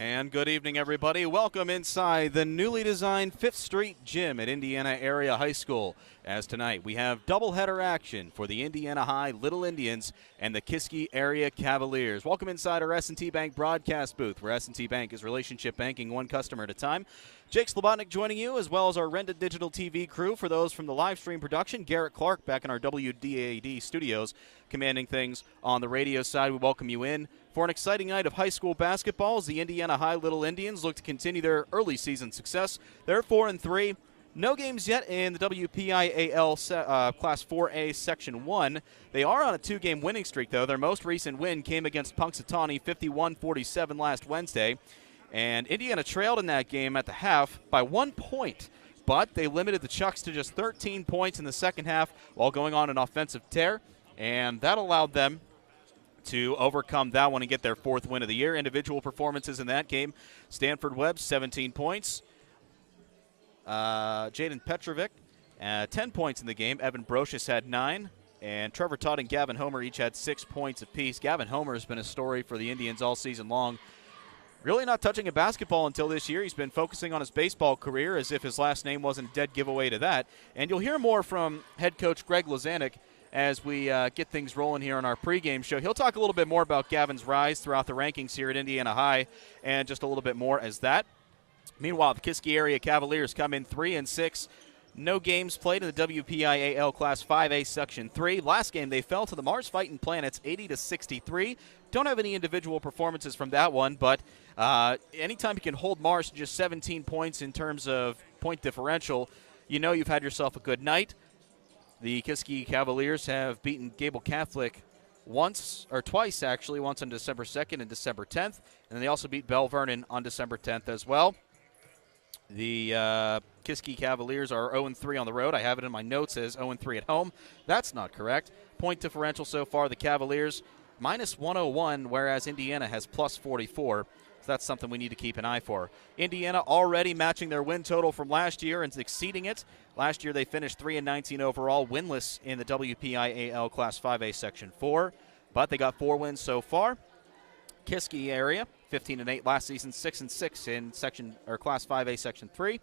And good evening, everybody. Welcome inside the newly designed 5th Street Gym at Indiana Area High School. As tonight we have doubleheader action for the Indiana High Little Indians and the Kiski Area Cavaliers. Welcome inside our S&T Bank broadcast booth, where S&T Bank is relationship banking one customer at a time. Jake Slobotnik joining you, as well as our Renda Digital TV crew. For those from the live stream production, Garrett Clark back in our WDAD studios, commanding things on the radio side. We welcome you in for an exciting night of high school basketball as the Indiana High Little Indians look to continue their early season success. They're 4-3. No games yet in the WPIAL Class 4A Section 1. They are on a 2-game winning streak, though. Their most recent win came against Punxsutawney 51-47 last Wednesday. And Indiana trailed in that game at the half by 1 point. But they limited the Chucks to just 13 points in the second half while going on an offensive tear. And that allowed them to overcome that one and get their 4th win of the year. Individual performances in that game: Stanford Webb, 17 points. Jaden Petrovic, 10 points in the game. Evan Brocious had 9. And Trevor Todd and Gavin Homer each had 6 points apiece. Gavin Homer has been a story for the Indians all season long. Really not touching a basketball until this year. He's been focusing on his baseball career as if his last name wasn't a dead giveaway to that. And you'll hear more from head coach Greg Lazanik as we get things rolling here on our pregame show. He'll talk a little bit more about Gavin's rise throughout the rankings here at Indiana High and just a little bit more as that. Meanwhile, the Kiski Area Cavaliers come in 3-6. No games played in the WPIAL Class 5A Section 3. Last game, they fell to the Mars Fighting Planets 80-63. Don't have any individual performances from that one, but anytime you can hold Mars to just 17 points in terms of point differential, you know you've had yourself a good night. The Kiski Cavaliers have beaten Gable Catholic twice, actually, once on December 2nd and December 10th, and then they also beat Bell Vernon on December 10th as well. The Kiski Cavaliers are 0-3 on the road. I have it in my notes as 0-3 at home. That's not correct. Point differential so far, the Cavaliers minus 101, whereas Indiana has plus 44. So that's something we need to keep an eye for. Indiana already matching their win total from last year and exceeding it. Last year they finished 3-19 overall, winless in the WPIAL Class 5A Section 4. But they got 4 wins so far. Kiski Area, 15-8 last season, 6-6 in Class 5A Section 3.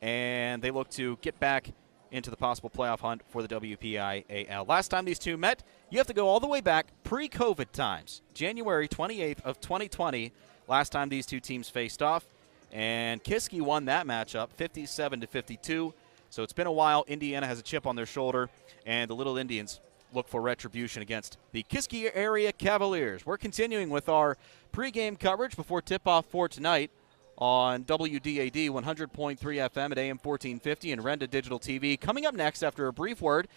And they look to get back into the possible playoff hunt for the WPIAL. Last time these two met, you have to go all the way back pre-COVID times. January 28th of 2020, last time these two teams faced off. And Kiski won that matchup 57-52. So it's been a while. Indiana has a chip on their shoulder, and the Little Indians look for retribution against the Kiski Area Cavaliers. We're continuing with our pregame coverage before tip-off for tonight on WDAD 100.3 FM at AM 1450 and Renda Digital TV. Coming up next, after a brief word,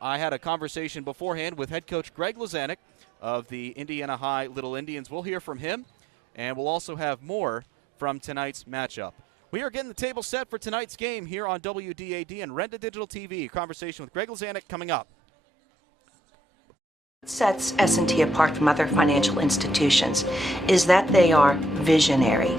I had a conversation beforehand with head coach Greg Lazanik of the Indiana High Little Indians. We'll hear from him, and we'll also have more from tonight's matchup. We are getting the table set for tonight's game here on WDAD and Renda Digital TV. A conversation with Greg Lazanik coming up. Sets S&T apart from other financial institutions is that they are visionary.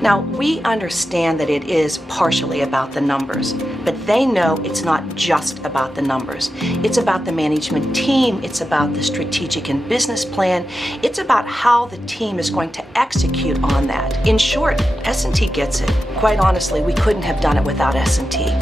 Now, we understand that it is partially about the numbers, but they know it's not just about the numbers. It's about the management team, it's about the strategic and business plan, it's about how the team is going to execute on that. In short, S&T gets it. Quite honestly, we couldn't have done it without S&T.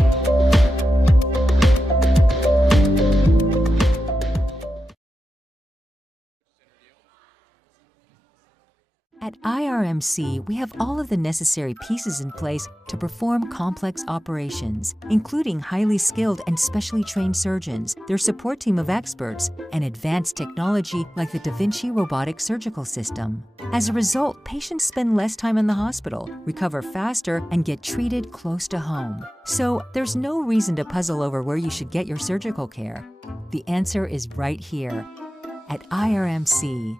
At IRMC, we have all of the necessary pieces in place to perform complex operations, including highly skilled and specially trained surgeons, their support team of experts, and advanced technology like the Da Vinci robotic surgical system. As a result, patients spend less time in the hospital, recover faster, and get treated close to home. So there's no reason to puzzle over where you should get your surgical care. The answer is right here at IRMC.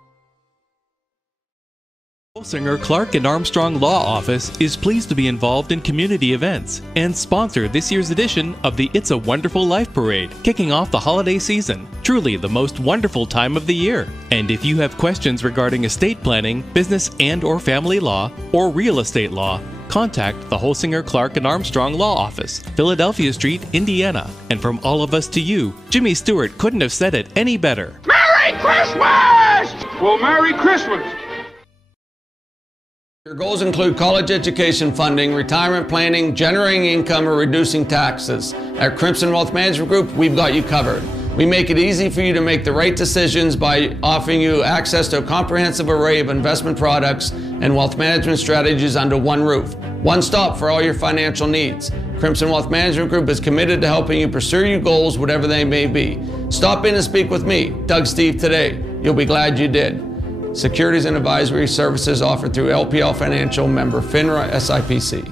Holsinger, Clark & Armstrong Law Office is pleased to be involved in community events and sponsor this year's edition of the It's a Wonderful Life Parade, kicking off the holiday season. Truly the most wonderful time of the year. And if you have questions regarding estate planning, business and/or family law, or real estate law, contact the Holsinger, Clark & Armstrong Law Office, Philadelphia Street, Indiana. And from all of us to you, Jimmy Stewart couldn't have said it any better. Merry Christmas! Well, Merry Christmas! Your goals include college education funding, retirement planning, generating income, or reducing taxes. At Crimson Wealth Management Group, we've got you covered. We make it easy for you to make the right decisions by offering you access to a comprehensive array of investment products and wealth management strategies under one roof. One stop for all your financial needs. Crimson Wealth Management Group is committed to helping you pursue your goals, whatever they may be. Stop in and speak with me, Doug Steve, today. You'll be glad you did. Securities and advisory services offered through LPL Financial, member FINRA SIPC.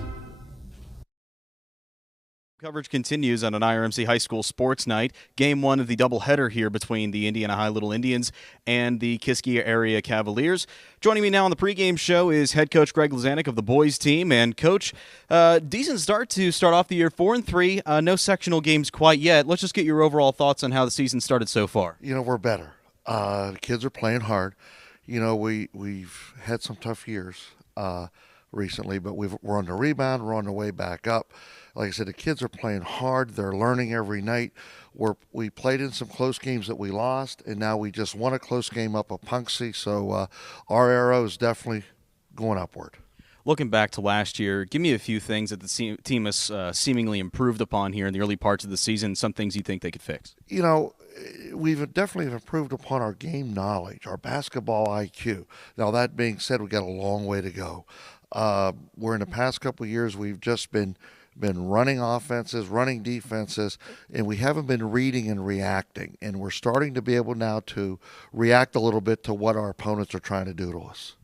Coverage continues on an IRMC High School Sports Night. Game one of the doubleheader here between the Indiana High Little Indians and the Kiski Area Cavaliers. Joining me now on the pregame show is head coach Greg Lazanik of the boys team. And coach, decent start to start off the year, 4-3. No sectional games quite yet. Let's just get your overall thoughts on how the season started so far. You know, we're better. The kids are playing hard. You know, we've had some tough years recently, but we're on the rebound. We're on the way back up. Like I said, the kids are playing hard. They're learning every night. We played in some close games that we lost, and now we just won a close game up at Punxsutawney. So our arrow is definitely going upward. Looking back to last year, give me a few things that the team has seemingly improved upon here in the early parts of the season, some things you think they could fix. You know, we've definitely improved upon our game knowledge, our basketball IQ. Now, that being said, we've got a long way to go. Where in the past couple of years, we've just been running offenses, running defenses, and we haven't been reading and reacting. And we're starting to be able now to react a little bit to what our opponents are trying to do to us.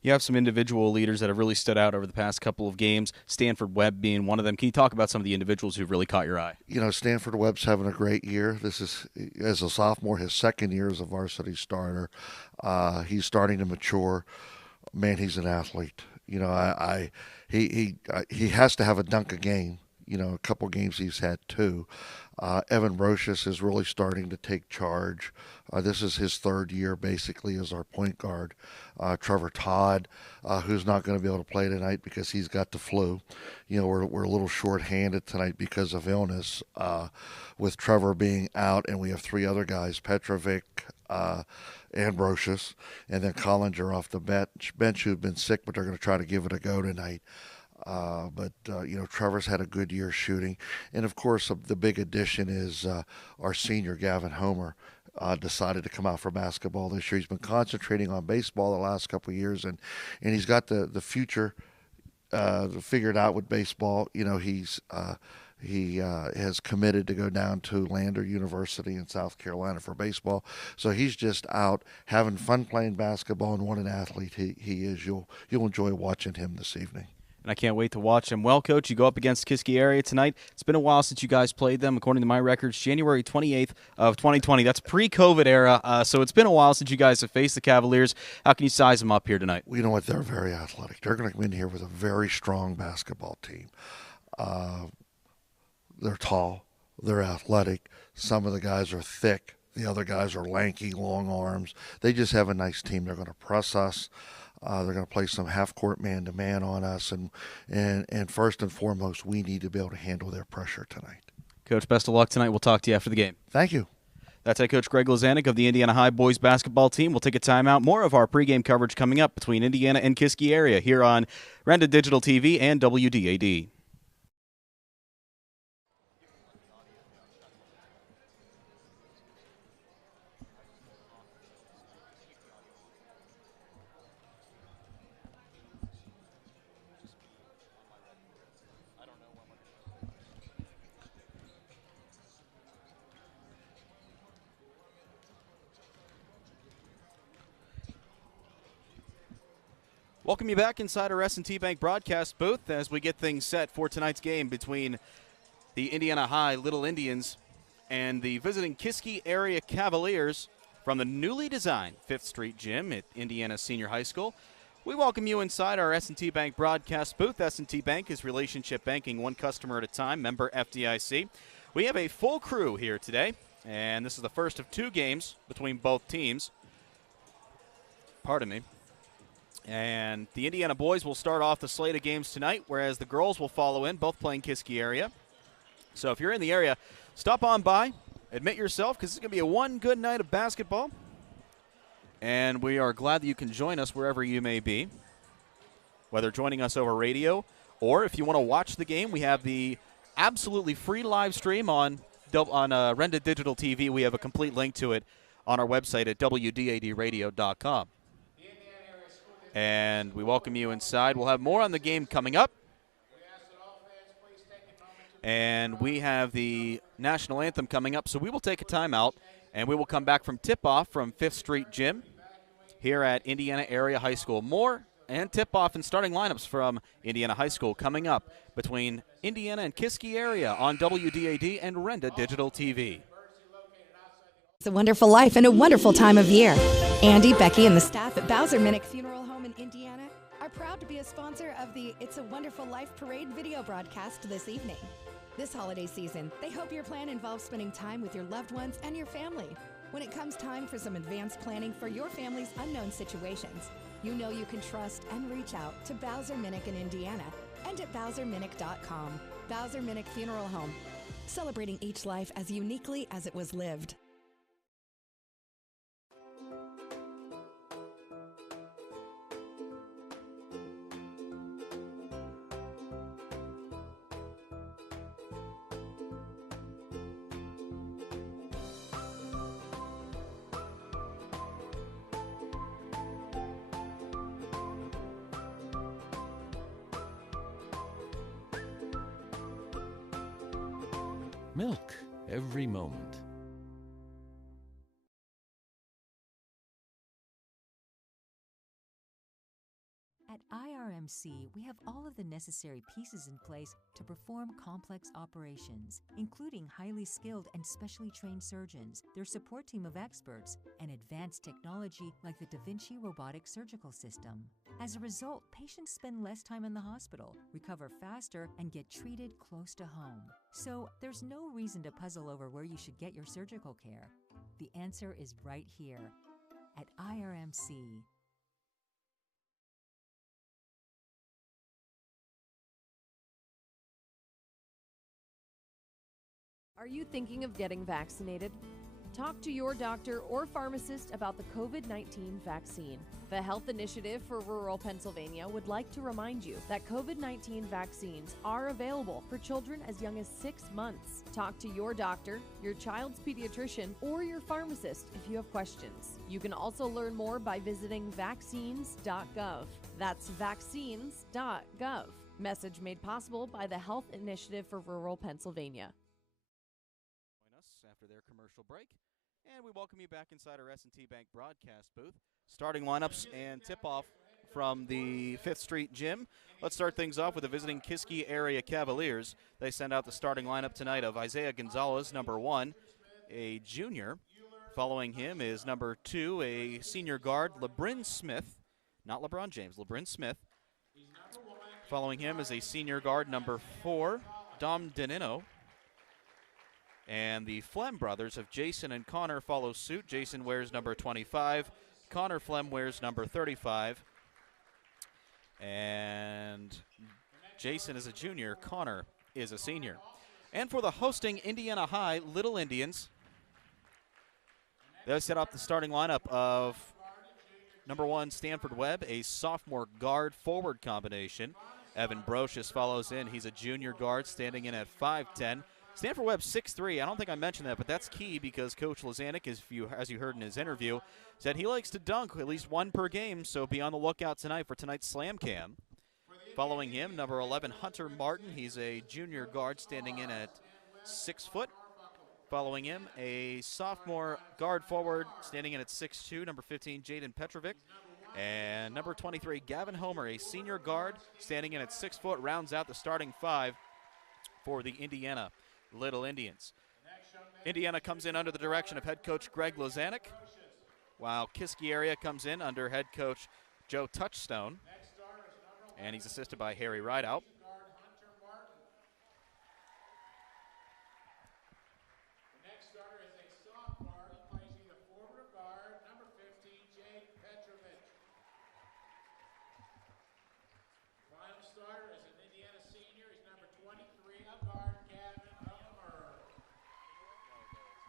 You have some individual leaders that have really stood out over the past couple of games, Stanford Webb being one of them. Can you talk about some of the individuals who've really caught your eye? You know, Stanford Webb's having a great year. This is, as a sophomore, his second year as a varsity starter. He's starting to mature. Man, he's an athlete. You know, he has to have a dunk a game. You know, a couple games he's had two. Evan Brocious is really starting to take charge. This is his third year, basically, as our point guard. Trevor Todd, who's not going to be able to play tonight because he's got the flu. You know, we're a little short-handed tonight because of illness, with Trevor being out, and we have three other guys, Petrovic, and Brocious, and then Collinger off the bench who've been sick, but they're going to try to give it a go tonight. You know, Trevor's had a good year shooting. And, of course, the big addition is our senior, Gavin Homer, decided to come out for basketball this year. He's been concentrating on baseball the last couple of years, and he's got the future figured out with baseball. You know, he has committed to go down to Lander University in South Carolina for baseball. So he's just out having fun playing basketball, and what an athlete he is. You'll enjoy watching him this evening. And I can't wait to watch them. Well, Coach, you go up against Kiski Area tonight. It's been a while since you guys played them. According to my records, January 28th of 2020. That's pre-COVID era, so it's been a while since you guys have faced the Cavaliers. How can you size them up here tonight? Well, you know what? They're very athletic. They're going to come in here with a very strong basketball team. They're tall. They're athletic. Some of the guys are thick. The other guys are lanky, long arms. They just have a nice team. They're going to press us. They're going to play some half-court man-to-man on us, and first and foremost, we need to be able to handle their pressure tonight. Coach, best of luck tonight. We'll talk to you after the game. Thank you. That's head coach Greg Lazanik of the Indiana High boys basketball team. We'll take a timeout. More of our pregame coverage coming up between Indiana and Kiski Area here on Renda Digital TV and WDAD. Welcome you back inside our S&T Bank broadcast booth as we get things set for tonight's game between the Indiana High Little Indians and the visiting Kiski Area Cavaliers from the newly designed 5th Street Gym at Indiana Senior High School. We welcome you inside our S&T Bank broadcast booth. S&T Bank is relationship banking, one customer at a time, member FDIC. We have a full crew here today, and this is the first of two games between both teams. Pardon me. And the Indiana boys will start off the slate of games tonight, whereas the girls will follow in, both playing Kiski Area. So if you're in the area, stop on by, admit yourself, because it's going to be a one good night of basketball. And we are glad that you can join us wherever you may be. whether joining us over radio or if you want to watch the game, we have the absolutely free live stream on Renda Digital TV. We have a complete link to it on our website at wdadradio.com. And we welcome you inside. We'll have more on the game coming up. And we have the national anthem coming up, so we will take a timeout, and we will come back from tip-off from 5th Street Gym here at Indiana Area High School. More and tip-off and starting lineups from Indiana High School coming up between Indiana and Kiski area on WDAD and Renda Digital TV. It's a wonderful life and a wonderful time of year. Andy, Becky, and the staff at Bowser Minnick Funeral Home in Indiana are proud to be a sponsor of the It's a Wonderful Life Parade video broadcast this evening. This holiday season, they hope your plan involves spending time with your loved ones and your family. When it comes time for some advanced planning for your family's unknown situations, you know you can trust and reach out to Bowser Minnick in Indiana and at BowserMinnick.com. Bowser Minnick Funeral Home, celebrating each life as uniquely as it was lived. Milk every moment. At IRMC, we have all of the necessary pieces in place to perform complex operations, including highly skilled and specially trained surgeons, their support team of experts, and advanced technology like the Da Vinci robotic surgical system. As a result, patients spend less time in the hospital, recover faster, and get treated close to home. So there's no reason to puzzle over where you should get your surgical care. The answer is right here at IRMC. Are you thinking of getting vaccinated? Talk to your doctor or pharmacist about the COVID-19 vaccine. The Health Initiative for Rural Pennsylvania would like to remind you that COVID-19 vaccines are available for children as young as 6 months. Talk to your doctor, your child's pediatrician, or your pharmacist if you have questions. You can also learn more by visiting vaccines.gov. That's vaccines.gov. Message made possible by the Health Initiative for Rural Pennsylvania. Join us after their commercial break, and we welcome you back inside our S&T Bank broadcast booth. Starting lineups and tip-off from the 5th Street Gym. Let's start things off with the visiting Kiski area Cavaliers. They send out the starting lineup tonight of Isaiah Gonzalez, number 1, a junior. Following him is number 2, a senior guard, LeBrin Smith. Not LeBron James, LeBrin Smith. Following him is a senior guard, number 4, Dom Danino. And the Flem brothers of Jason and Connor follow suit. Jason wears number 25. Connor Flem wears number 35. And Jason is a junior. Connor is a senior. And for the hosting Indiana High Little Indians, they set up the starting lineup of number 1, Stanford Webb, a sophomore guard-forward combination. Evan Brocious follows in. He's a junior guard standing in at 5'10". Stanford Webb 6'3". I don't think I mentioned that, but that's key because Coach Lazanik, as you heard in his interview, said he likes to dunk at least 1 per game, so be on the lookout tonight for tonight's Slam Cam. Following him, number 11, Hunter Martin. He's a junior guard standing in at 6 foot. Following him, a sophomore guard forward standing in at 6'2", number 15, Jaden Petrovic. And number 23, Gavin Homer, a senior guard standing in at 6 foot, rounds out the starting 5 for the Indiana Little Indians. Indiana comes in under the direction of head coach Greg Lazanik, while Kiski area comes in under head coach Joe Touchstone, and he's assisted by Harry Rideout. The next starter is a sophomore. He plays either forward or guard, number 15, Jade Petrovic. Final starter is an Indiana senior. He's number 23, a guard, Gavin Homer.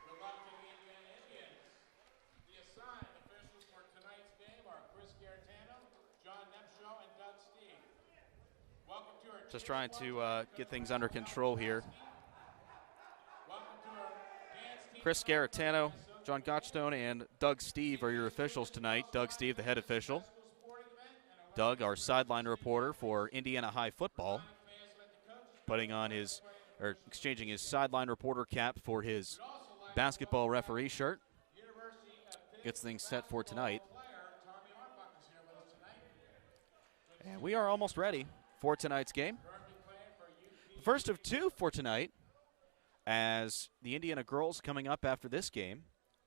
Good luck to the Indiana Indians. The assigned officials for tonight's game are Chris Garetano, John Nepshaw, and Doug Steve. Just trying to get things under control here. Chris Scaratano, John Gotchstone, and Doug Steve are your officials tonight. Doug Steve, the head official. Doug, our sideline reporter for Indiana High football, putting on exchanging his sideline reporter cap for his basketball referee shirt. Gets things set for tonight. And we are almost ready for tonight's game. The first of two for tonight, as the Indiana girls coming up after this game.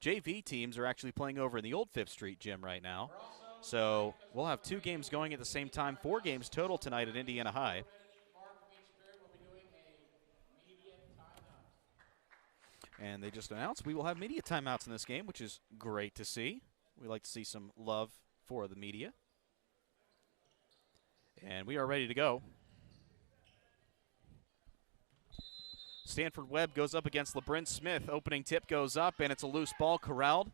JV teams are actually playing over in the old 5th Street gym right now. So we'll have 2 games going at the same time, 4 games total tonight at Indiana High. And they just announced we will have media timeouts in this game, which is great to see. We like to see some love for the media. And we are ready to go. Stanford Webb goes up against LeBryn Smith. Opening tip goes up, and it's a loose ball corralled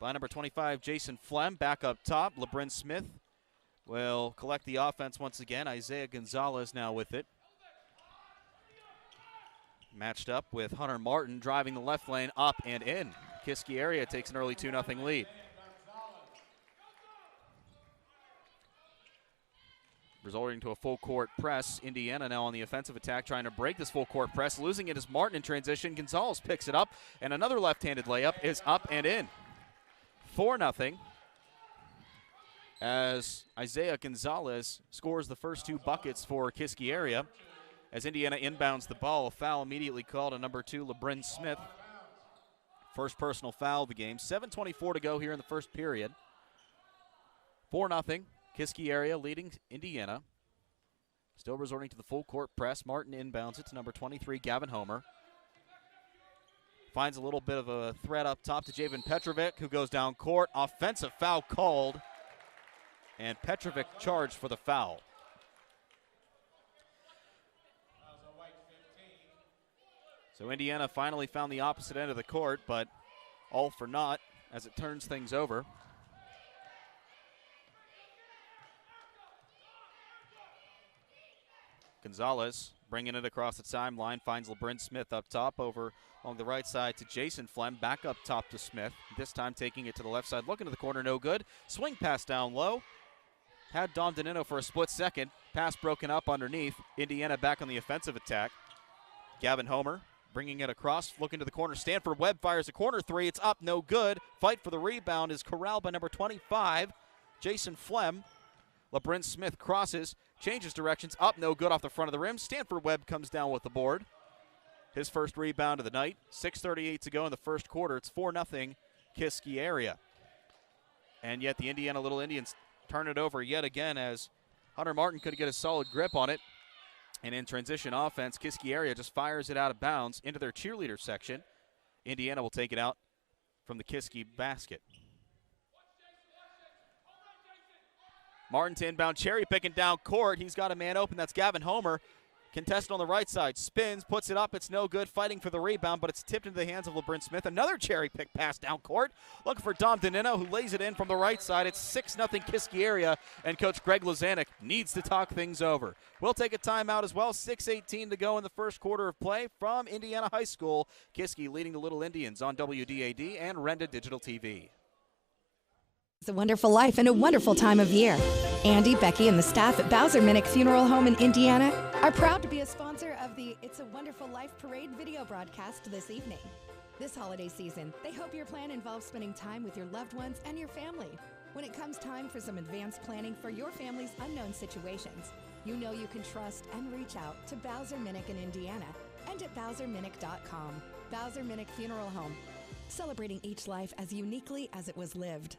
by number 25, Jason Flem. Back up top, LeBryn Smith will collect the offense once again. Isaiah Gonzalez now with it. Matched up with Hunter Martin, driving the left lane up and in. Kiski area takes an early 2-0 lead. Resulting to a full court press. Indiana now on the offensive attack, trying to break this full court press. Losing it is Martin in transition. Gonzalez picks it up, and another left-handed layup is up and in. 4-0 as Isaiah Gonzalez scores the first 2 buckets for Kiski area. As Indiana inbounds the ball, a foul immediately called on number 2, LeBryn Smith. First personal foul of the game. 7:24 to go here in the first period. 4-0. Kiski area leading Indiana. Still resorting to the full court press. Martin inbounds it to number 23, Gavin Homer. Finds a little bit of a threat up top to Javen Petrovic, who goes down court. Offensive foul called, and Petrovic charged for the foul. So Indiana finally found the opposite end of the court, but all for naught as it turns things over. Gonzalez bringing it across the timeline, finds LeBryn Smith up top over along the right side to Jason Flem, back up top to Smith, this time taking it to the left side, looking to the corner, no good. Swing pass down low. Had Dom Danino for a split second. Pass broken up underneath. Indiana back on the offensive attack. Gavin Homer bringing it across, looking to the corner. Stanford Webb fires a corner 3. It's up, no good. Fight for the rebound is corralled by number 25, Jason Flem. LeBryn Smith crosses, changes directions, up, no good off the front of the rim. Stanford Webb comes down with the board. His first rebound of the night. 6:38 to go in the first quarter. It's 4-0 Kiski area. And yet the Indiana Little Indians turn it over yet again as Hunter Martin could get a solid grip on it. And in transition offense, Kiski area just fires it out of bounds into their cheerleader section. Indiana will take it out from the Kiski basket. Martin to inbound, cherry picking down court. He's got a man open. That's Gavin Homer. Contestant on the right side. Spins, puts it up. It's no good. Fighting for the rebound, but it's tipped into the hands of LeBryn Smith. Another cherry pick pass down court. Looking for Dom Danino, who lays it in from the right side. It's 6-0 Kiski area, and Coach Greg Lazanik needs to talk things over. We'll take a timeout as well. 6:18 to go in the first quarter of play from Indiana High School. Kiski leading the Little Indians on WDAD and Renda Digital TV. It's a wonderful life and a wonderful time of year. Andy, Becky, and the staff at Bowser Minnick Funeral Home in Indiana are proud to be a sponsor of the It's a Wonderful Life Parade video broadcast this evening. This holiday season, they hope your plan involves spending time with your loved ones and your family. When it comes time for some advanced planning for your family's unknown situations, you know you can trust and reach out to Bowser Minnick in Indiana and at BowserMinnick.com. Bowser Minnick Funeral Home, celebrating each life as uniquely as it was lived.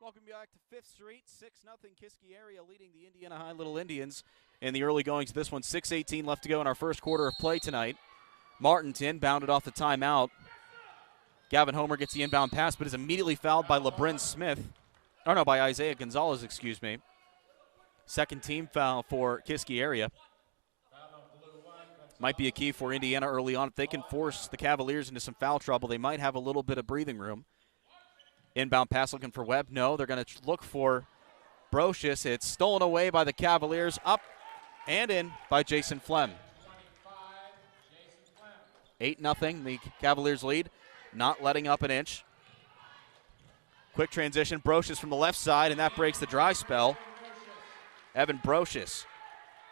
Welcome back to 5th Street. 6-0 Kiski area leading the Indiana High Little Indians in the early goings to this one. 6:18 left to go in our first quarter of play tonight. Martin to inbound it off the timeout. Gavin Homer gets the inbound pass, but is immediately fouled by LeBryn Smith. Oh, no, by Isaiah Gonzalez, excuse me. Second team foul for Kiski area. Might be a key for Indiana early on. If they can force the Cavaliers into some foul trouble, they might have a little bit of breathing room. Inbound pass looking for Webb. No, they're going to look for Brocious. It's stolen away by the Cavaliers. Up and in by Jason Flem. 8-0, the Cavaliers lead. Not letting up an inch. Quick transition. Brocious from the left side, and that breaks the dry spell. Evan Brocious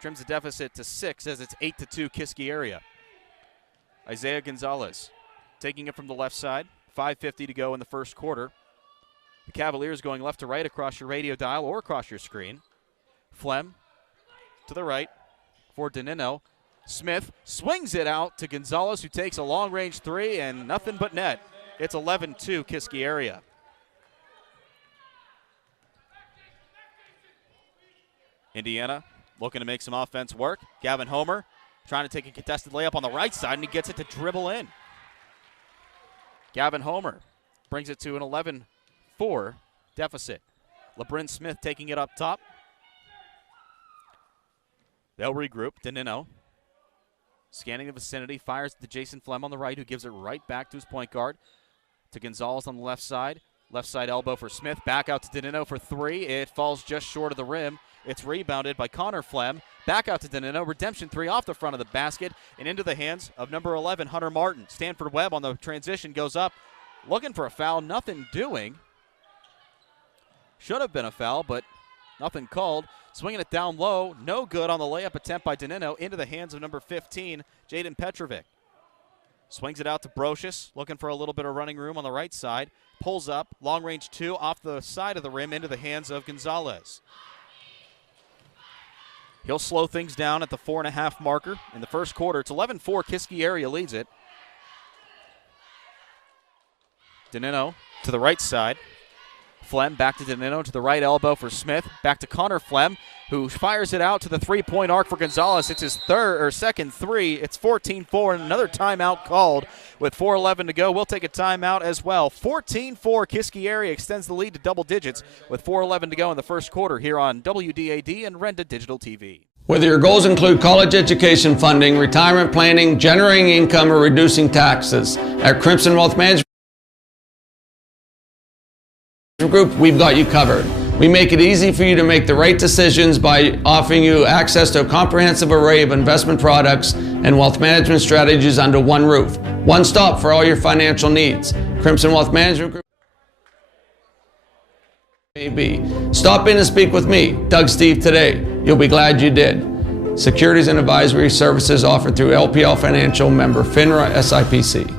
trims the deficit to 6 as it's 8-2 Kiski area. Isaiah Gonzalez taking it from the left side. 5:50 to go in the first quarter. The Cavaliers going left to right across your radio dial or across your screen. Flem to the right for Danino. Smith swings it out to Gonzalez, who takes a long-range 3 and nothing but net. It's 11-2 Kiski area. Indiana looking to make some offense work. Gavin Homer trying to take a contested layup on the right side, and he gets it to dribble in. Gavin Homer brings it to an 11-4 deficit. LeBrin Smith taking it up top. They'll regroup. Danino scanning the vicinity, fires to Jason Flem on the right, who gives it right back to his point guard. To Gonzalez on the left side. Left side elbow for Smith. Back out to Danino for 3. It falls just short of the rim. It's rebounded by Connor Flem. Back out to Danino. Redemption 3 off the front of the basket and into the hands of number 11, Hunter Martin. Stanford Webb on the transition goes up, looking for a foul. Nothing doing. Should have been a foul, but nothing called. Swinging it down low. No good on the layup attempt by Danino into the hands of number 15, Jaden Petrovic. Swings it out to Brocious, looking for a little bit of running room on the right side. Pulls up, long range 2 off the side of the rim into the hands of Gonzalez. He'll slow things down at the 4.5 marker in the first quarter. It's 11-4, Kiski area leads it. Danino to the right side. Flem back to Danino to the right elbow for Smith. Back to Connor Flem, who fires it out to the three-point arc for Gonzalez. It's his second 3. It's 14-4, and another timeout called with 4:11 to go. We'll take a timeout as well. 14-4, Kiski area extends the lead to double digits with 4:11 to go in the first quarter here on WDAD and Renda Digital TV. Whether your goals include college education funding, retirement planning, generating income, or reducing taxes, at Crimson Wealth Management Group, we've got you covered. We make it easy for you to make the right decisions by offering you access to a comprehensive array of investment products and wealth management strategies under one roof. One stop for all your financial needs. Crimson Wealth Management Group may be. Stop in and speak with me, Doug Steve, today. You'll be glad you did. Securities and advisory services offered through LPL Financial, member FINRA SIPC.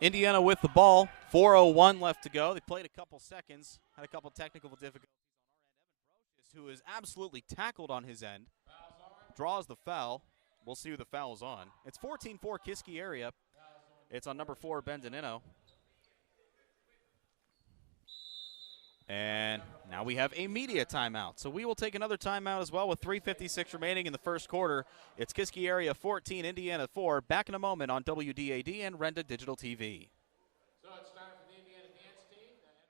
Indiana with the ball. 4:01 left to go. They played a couple seconds, had a couple technical difficulties on our end. Evan Brocious, who is absolutely tackled on his end, draws the foul. We'll see who the foul is on. It's 14-4 Kiski area. It's on number 4, Ben Danino. And now we have a media timeout. So we will take another timeout as well with 3:56 remaining in the first quarter. It's Kiski area 14, Indiana 4. Back in a moment on WDAD and Renda Digital TV. So it's time for the Indiana dance team.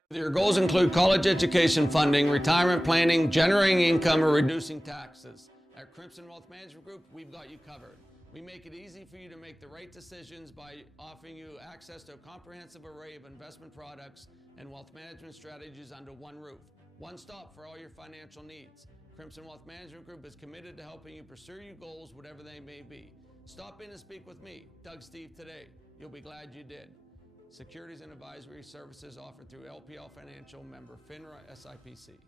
Whether your goals include college education funding, retirement planning, generating income, or reducing taxes, at Crimson Wealth Management Group, we've got you covered. We make it easy for you to make the right decisions by offering you access to a comprehensive array of investment products and wealth management strategies under one roof. One stop for all your financial needs. Crimson Wealth Management Group is committed to helping you pursue your goals, whatever they may be. Stop in and speak with me, Doug Steve, today. You'll be glad you did. Securities and advisory services offered through LPL Financial, member FINRA SIPC.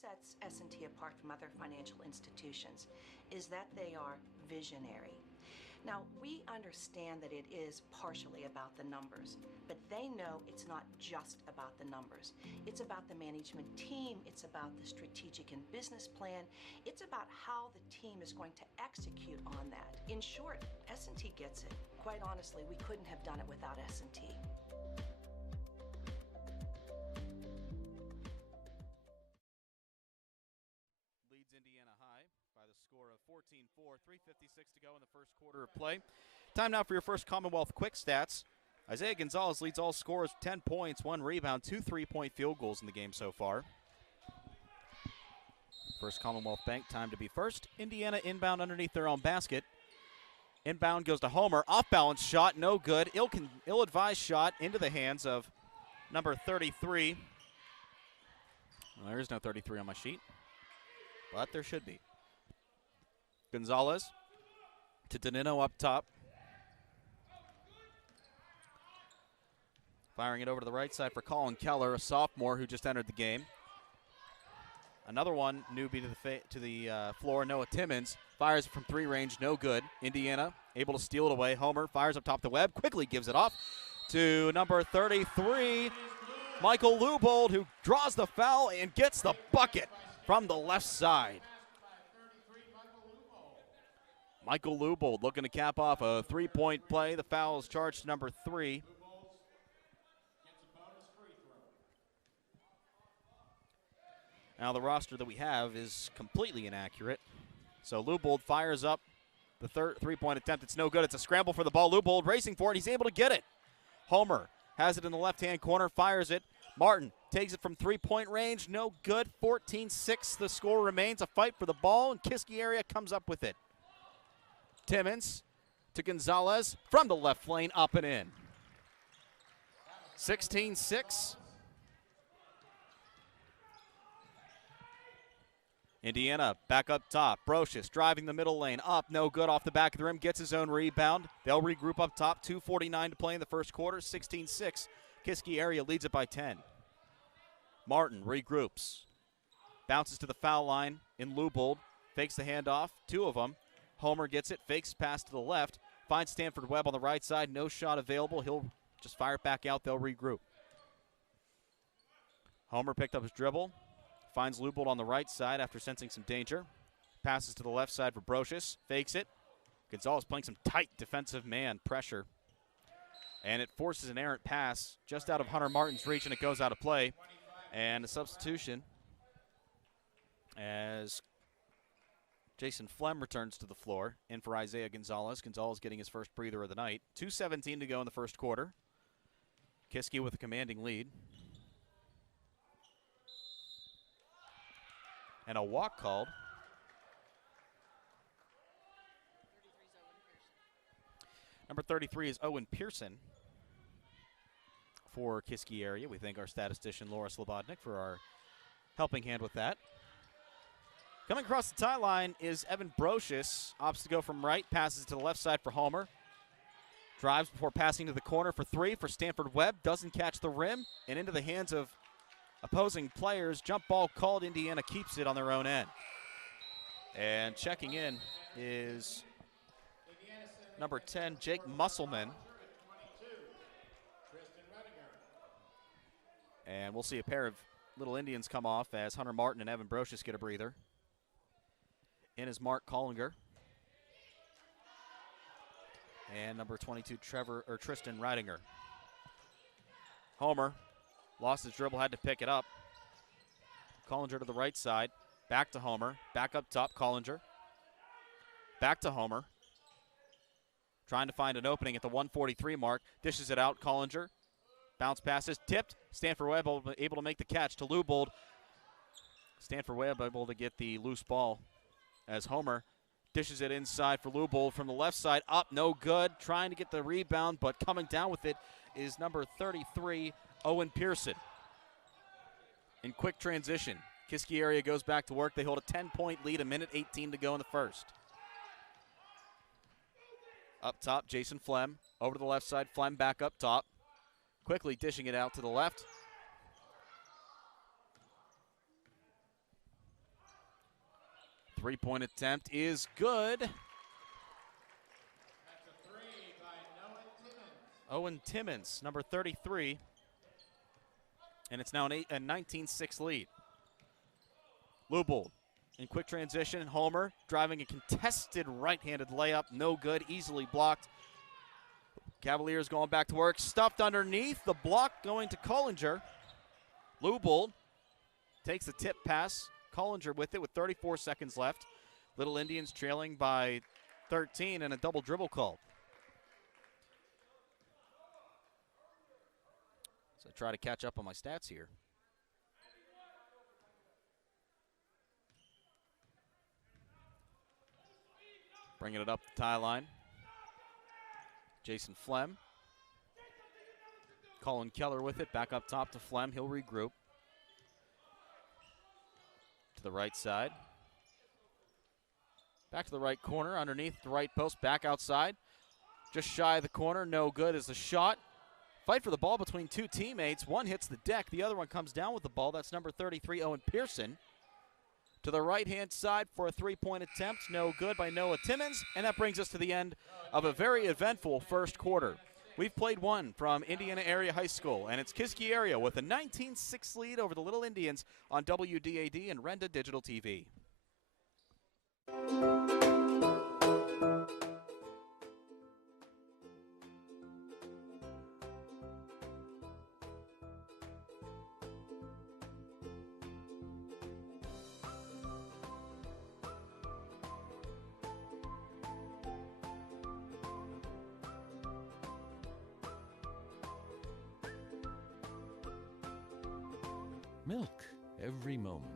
Sets S&T apart from other financial institutions is that they are visionary. Now, we understand that it is partially about the numbers, but they know it's not just about the numbers. It's about the management team, it's about the strategic and business plan, it's about how the team is going to execute on that. In short, S&T gets it. Quite honestly, we couldn't have done it without S&T. 34, 3:56 to go in the first quarter of play. Time now for your first Commonwealth quick stats. Isaiah Gonzalez leads all scorers with 10 points, 1 rebound, 2 3-point field goals in the game so far. First Commonwealth Bank, time to be first. Indiana inbound underneath their own basket. Inbound goes to Homer. Off-balance shot, no good. Ill-advised shot into the hands of number 33. Well, there is no 33 on my sheet, but there should be. Gonzalez to Danino up top. Firing it over to the right side for Colin Keller, a sophomore who just entered the game. Another one, newbie to the floor, Noah Timmons. Fires from 3 range, no good. Indiana able to steal it away. Homer fires up top the web, quickly gives it off to number 33, Michael Lubold, who draws the foul and gets the bucket from the left side. Michael Lubold looking to cap off a 3-point play. The foul is charged to number 3. Now the roster that we have is completely inaccurate. So Lubold fires up the third 3-point attempt. It's no good. It's a scramble for the ball. Lubold racing for it. He's able to get it. Homer has it in the left-hand corner, fires it. Martin takes it from 3-point range. No good. 14-6 the score remains. A fight for the ball, and Kiski area comes up with it. Timmons to Gonzalez from the left lane, up and in. 16-6. Indiana back up top. Brocious driving the middle lane. Up, no good off the back of the rim. Gets his own rebound. They'll regroup up top. 2:49 to play in the first quarter. 16-6. Kiski area leads it by 10. Martin regroups. Bounces to the foul line in Lubold. Fakes the handoff. 2 of them. Homer gets it. Fakes pass to the left. Finds Stanford Webb on the right side. No shot available. He'll just fire it back out. They'll regroup. Homer picked up his dribble. Finds Lubold on the right side after sensing some danger. Passes to the left side for Brocious. Fakes it. Gonzalez playing some tight defensive man pressure. And it forces an errant pass just out of Hunter Martin's reach, and it goes out of play. And a substitution as Jason Flem returns to the floor in for Isaiah Gonzalez. Gonzalez getting his first breather of the night. 2:17 to go in the first quarter. Kiski with a commanding lead. And a walk called. Number 33 is Owen Pearson for Kiski area. We thank our statistician Laura Slobodnik for our helping hand with that. Coming across the tie line is Evan Brocious. Opts to go from right, passes to the left side for Homer. Drives before passing to the corner for 3 for Stanford Webb. Doesn't catch the rim, and into the hands of opposing players. Jump ball called. Indiana keeps it on their own end. And checking in is number 10, Jake Musselman. And we'll see a pair of little Indians come off as Hunter Martin and Evan Brocious get a breather. In is Mark Collinger. And number 22, Tristan Reidinger. Homer lost his dribble, had to pick it up. Collinger to the right side. Back to Homer. Back up top, Collinger. Back to Homer. Trying to find an opening at the 143 mark. Dishes it out, Collinger. Bounce passes, tipped. Stanford Webb able to make the catch to Lubold. Stanford Webb able to get the loose ball as Homer dishes it inside for Lubold from the left side. Up, no good. Trying to get the rebound, but coming down with it is number 33, Owen Pearson. In quick transition, Kiski area goes back to work. They hold a 10-point lead, 1:18 to go in the first. Up top, Jason Flem. Over to the left side, Flem back up top. Quickly dishing it out to the left. Three-point attempt is good. That's a 3 by Noah Timmons. Owen Timmons, number 33. And it's now a 19-6 lead. Lubold in quick transition. Homer driving a contested right-handed layup. No good, easily blocked. Cavaliers going back to work. Stuffed underneath. The block going to Collinger. Lubold takes the tip pass. Collinger with it with 34 seconds left. Little Indians trailing by 13 and a double dribble call. So try to catch up on my stats here. Bringing it up the tie line. Jason Flem. Colin Keller with it. Back up top to Flem. He'll regroup. To the right side. Back to the right corner. Underneath the right post. Back outside. Just shy of the corner. No good as the shot. Fight for the ball between two teammates. One hits the deck. The other one comes down with the ball. That's number 33, Owen Pearson. To the right-hand side for a three-point attempt. No good by Noah Timmons. And that brings us to the end of a very eventful first quarter. We've played one from Indiana Area High School, and it's Kiski area with a 19-6 lead over the Little Indians on WDAD and Renda Digital TV. Milk every moment.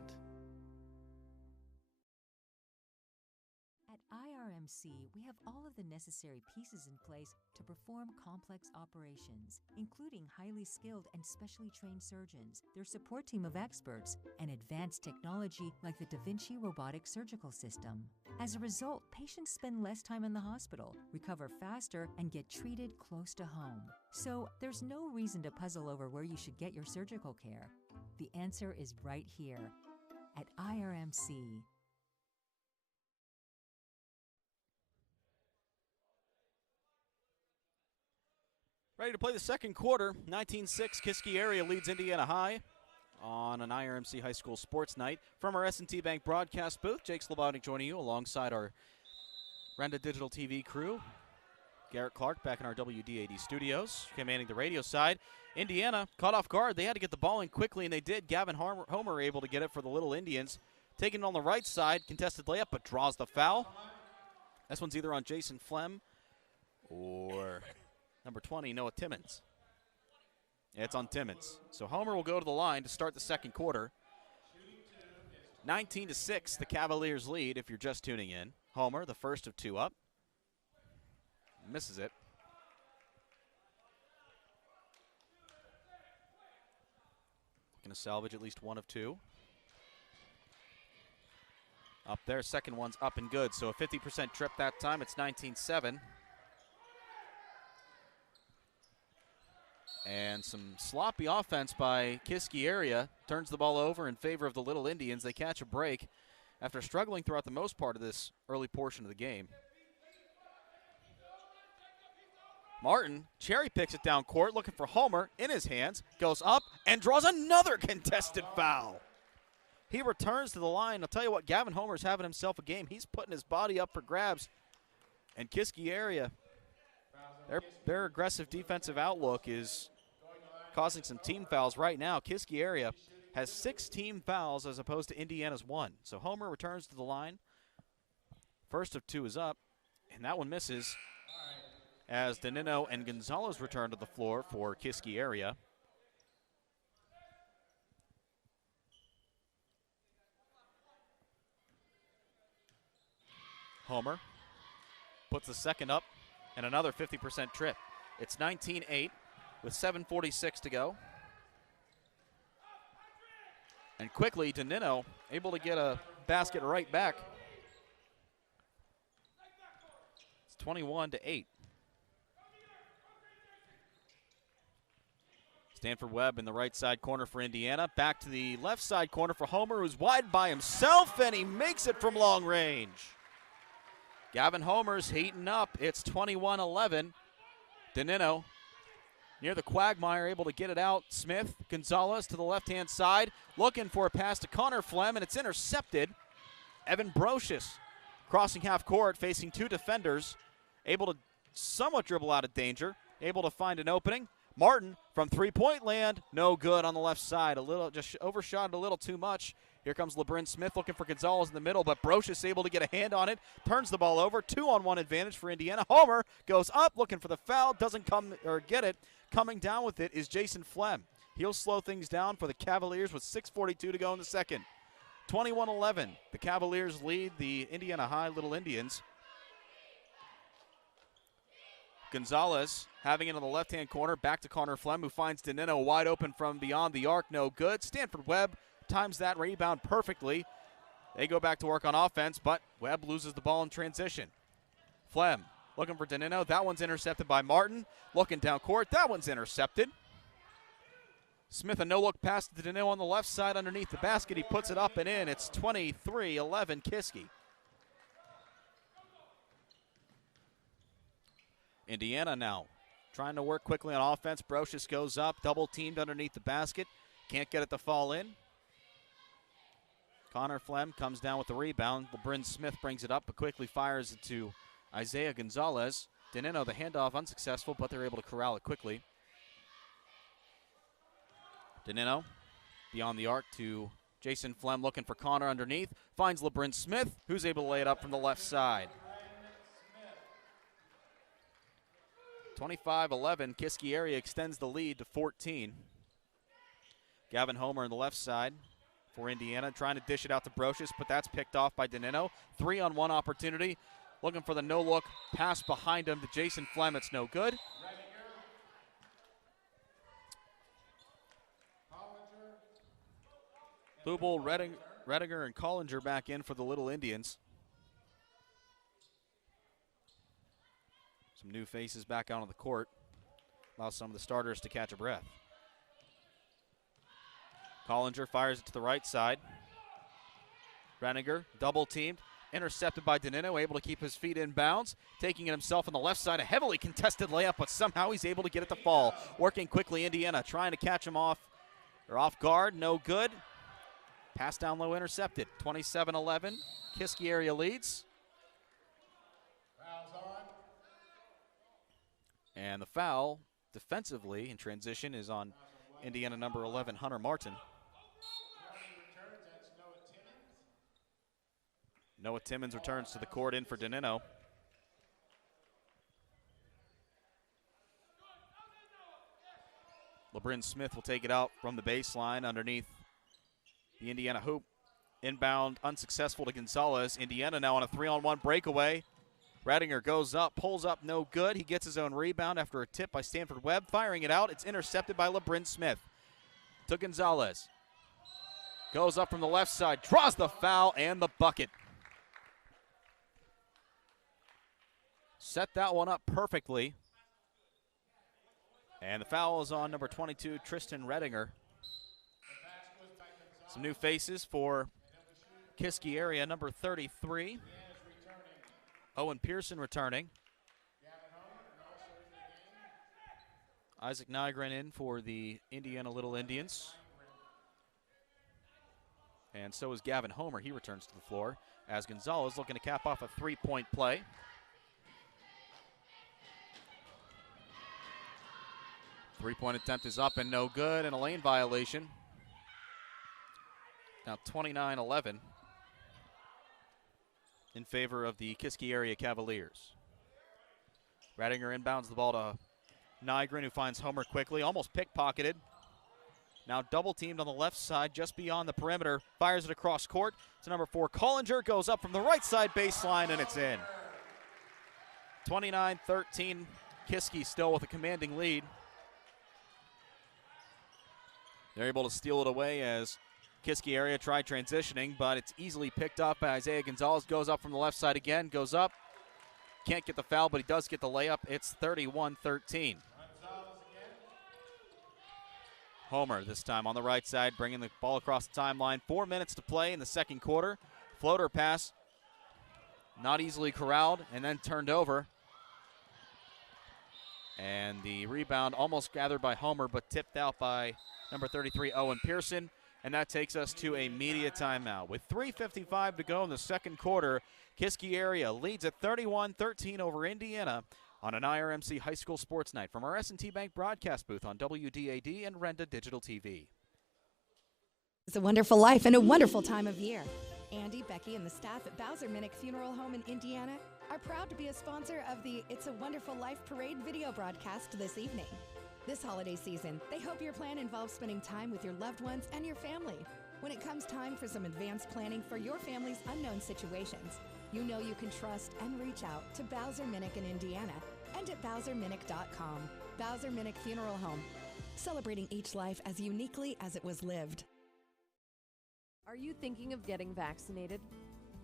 At IRMC, we have all of the necessary pieces in place to perform complex operations, including highly skilled and specially trained surgeons, their support team of experts, and advanced technology like the Da Vinci robotic surgical system. As a result, patients spend less time in the hospital, recover faster, and get treated close to home. So there's no reason to puzzle over where you should get your surgical care. The answer is right here at IRMC. Ready to play the second quarter. 19-6 Kiski area leads Indiana High on an IRMC High School Sports Night. From our S&T Bank broadcast booth, Jake Slobodnik joining you alongside our Renda Digital TV crew. Garrett Clark back in our WDAD studios, commanding the radio side. Indiana caught off guard. They had to get the ball in quickly, and they did. Gavin Homer able to get it for the Little Indians. Taking it on the right side, contested layup, but draws the foul. This one's either on Jason Flem or number 20, Noah Timmons. Yeah, it's on Timmons. So Homer will go to the line to start the second quarter. 19-6, the Cavaliers lead if you're just tuning in. Homer, the first of two up. Misses it. Looking to salvage at least one of two. Up there, second one's up and good. So a 50% trip that time. It's 19-7. And some sloppy offense by Kiski area. Turns the ball over in favor of the Little Indians. They catch a break after struggling throughout the most part of this early portion of the game. Martin cherry picks it down court, looking for Homer in his hands, goes up and draws another contested foul. He returns to the line. I'll tell you what, Gavin Homer's having himself a game. He's putting his body up for grabs. And Kiski area, their aggressive defensive outlook is causing some team fouls right now. Kiski area has 6 team fouls as opposed to Indiana's 1. So Homer returns to the line. First of two is up, and that one misses as Danino and Gonzalez return to the floor for Kiski area. Homer puts the second up and another 50% trip. It's 19-8 with 7:46 to go. And quickly, Danino able to get a basket right back. It's 21-8. Stanford Webb in the right side corner for Indiana. Back to the left side corner for Homer, who's wide by himself, and he makes it from long range. Gavin Homer's heating up. It's 21-11. Danino near the quagmire, able to get it out. Smith, Gonzalez to the left-hand side, looking for a pass to Connor Flem, and it's intercepted. Evan Brocious crossing half court, facing two defenders, able to somewhat dribble out of danger, able to find an opening. Martin from three-point land, no good on the left side. A little, just overshot it a little too much. Here comes LeBron Smith looking for Gonzalez in the middle, but Brocious able to get a hand on it, turns the ball over. 2-on-1 advantage for Indiana. Homer goes up looking for the foul, doesn't come or get it. Coming down with it is Jason Flem. He'll slow things down for the Cavaliers with 6:42 to go in the second. 21-11. The Cavaliers lead the Indiana High Little Indians. Gonzalez having it on the left-hand corner, back to Connor Flem, who finds Danino wide open from beyond the arc, no good. Stanford Webb times that rebound perfectly. They go back to work on offense, but Webb loses the ball in transition. Flem looking for Danino. That one's intercepted by Martin. Looking down court. That one's intercepted. Smith, a no-look pass to Danino on the left side underneath the basket. He puts it up and in. It's 23-11 Kiski. Indiana now trying to work quickly on offense. Brocious goes up, double-teamed underneath the basket. Can't get it to fall in. Connor Flem comes down with the rebound. LeBron Smith brings it up, but quickly fires it to Isaiah Gonzalez. Danino, the handoff unsuccessful, but they're able to corral it quickly. Danino beyond the arc to Jason Flem looking for Connor underneath. Finds LeBron Smith, who's able to lay it up from the left side. 25-11, Kiski area extends the lead to 14. Gavin Homer on the left side for Indiana, trying to dish it out to Brocious, but that's picked off by Danino. 3-on-1 opportunity, looking for the no-look pass behind him to Jason Flem. It's no good. Lubel, Redinger, and Collinger back in for the Little Indians. Some new faces back out on the court. Allow some of the starters to catch a breath. Collinger fires it to the right side. Redinger, double teamed, intercepted by Danino, able to keep his feet in bounds. Taking it himself on the left side, a heavily contested layup, but somehow he's able to get it to fall. Working quickly, Indiana trying to catch him off guard, no good. Pass down low, intercepted. 27-11, Kiski area leads. And the foul defensively in transition is on Indiana number 11, Hunter Martin. Noah Timmons returns to the court in for Danino. LeBron Smith will take it out from the baseline underneath the Indiana hoop. Inbound unsuccessful to Gonzalez. Indiana now on a 3-on-1 breakaway. Redinger goes up, pulls up, no good. He gets his own rebound after a tip by Stanford Webb. Firing it out, it's intercepted by LeBron Smith. To Gonzalez. Goes up from the left side, draws the foul and the bucket. Set that one up perfectly. And the foul is on number 22, Tristan Redinger. Some new faces for Kiski area, number 33. Owen Pearson returning. Isaac Nygren in for the Indiana Little Indians. And so is Gavin Homer. He returns to the floor as Gonzalez looking to cap off a three-point play. Three-point attempt is up and no good, and a lane violation. Now 29-11 in favor of the Kiski area Cavaliers. Redinger inbounds the ball to Nygren, who finds Homer quickly, almost pickpocketed. Now double teamed on the left side, just beyond the perimeter, fires it across court to number 4. Collinger goes up from the right side baseline, and it's in. 29-13, Kiski still with a commanding lead. They're able to steal it away as Kiski area tried transitioning, but it's easily picked up by Isaiah Gonzalez. Goes up from the left side again, goes up. Can't get the foul, but he does get the layup. It's 31-13. Homer this time on the right side, bringing the ball across the timeline. 4 minutes to play in the second quarter. Floater pass, not easily corralled, and then turned over. And the rebound almost gathered by Homer, but tipped out by number 33, Owen Pearson. And that takes us to a media timeout. With 3:55 to go in the second quarter, Kiski area leads at 31-13 over Indiana on an IRMC High School Sports Night from our S&T Bank broadcast booth on WDAD and Renda Digital TV. It's a wonderful life and a wonderful time of year. Andy, Becky, and the staff at Bowser Minnick Funeral Home in Indiana are proud to be a sponsor of the It's a Wonderful Life Parade video broadcast this evening. This holiday season, they hope your plan involves spending time with your loved ones and your family. When it comes time for some advanced planning for your family's unknown situations, you know you can trust and reach out to Bowser Minnick in Indiana and at BowserMinnick.com. Bowser Minnick Funeral Home, celebrating each life as uniquely as it was lived. Are you thinking of getting vaccinated?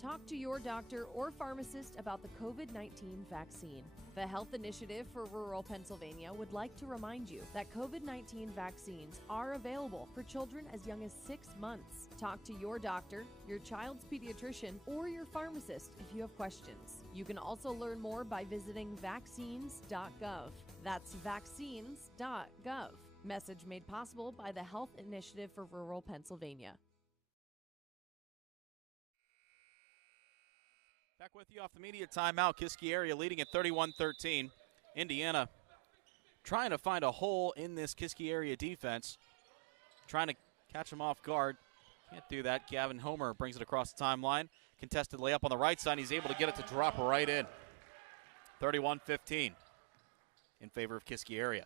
Talk to your doctor or pharmacist about the COVID-19 vaccine. The Health Initiative for Rural Pennsylvania would like to remind you that COVID-19 vaccines are available for children as young as 6 months. Talk to your doctor, your child's pediatrician, or your pharmacist if you have questions. You can also learn more by visiting vaccines.gov. That's vaccines.gov. Message made possible by the Health Initiative for Rural Pennsylvania. Back with you off the media timeout. Kiski area leading at 31-13. Indiana trying to find a hole in this Kiski area defense. Trying to catch them off guard. Can't do that. Gavin Homer brings it across the timeline. Contested layup on the right side. He's able to get it to drop right in. 31-15 in favor of Kiski area.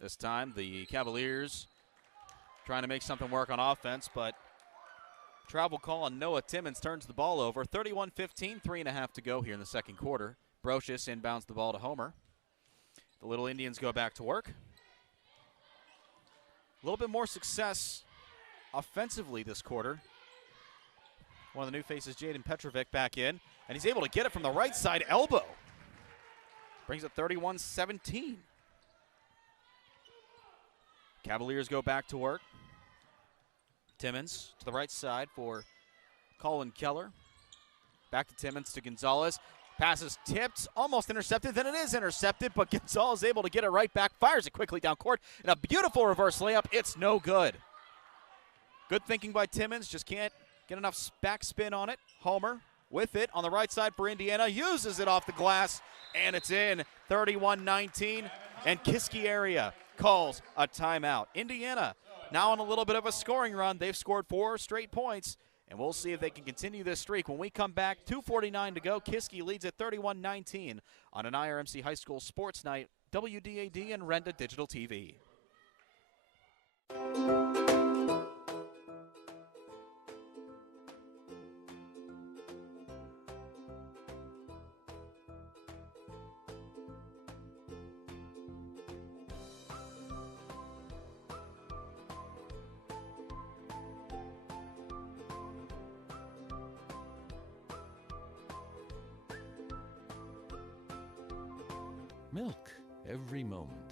This time the Cavaliers trying to make something work on offense, but travel call on Noah Timmons turns the ball over. 31-15, 3.5 to go here in the second quarter. Brocious inbounds the ball to Homer. The Little Indians go back to work. A little bit more success offensively this quarter. One of the new faces, Jaden Petrovic, back in, and he's able to get it from the right side elbow. Brings it 31-17. Cavaliers go back to work. Timmons to the right side for Colin Keller. Back to Timmons to Gonzalez. Passes tipped, almost intercepted, then it is intercepted, but Gonzalez able to get it right back, fires it quickly down court, and a beautiful reverse layup. It's no good. Good thinking by Timmons, just can't get enough backspin on it. Homer with it on the right side for Indiana, uses it off the glass, and it's in. 31-19, and Kiski area calls a timeout. Indiana now on a little bit of a scoring run. They've scored 4 straight points, and we'll see if they can continue this streak. When we come back, 2:49 to go. Kiski leads at 31-19 on an IRMC High School Sports Night, WDAD and Renda Digital TV. Milk every moment.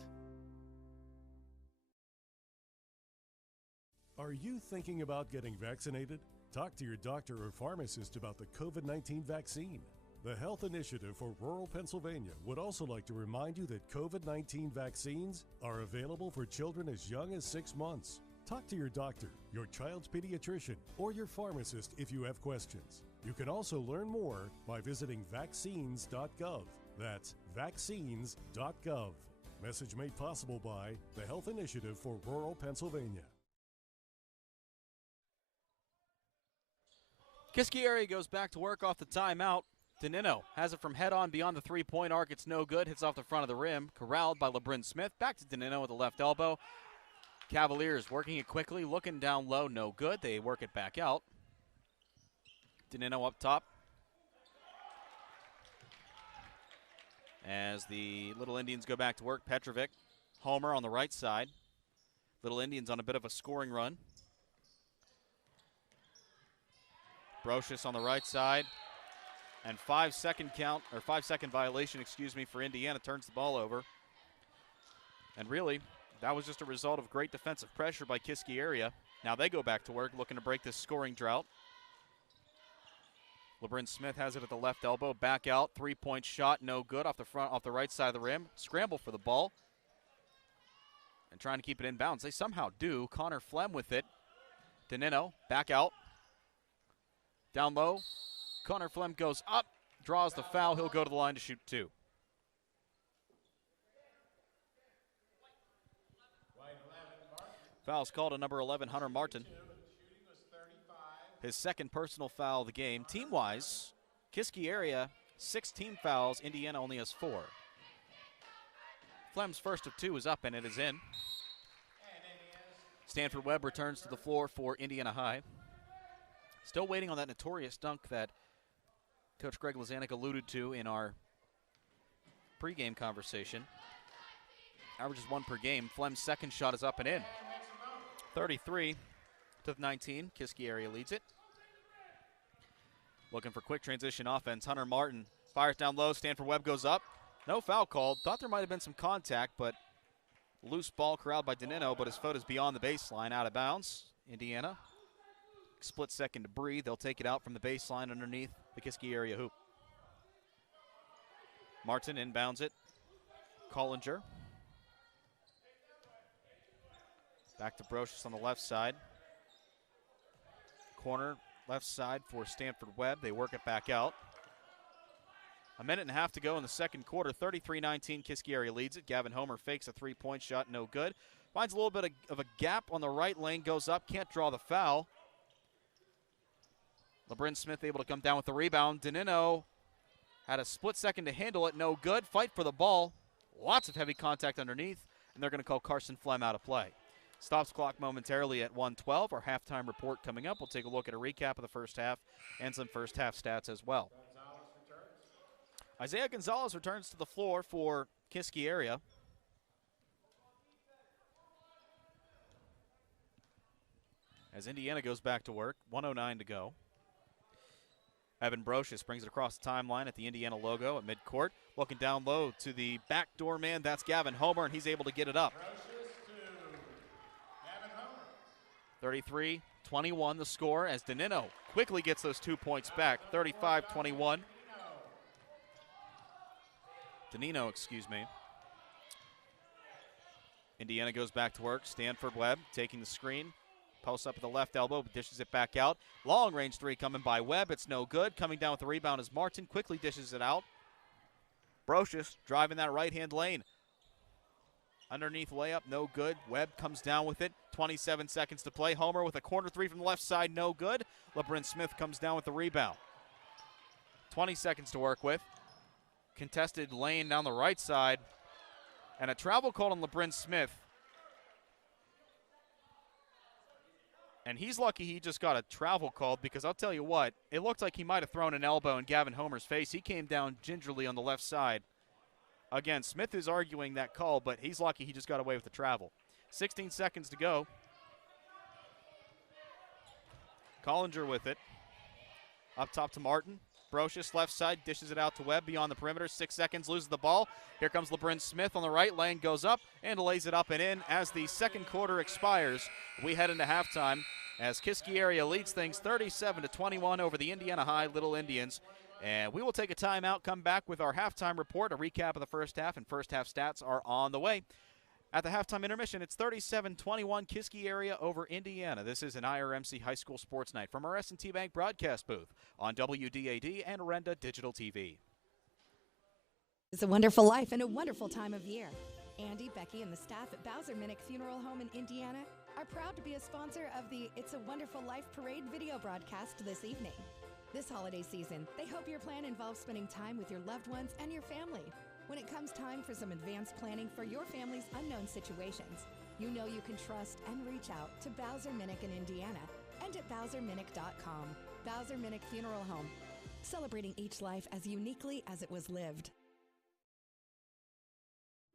Are you thinking about getting vaccinated? Talk to your doctor or pharmacist about the COVID-19 vaccine. The Health Initiative for Rural Pennsylvania would also like to remind you that COVID-19 vaccines are available for children as young as 6 months. Talk to your doctor, your child's pediatrician, or your pharmacist if you have questions. You can also learn more by visiting vaccines.gov. That's vaccines.gov. Message made possible by the Health Initiative for Rural Pennsylvania. Kiski area goes back to work off the timeout. Danino has it from head on beyond the three-point arc. It's no good. Hits off the front of the rim. Corralled by LeBrin Smith. Back to Danino with the left elbow. Cavaliers working it quickly. Looking down low. No good. They work it back out. Danino up top. As the Little Indians go back to work, Petrovic, Homer on the right side. Little Indians on a bit of a scoring run. Brocious on the right side. And 5-second violation, for Indiana, turns the ball over. And really, that was just a result of great defensive pressure by Kiski area. Now they go back to work, looking to break this scoring drought. LeBrin Smith has it at the left elbow, back out, three-point shot, no good, off the right side of the rim. Scramble for the ball. And trying to keep it in bounds. They somehow do. Connor Flem with it. Danino, back out. Down low. Connor Flem goes up, draws the foul. He'll go to the line to shoot 2. Foul's called on number 11, Hunter Martin. His second personal foul of the game. Team-wise, Kiski area, 6 team fouls. Indiana only has 4. Flem's first of 2 is up, and it is in. Stanford Webb returns to the floor for Indiana High. Still waiting on that notorious dunk that Coach Greg Lazanik alluded to in our pregame conversation. Averages 1 per game. Flem's second shot is up and in. 33-19. Kiski area leads it. Looking for quick transition offense. Hunter Martin fires down low. Stanford Webb goes up. No foul called. Thought there might have been some contact, but loose ball corralled by Danino, but his foot is beyond the baseline, out of bounds. Indiana, split second to breathe. They'll take it out from the baseline underneath the Kiski area hoop. Martin inbounds it. Collinger. Back to Brocious on the left side. Corner, left side for Stanford Webb. They work it back out. A minute and a half to go in the second quarter. 33-19, Kiski area leads it. Gavin Homer fakes a three-point shot, no good. Finds a little bit of a gap on the right lane, goes up, can't draw the foul. LeBron Smith able to come down with the rebound. Danino had a split second to handle it, no good. Fight for the ball. Lots of heavy contact underneath, and they're going to call Carson Flem out of play. Stops clock momentarily at 1:12. Our halftime report coming up. We'll take a look at a recap of the first half and some first half stats as well. Isaiah Gonzalez returns to the floor for Kiski area. As Indiana goes back to work, 1:09 to go. Evan Brocious brings it across the timeline at the Indiana logo at midcourt. Looking down low to the backdoor man, that's Gavin Homer, and he's able to get it up. 33-21 the score as Danino quickly gets those 2 points back. 35-21. Danino, excuse me. Indiana goes back to work. Stanford Webb taking the screen. Posts up at the left elbow, but dishes it back out. Long range three coming by Webb. It's no good. Coming down with the rebound is Martin. Quickly dishes it out. Brocious driving that right-hand lane. Underneath layup, no good. Webb comes down with it. 27 seconds to play. Homer with a corner three from the left side, no good. LeBron Smith comes down with the rebound. 20 seconds to work with. Contested lane down the right side. And a travel called on LeBron Smith. And he's lucky he just got a travel called, because I'll tell you what, it looked like he might have thrown an elbow in Gavin Homer's face. He came down gingerly on the left side. Again, Smith is arguing that call, but he's lucky he just got away with the travel. 16 seconds to go. Collinger with it. Up top to Martin. Brocious left side, dishes it out to Webb beyond the perimeter. 6 seconds, loses the ball. Here comes LeBron Smith on the right lane, goes up and lays it up and in. As the second quarter expires, we head into halftime as Kiski area leads things 37-21 over the Indiana High Little Indians. And we will take a timeout, come back with our halftime report, a recap of the first half, and first half stats are on the way. At the halftime intermission, it's 37-21 Kiski area over Indiana. This is an IRMC High School Sports Night from our S&T Bank broadcast booth on WDAD and Renda Digital TV. It's a wonderful life and a wonderful time of year. Andy, Becky, and the staff at Bowser Minnick Funeral Home in Indiana are proud to be a sponsor of the It's a Wonderful Life Parade video broadcast this evening. This holiday season, they hope your plan involves spending time with your loved ones and your family. When it comes time for some advanced planning for your family's unknown situations, you know you can trust and reach out to Bowser Minnick in Indiana and at BowserMinnick.com. Bowser Minnick Funeral Home, celebrating each life as uniquely as it was lived.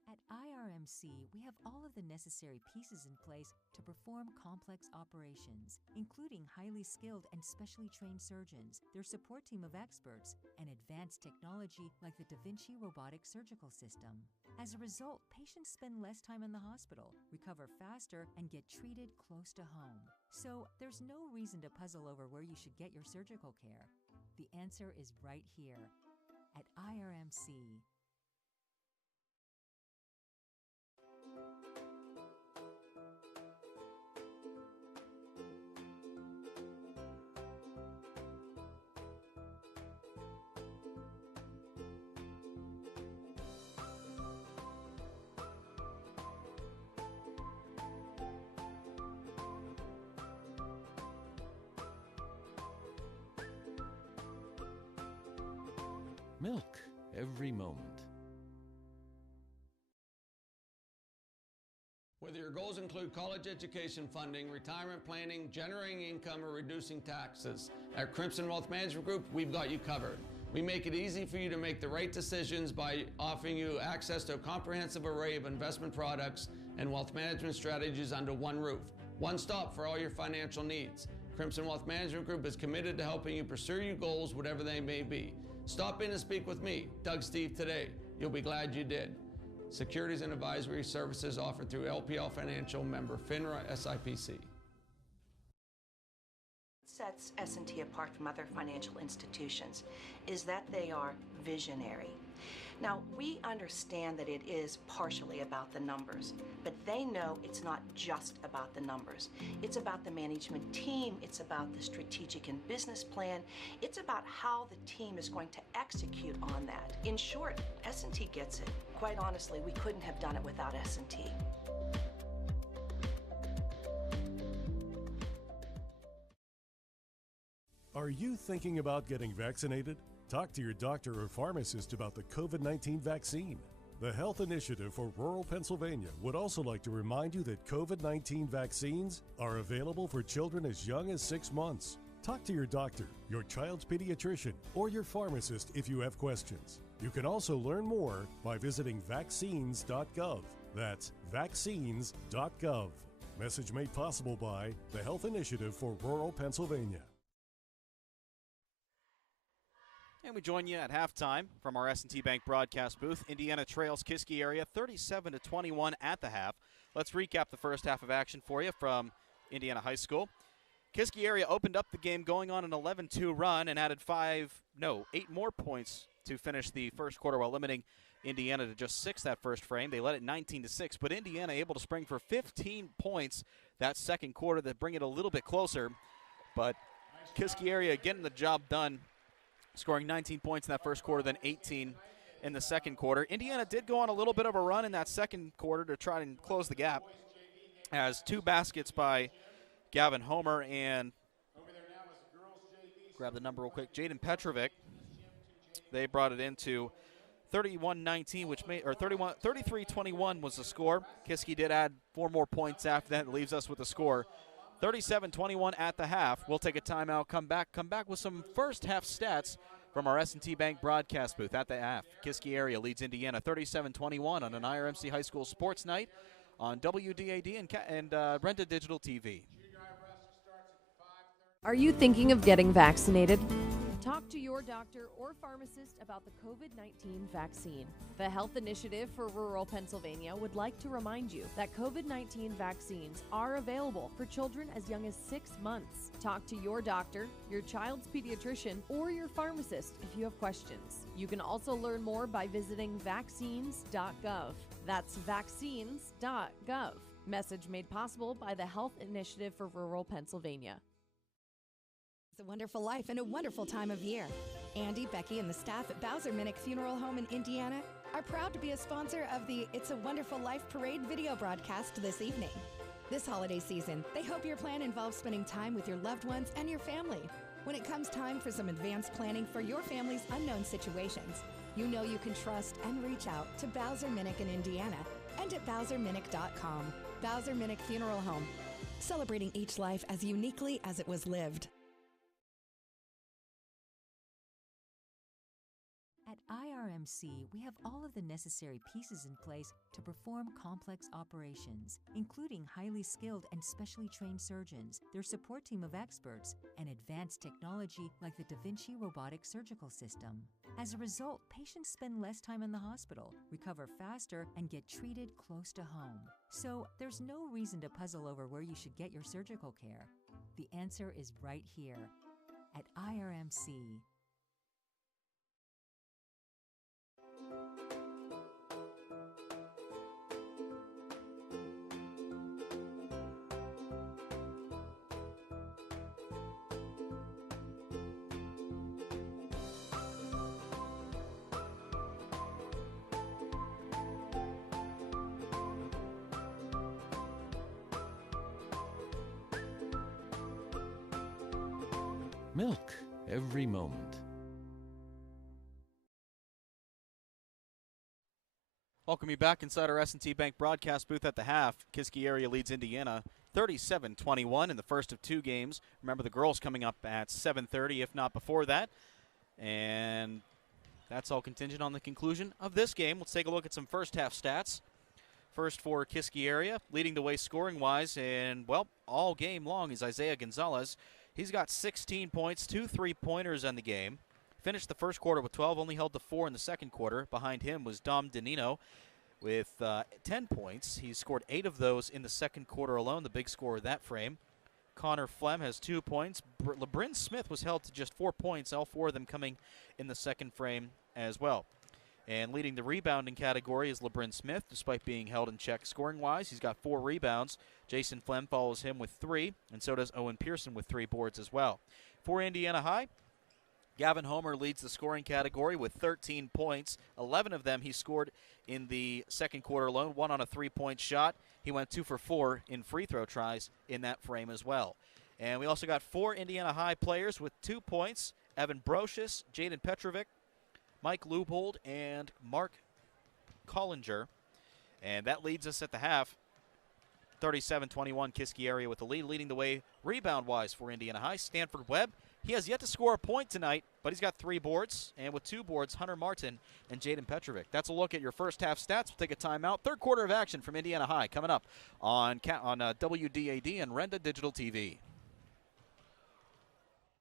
At IRMC, we have all of the necessary pieces in place to perform complex operations, including highly skilled and specially trained surgeons, their support team of experts, and advanced technology like the Da Vinci robotic surgical system. As a result, patients spend less time in the hospital, recover faster, and get treated close to home. So there's no reason to puzzle over where you should get your surgical care. The answer is right here at IRMC. Milk every moment. Whether your goals include college education funding, retirement planning, generating income, or reducing taxes, at Crimson Wealth Management Group, we've got you covered. We make it easy for you to make the right decisions by offering you access to a comprehensive array of investment products and wealth management strategies under one roof. One stop for all your financial needs. Crimson Wealth Management Group is committed to helping you pursue your goals, whatever they may be. Stop in and speak with me, Doug Steve, today. You'll be glad you did. Securities and advisory services offered through LPL Financial, member FINRA SIPC. Sets S&T apart from other financial institutions is that they are visionary. Now, we understand that it is partially about the numbers, but they know it's not just about the numbers. It's about the management team, it's about the strategic and business plan, it's about how the team is going to execute on that. In short, S&T gets it. Quite honestly, we couldn't have done it without S&T. Are you thinking about getting vaccinated? Talk to your doctor or pharmacist about the COVID-19 vaccine. The Health Initiative for Rural Pennsylvania would also like to remind you that COVID-19 vaccines are available for children as young as 6 months. Talk to your doctor, your child's pediatrician, or your pharmacist if you have questions. You can also learn more by visiting vaccines.gov. That's vaccines.gov. Message made possible by the Health Initiative for Rural Pennsylvania. And we join you at halftime from our S&T Bank broadcast booth. Indiana trails Kiski area 37-21 at the half. Let's recap the first half of action for you from Indiana High School. Kiski area opened up the game going on an 11-2 run and added 8 more points to finish the first quarter while limiting Indiana to just 6 that first frame. They led it 19-6, but Indiana able to spring for 15 points that second quarter that bring it a little bit closer. But Kiski area getting the job done, scoring 19 points in that first quarter, then 18 in the second quarter. Indiana did go on a little bit of a run in that second quarter to try and close the gap, as 2 baskets by Gavin Homer and, grab the number real quick, Jaden Petrovic. They brought it into 31-19, which made, or 33-21 was the score. Kiski did add 4 more points after that. It leaves us with a score 37-21 at the half. We'll take a timeout, come back with some first half stats from our S&T Bank broadcast booth at the half. Kiski area leads Indiana 37-21 on an IRMC High School Sports Night on WDAD and Renta Digital TV. Are you thinking of getting vaccinated? Talk to your doctor or pharmacist about the COVID-19 vaccine. The Health Initiative for Rural Pennsylvania would like to remind you that COVID-19 vaccines are available for children as young as 6 months. Talk to your doctor, your child's pediatrician, or your pharmacist if you have questions. You can also learn more by visiting vaccines.gov. That's vaccines.gov. Message made possible by the Health Initiative for Rural Pennsylvania. It's a wonderful life and a wonderful time of year. Andy, Becky, and the staff at Bowser Minnick Funeral Home in Indiana are proud to be a sponsor of the It's a Wonderful Life Parade video broadcast this evening. This holiday season, they hope your plan involves spending time with your loved ones and your family. When it comes time for some advanced planning for your family's unknown situations, you know you can trust and reach out to Bowser Minnick in Indiana and at BowserMinnick.com. Bowser Minnick Funeral Home, celebrating each life as uniquely as it was lived. At IRMC, we have all of the necessary pieces in place to perform complex operations, including highly skilled and specially trained surgeons, their support team of experts, and advanced technology like the Da Vinci robotic surgical system. As a result, patients spend less time in the hospital, recover faster, and get treated close to home. So there's no reason to puzzle over where you should get your surgical care. The answer is right here at IRMC. Milk every moment. Welcome you back inside our S&T Bank broadcast booth at the half. Kiski area leads Indiana 37-21 in the first of two games. Remember, the girls coming up at 7:30, if not before that. And that's all contingent on the conclusion of this game. Let's take a look at some first half stats. First for Kiski area, leading the way scoring-wise, and, well, all game long is Isaiah Gonzalez. He's got 16 points, 2 3-pointers in the game. Finished the first quarter with 12, only held to 4 in the second quarter. Behind him was Dom Danino with 10 points. He scored 8 of those in the second quarter alone, the big scorer of that frame. Connor Flem has 2 points. LeBrin Smith was held to just 4 points, all 4 of them coming in the second frame as well. And leading the rebounding category is LeBrin Smith, despite being held in check scoring-wise. He's got 4 rebounds. Jason Flem follows him with 3, and so does Owen Pearson with 3 boards as well. For Indiana High, Gavin Homer leads the scoring category with 13 points. 11 of them he scored in the second quarter alone, 1 on a 3-point shot. He went 2 for 4 in free throw tries in that frame as well. And we also got 4 Indiana High players with 2 points. Evan Brocious, Jaden Petrovic, Mike Leupold, and Mark Collinger. And that leads us at the half. 37-21 Kiski area with the lead, leading the way rebound-wise for Indiana High. Stanford Webb, he has yet to score a point tonight, but he's got 3 boards. And with 2 boards, Hunter Martin and Jaden Petrovic. That's a look at your first half stats. We'll take a timeout. Third quarter of action from Indiana High coming up on WDAD and Renda Digital TV.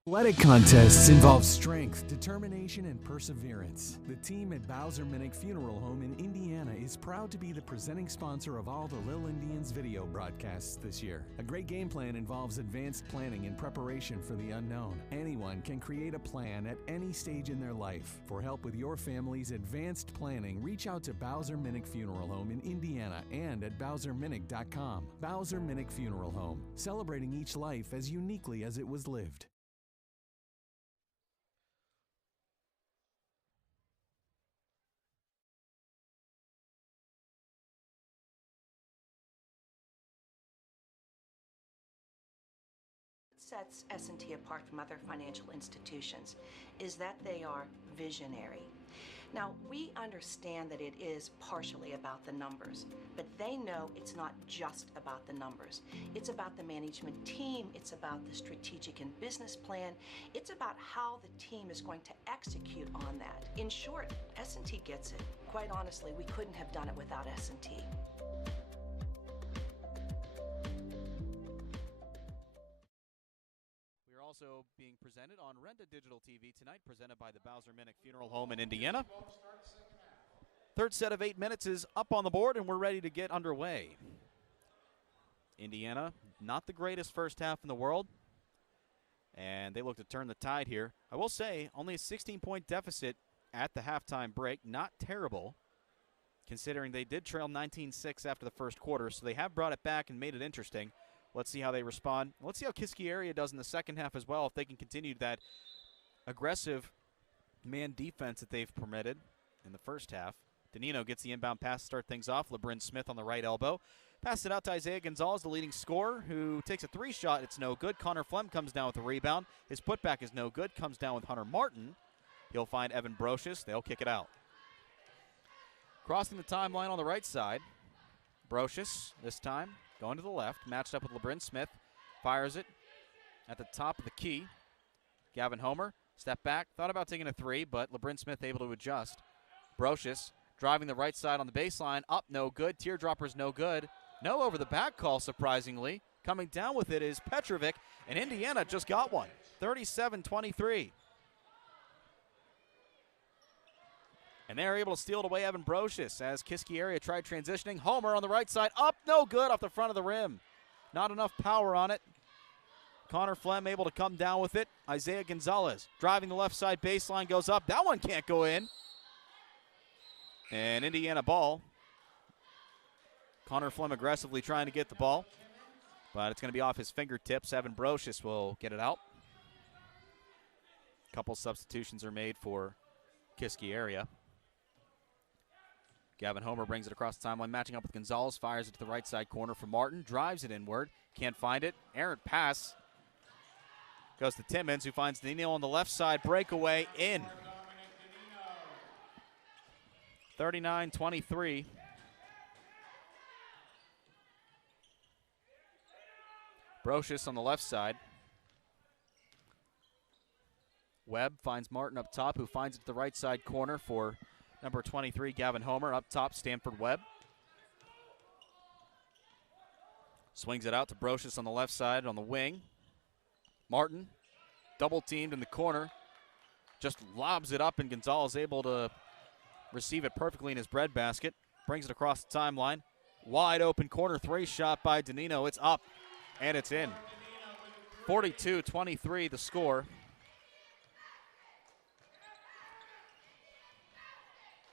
Athletic contests involve strength, determination, and perseverance. The team at Bowser Minnick Funeral Home in Indiana is proud to be the presenting sponsor of all the Lil Indians video broadcasts this year. A great game plan involves advanced planning and preparation for the unknown. Anyone can create a plan at any stage in their life. For help with your family's advanced planning, reach out to Bowser Minnick Funeral Home in Indiana and at BowserMinnick.com. Bowser Minnick Funeral Home, celebrating each life as uniquely as it was lived. Sets S&T apart from other financial institutions is that they are visionary. Now, we understand that it is partially about the numbers, but they know it's not just about the numbers. It's about the management team, it's about the strategic and business plan, it's about how the team is going to execute on that. In short, S&T gets it. Quite honestly, we couldn't have done it without S&T. Also being presented on Renda Digital TV tonight, presented by the Bowser Minnick Funeral Home in Indiana. Third set of 8 minutes is up on the board, and we're ready to get underway. Indiana, not the greatest first half in the world, and they look to turn the tide here. I will say, only a 16-point deficit at the halftime break. Not terrible, considering they did trail 19-6 after the first quarter, so they have brought it back and made it interesting. Let's see how they respond. Let's see how Kiski area does in the second half as well, if they can continue that aggressive man defense that they've permitted in the first half. Danino gets the inbound pass to start things off. LeBrin Smith on the right elbow. Pass it out to Isaiah Gonzalez, the leading scorer, who takes a 3-shot. It's no good. Connor Flem comes down with a rebound. His putback is no good. Comes down with Hunter Martin. He'll find Evan Brocious. They'll kick it out. Crossing the timeline on the right side. Brocious this time going to the left, matched up with LeBrin Smith. Fires it at the top of the key. Gavin Homer, step back, thought about taking a 3, but LeBrin Smith able to adjust. Brocious driving the right side on the baseline, up, no good. Teardropper's no good. No over the back call, surprisingly. Coming down with it is Petrovic, and Indiana just got one. 37-23. And they're able to steal it away, Evan Brocious, as Kiski area tried transitioning. Homer on the right side, up, no good, off the front of the rim. Not enough power on it. Connor Flem able to come down with it. Isaiah Gonzalez driving the left side baseline, goes up. That one can't go in. And Indiana ball. Connor Flem aggressively trying to get the ball, but it's going to be off his fingertips. Evan Brocious will get it out. A couple substitutions are made for Kiski area. Gavin Homer brings it across the timeline, matching up with Gonzalez, fires it to the right side corner for Martin, drives it inward, can't find it. Errant pass goes to Timmons, who finds Danino on the left side, breakaway in. 39-23. Brocious on the left side. Webb finds Martin up top, who finds it to the right side corner for number 23, Gavin Homer. Up top, Stanford Webb. Swings it out to Brocious on the left side on the wing. Martin, double teamed in the corner, just lobs it up, and Gonzalez able to receive it perfectly in his breadbasket. Brings it across the timeline. Wide open corner three shot by Danino. It's up, and it's in. 42-23 the score.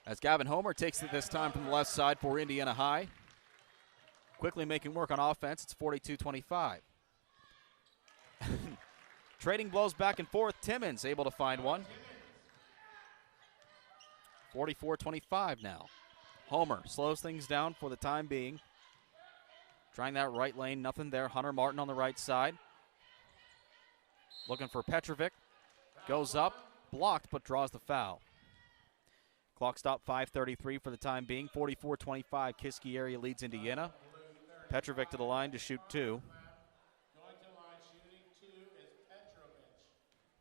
As Gavin Homer takes it this time from the left side for Indiana High. Quickly making work on offense, it's 42-25. Trading blows back and forth. Timmons able to find one. 44-25 now. Homer slows things down for the time being. Trying that right lane, nothing there. Hunter Martin on the right side. Looking for Petrovic. Goes up, blocked, but draws the foul. Clock stop 5:33 for the time being. 44-25, Kiski area leads Indiana. Petrovic to the line to shoot two.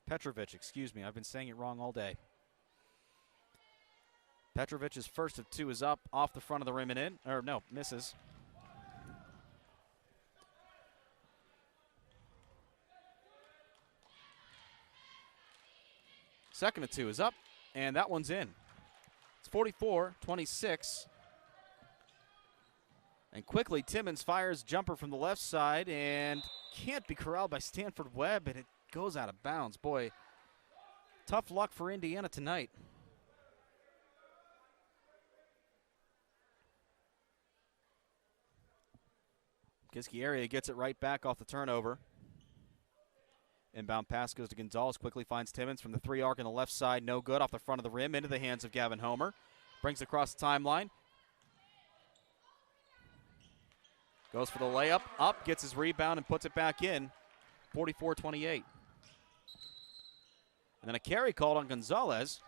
Petrovic, excuse me. I've been saying it wrong all day. Petrovic's first of two is up, off the front of the rim and in. Or no, misses. Second of two is up, and that one's in. It's 44-26. And quickly, Timmons fires jumper from the left side and can't be corralled by Stanford Webb, and it goes out of bounds. Boy, tough luck for Indiana tonight. Kiski area gets it right back off the turnover. Inbound pass goes to Gonzalez, quickly finds Timmons from the three arc on the left side. No good, off the front of the rim, into the hands of Gavin Homer. Brings it across the timeline. Goes for the layup, up, gets his rebound and puts it back in. 44-28. And then a carry called on Gonzalez.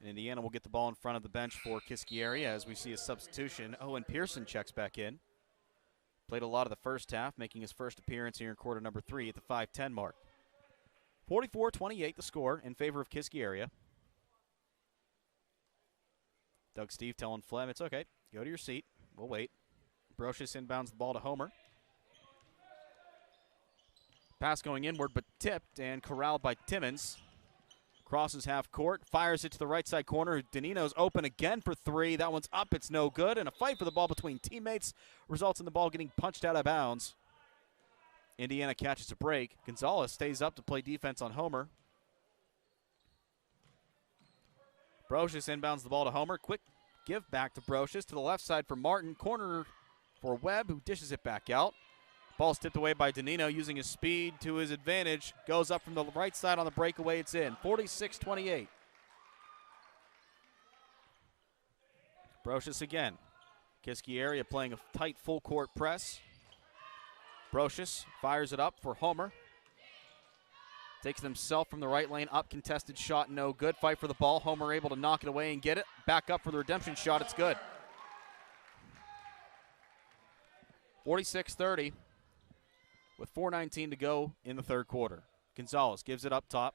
And Indiana will get the ball in front of the bench for Kiski area as we see a substitution. Owen Pearson checks back in. Played a lot of the first half, making his first appearance here in quarter number 3 at the 5:10 mark. 44-28 the score in favor of Kiski area. Doug Steve telling Flem, it's okay, go to your seat, we'll wait. Brocious inbounds the ball to Homer. Pass going inward, but tipped and corralled by Timmons. Crosses half court, fires it to the right side corner. Danino's open again for three. That one's up, it's no good. And a fight for the ball between teammates results in the ball getting punched out of bounds. Indiana catches a break. Gonzalez stays up to play defense on Homer. Brocious inbounds the ball to Homer. Quick give back to Brocious to the left side for Martin. Corner for Webb, who dishes it back out. Ball's tipped away by Danino, using his speed to his advantage. Goes up from the right side on the breakaway. It's in. 46-28. Brocious again. Kiski area playing a tight full court press. Brocious fires it up for Homer. Takes it himself from the right lane, up, contested shot, no good. Fight for the ball. Homer able to knock it away and get it. Back up for the redemption shot, it's good. 46-30 with 4:19 to go in the third quarter. Gonzalez gives it up top.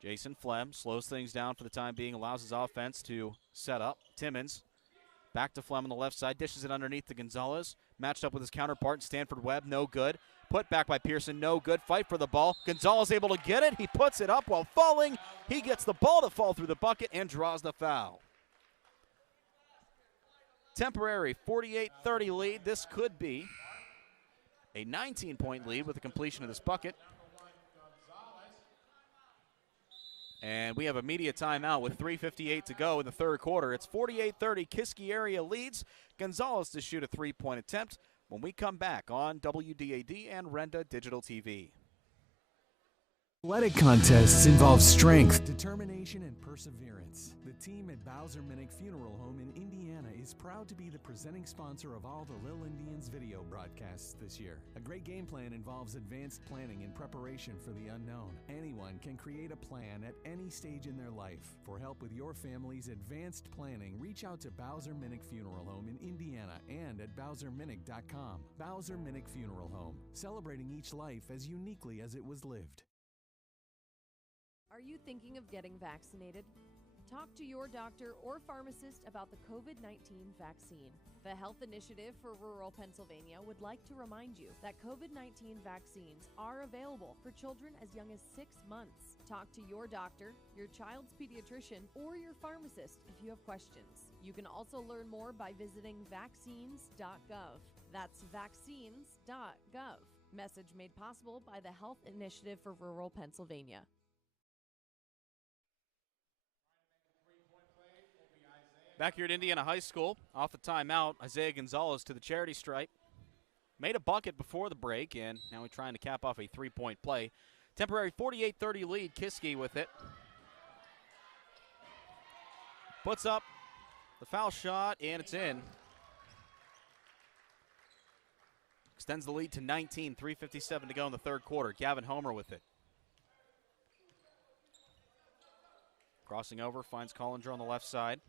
Jason Flem slows things down for the time being, allows his offense to set up. Timmons back to Flem on the left side, dishes it underneath to Gonzalez. Matched up with his counterpart, Stanford Webb, no good. Put back by Pearson, no good. Fight for the ball. Gonzalez able to get it. He puts it up while falling. He gets the ball to fall through the bucket and draws the foul. Temporary 48-30 lead. This could be a 19-point lead with the completion of this bucket. And we have a media timeout with 3:58 to go in the third quarter. It's 48-30. Kiski area leads. Gonzalez to shoot a three-point attempt when we come back on WDAD and Renda Digital TV. Athletic contests involve strength, determination, and perseverance. The team at Bowser Minnick Funeral Home in Indiana is proud to be the presenting sponsor of all the Lil Indians video broadcasts this year. A great game plan involves advanced planning and preparation for the unknown. Anyone can create a plan at any stage in their life. For help with your family's advanced planning, reach out to Bowser Minnick Funeral Home in Indiana and at BowserMinnick.com. Bowser Minnick Funeral Home, celebrating each life as uniquely as it was lived. Are you thinking of getting vaccinated? Talk to your doctor or pharmacist about the COVID-19 vaccine. The Health Initiative for Rural Pennsylvania would like to remind you that COVID-19 vaccines are available for children as young as 6 months. Talk to your doctor, your child's pediatrician, or your pharmacist if you have questions. You can also learn more by visiting vaccines.gov. That's vaccines.gov. Message made possible by the Health Initiative for Rural Pennsylvania. Back here at Indiana High School, off the timeout, Isaiah Gonzalez to the charity stripe. Made a bucket before the break, and now he's trying to cap off a three-point play. Temporary 48-30 lead, Kiski with it. Puts up the foul shot, and it's in. Extends the lead to 19, 3:57 to go in the third quarter. Gavin Homer with it. Crossing over, finds Collinger on the left side.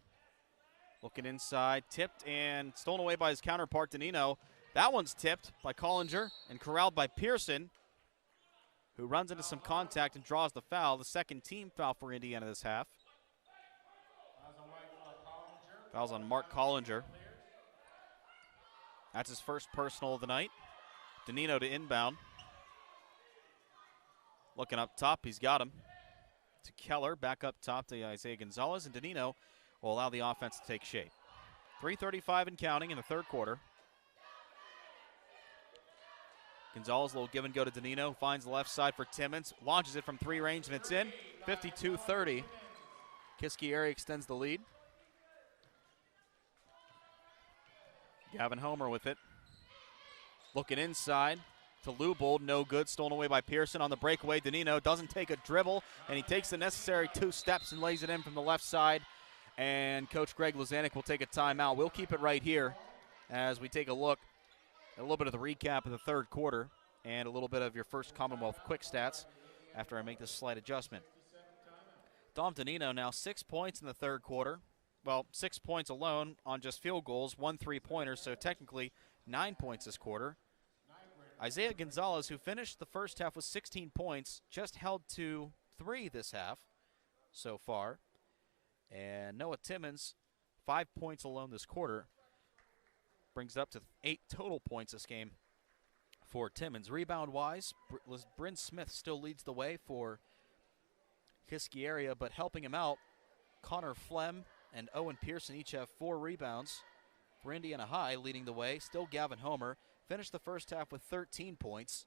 Looking inside, tipped and stolen away by his counterpart, Danino. That one's tipped by Collinger and corralled by Pearson, who runs into some contact and draws the foul. The second team foul for Indiana this half. Foul's on Mark Collinger. That's his first personal of the night. Danino to inbound. Looking up top, he's got him. To Keller, back up top to Isaiah Gonzalez, and Danino will allow the offense to take shape. 3:35 and counting in the third quarter. Gonzalez, a little give and go to Danino, finds the left side for Timmons, launches it from three range, and it's in. 52-30. Kiski area extends the lead. Gavin Homer with it. Looking inside to Leubold, no good, stolen away by Pearson on the breakaway. Danino doesn't take a dribble, and he takes the necessary 2 steps and lays it in from the left side. And Coach Greg Luzanik will take a timeout. We'll keep it right here as we take a look at a little bit of the recap of the third quarter and a little bit of your first Commonwealth quick stats after I make this slight adjustment. Dom Danino now 6 points in the third quarter. Well, 6 points alone on just field goals, 1 3-pointer, so technically 9 points this quarter. Isaiah Gonzalez, who finished the first half with 16 points, just held to 3 this half so far. And Noah Timmons, 5 points alone this quarter, brings it up to 8 total points this game for Timmons. Rebound-wise, Bryn Smith still leads the way for Kiski area, but helping him out, Connor Flem and Owen Pearson each have 4 rebounds for Indiana High, leading the way. Still Gavin Homer, finished the first half with 13 points,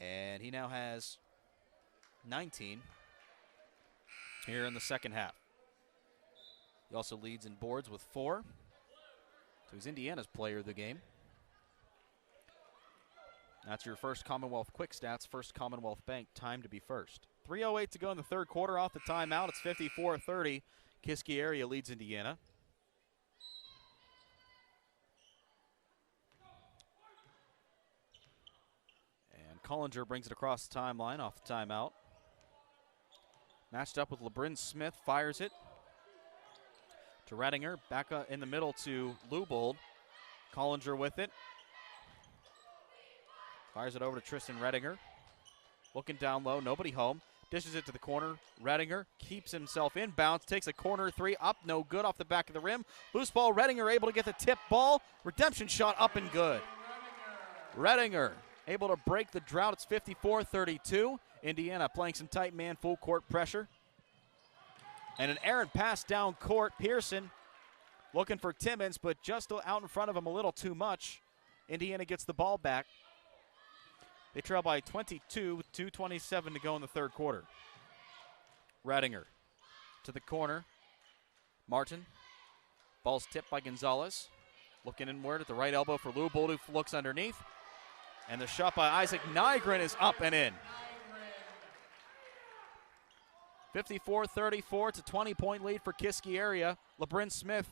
and he now has 19 here in the second half. He also leads in boards with 4. So he's Indiana's player of the game. That's your first Commonwealth quick stats, first Commonwealth Bank, time to be first. 3:08 to go in the third quarter off the timeout. It's 54-30. Kiski area leads Indiana. And Collinger brings it across the timeline off the timeout. Matched up with LeBrin Smith, fires it to Rettinger, back in the middle to Leubold. Collinger with it. Fires it over to Tristan Rettinger. Looking down low, nobody home. Dishes it to the corner. Rettinger keeps himself inbounds, takes a corner 3, up, no good, off the back of the rim. Loose ball, Rettinger able to get the tip ball. Redemption shot up and good. Rettinger able to break the drought. It's 54-32. Indiana playing some tight man, full court pressure. And an errant pass down court. Pearson looking for Timmons, but just out in front of him a little too much. Indiana gets the ball back. They trail by 22 with 2:27 to go in the third quarter. Rettinger to the corner. Martin. Ball's tipped by Gonzalez. Looking inward at the right elbow for Leubold, who looks underneath. And the shot by Isaac Nygren is up and in. 54-34. It's a 20-point lead for Kiski area. LeBrin Smith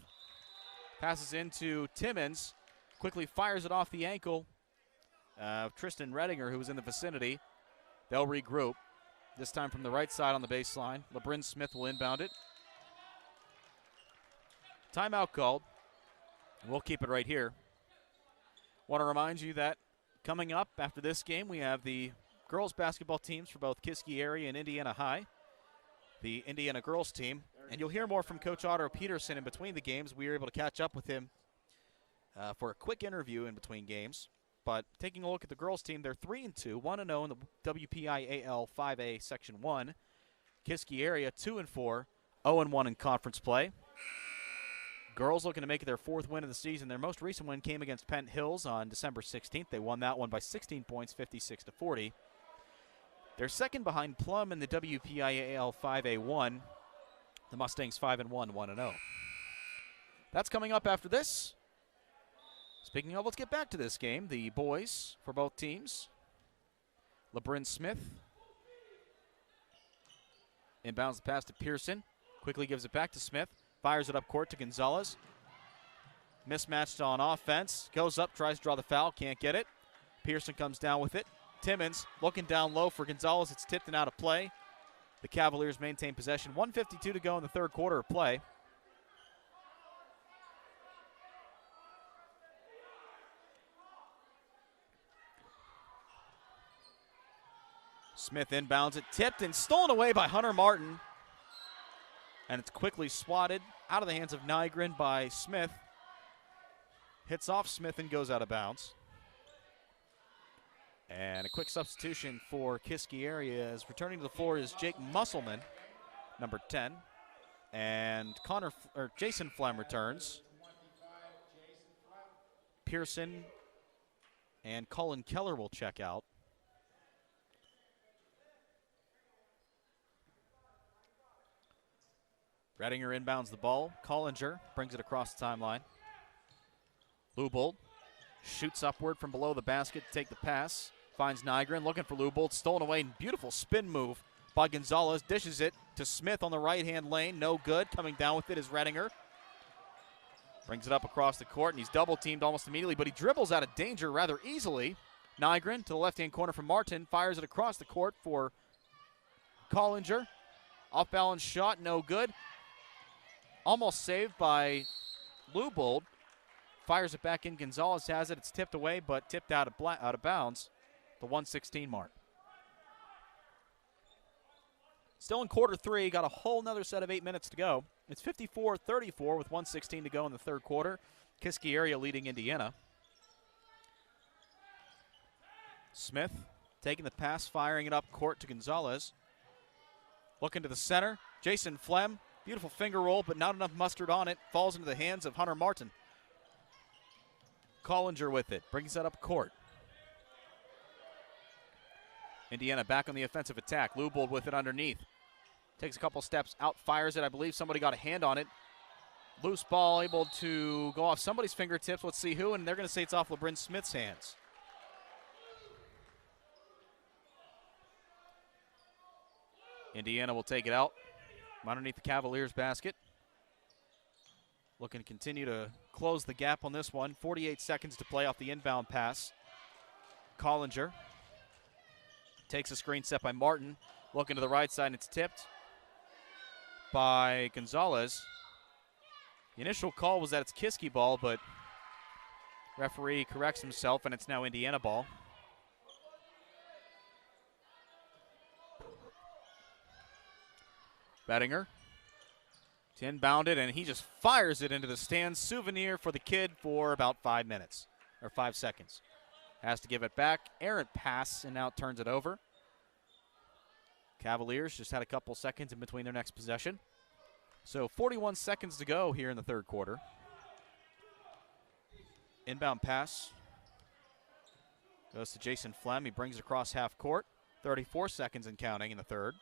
passes into Timmons. Quickly fires it off the ankle of Tristan Redinger, who was in the vicinity. They'll regroup. This time from the right side on the baseline. LeBrin Smith will inbound it. Timeout called. We'll keep it right here. Want to remind you that coming up after this game, we have the girls basketball teams for both Kiski area and Indiana High. The Indiana girls team. And you'll hear more from Coach Otto Peterson in between the games. We were able to catch up with him for a quick interview in between games. But taking a look at the girls team, they're 3-2, 1-0 in the WPIAL 5A Section 1. Kiski area 2-4, 0-1 in conference play. Girls looking to make it their fourth win of the season. Their most recent win came against Penn Hills on December 16th. They won that one by 16 points, 56-40. They're second behind Plum in the WPIAL 5A1. The Mustangs 5-1, 1-0. That's coming up after this. Speaking of, let's get back to this game. The boys for both teams. LeBrin Smith inbounds the pass to Pearson. Quickly gives it back to Smith. Fires it up court to Gonzalez. Mismatched on offense. Goes up, tries to draw the foul. Can't get it. Pearson comes down with it. Timmons looking down low for Gonzalez. It's tipped and out of play. The Cavaliers maintain possession. 1:52 to go in the third quarter of play. Smith inbounds it, tipped and stolen away by Hunter Martin. And it's quickly swatted out of the hands of Nygren by Smith. Hits off Smith and goes out of bounds. And a quick substitution for Kiski area as returning to the floor is Jake Musselman, number 10. And Jason Flem returns. Pearson and Colin Keller will check out. Redinger inbounds the ball. Collinger brings it across the timeline. Lubold shoots upward from below the basket to take the pass. Finds Nygren, looking for Lubold. Stolen away. Beautiful spin move by Gonzalez. Dishes it to Smith on the right-hand lane. No good. Coming down with it is Redinger. Brings it up across the court, and he's double-teamed almost immediately, but he dribbles out of danger rather easily. Nygren to the left-hand corner from Martin. Fires it across the court for Collinger. Off-balance shot. No good. Almost saved by Lubold. Fires it back in. Gonzalez has it. It's tipped away, but tipped out of bounds. The 1:16 mark. Still in quarter three. Got a whole nother set of 8 minutes to go. It's 54-34 with 1:16 to go in the third quarter. Kiski area leading Indiana. Smith taking the pass, firing it up court to Gonzalez. Looking to the center. Jason Flem. Beautiful finger roll, but not enough mustard on it. Falls into the hands of Hunter Martin. Collinger with it. Brings that up court. Indiana back on the offensive attack. Lubold with it underneath. Takes a couple steps out, fires it. I believe somebody got a hand on it. Loose ball, able to go off somebody's fingertips. Let's see who, and they're going to say it's off LeBrin Smith's hands. Indiana will take it out underneath the Cavaliers basket. Looking to continue to close the gap on this one. 48 seconds to play off the inbound pass. Collinger takes a screen set by Martin. Looking to the right side, and it's tipped by Gonzalez. The initial call was that it's Kiski ball, but referee corrects himself, and it's now Indiana ball. Bettinger to inbound it, and he just fires it into the stands. Souvenir for the kid for about 5 minutes, or 5 seconds. Has to give it back. Errant pass, and now turns it over. Cavaliers just had a couple seconds in between their next possession. So 41 seconds to go here in the third quarter. Inbound pass goes to Jason Flem. He brings it across half court. 34 seconds and counting in the third.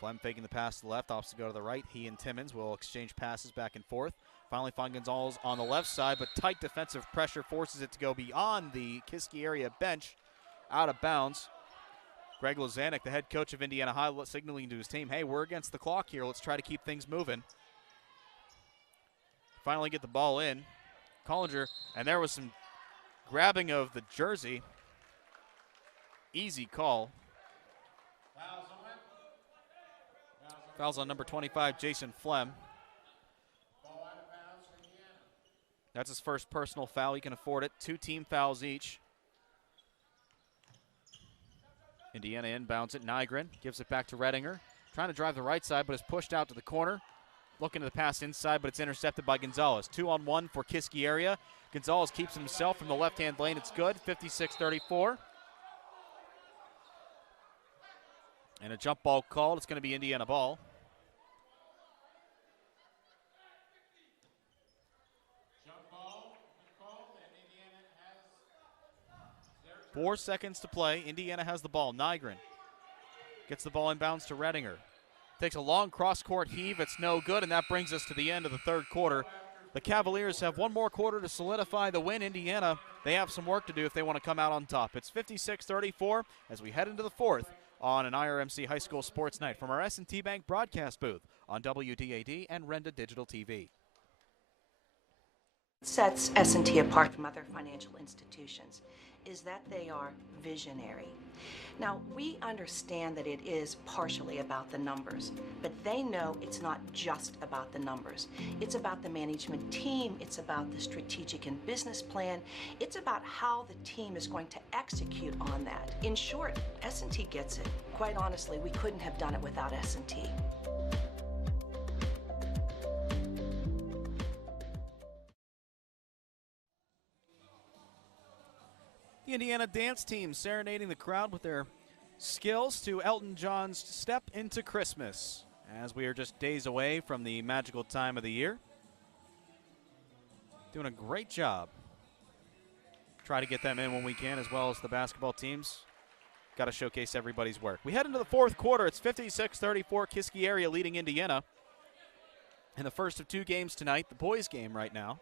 Flem faking the pass to the left, opts to go to the right. He and Timmons will exchange passes back and forth. Finally find Gonzalez on the left side, but tight defensive pressure forces it to go beyond the Kiski area bench. out of bounds. Greg Lazanik, the head coach of Indiana High, signaling to his team, hey, we're against the clock here. Let's try to keep things moving. Finally get the ball in. Collinger, and there was some grabbing of the jersey. Easy call. Fouls on number 25, Jason Flem. That's his first personal foul. He can afford it. 2 team fouls each. Indiana inbounds it. Nygren gives it back to Redinger. Trying to drive the right side, but is pushed out to the corner. Looking to the pass inside, but it's intercepted by Gonzalez. 2-on-1 for Kiski area. Gonzalez keeps himself from the left-hand lane. It's good. 56-34. And a jump ball called. It's going to be Indiana ball. Jump ball called, and Indiana has their 4 seconds to play. Indiana has the ball. Nygren gets the ball inbounds to Redinger. Takes a long cross-court heave. It's no good, and that brings us to the end of the third quarter. The Cavaliers have one more quarter to solidify the win. Indiana, they have some work to do if they want to come out on top. It's 56-34 as we head into the fourth on an IRMC High School Sports Night from our S&T Bank broadcast booth on WDAD and Renda Digital TV. Sets S&T apart from other financial institutions is that they are visionary. Now, we understand that it is partially about the numbers, but they know it's not just about the numbers. It's about the management team, it's about the strategic and business plan, it's about how the team is going to execute on that. In short, S&T gets it. Quite honestly, we couldn't have done it without S&T. The Indiana dance team serenading the crowd with their skills to Elton John's Step Into Christmas, as we are just days away from the magical time of the year. Doing a great job. Try to get them in when we can, as well as the basketball teams. Got to showcase everybody's work. We head into the fourth quarter. It's 56-34, Kiski area leading Indiana. In the first of 2 games tonight, the boys game right now.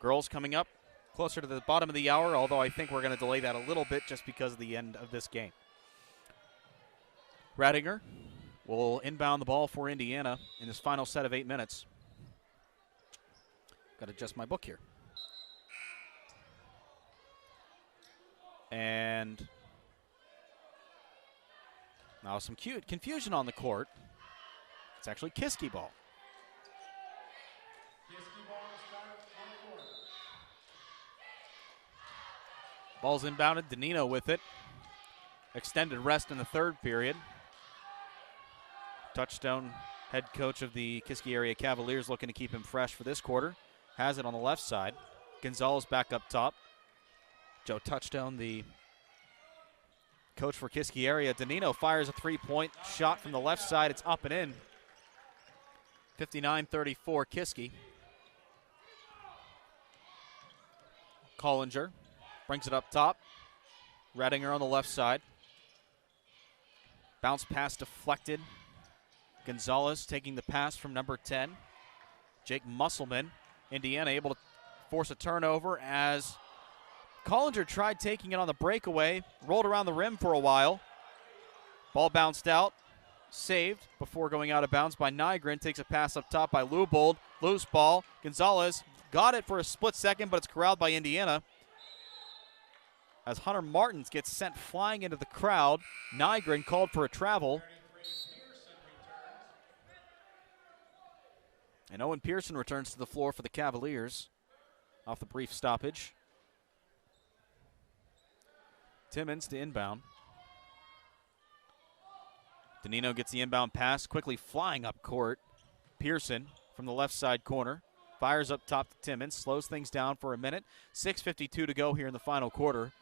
Girls coming up closer to the bottom of the hour, although I think we're going to delay that a little bit just because of the end of this game. Redinger will inbound the ball for Indiana in this final set of 8 minutes. Got to adjust my book here. And now some cute confusion on the court. It's actually Kiski ball. Ball's inbounded. Danino with it. Extended rest in the third period. Touchstone head coach of the Kiski area Cavaliers looking to keep him fresh for this quarter. Has it on the left side. Gonzalez back up top. Joe Touchstone, the coach for Kiski area. Danino fires a 3-point shot from the left side. It's up and in. 59-34 Kiski. Collinger brings it up top. Redinger on the left side. Bounce pass deflected. Gonzalez taking the pass from number 10. Jake Musselman. Indiana able to force a turnover as Collinger tried taking it on the breakaway. Rolled around the rim for a while. Ball bounced out. Saved before going out of bounds by Nygren. Takes a pass up top by Lewbold. Loose ball. Gonzalez got it for a split second, but it's corralled by Indiana. As Hunter Martins gets sent flying into the crowd. Nygren called for a travel. And Owen Pearson returns to the floor for the Cavaliers off the brief stoppage. Timmons to inbound. Danino gets the inbound pass, quickly flying up court. Pearson from the left side corner. Fires up top to Timmons, slows things down for a minute. 6:52 to go here in the final quarter.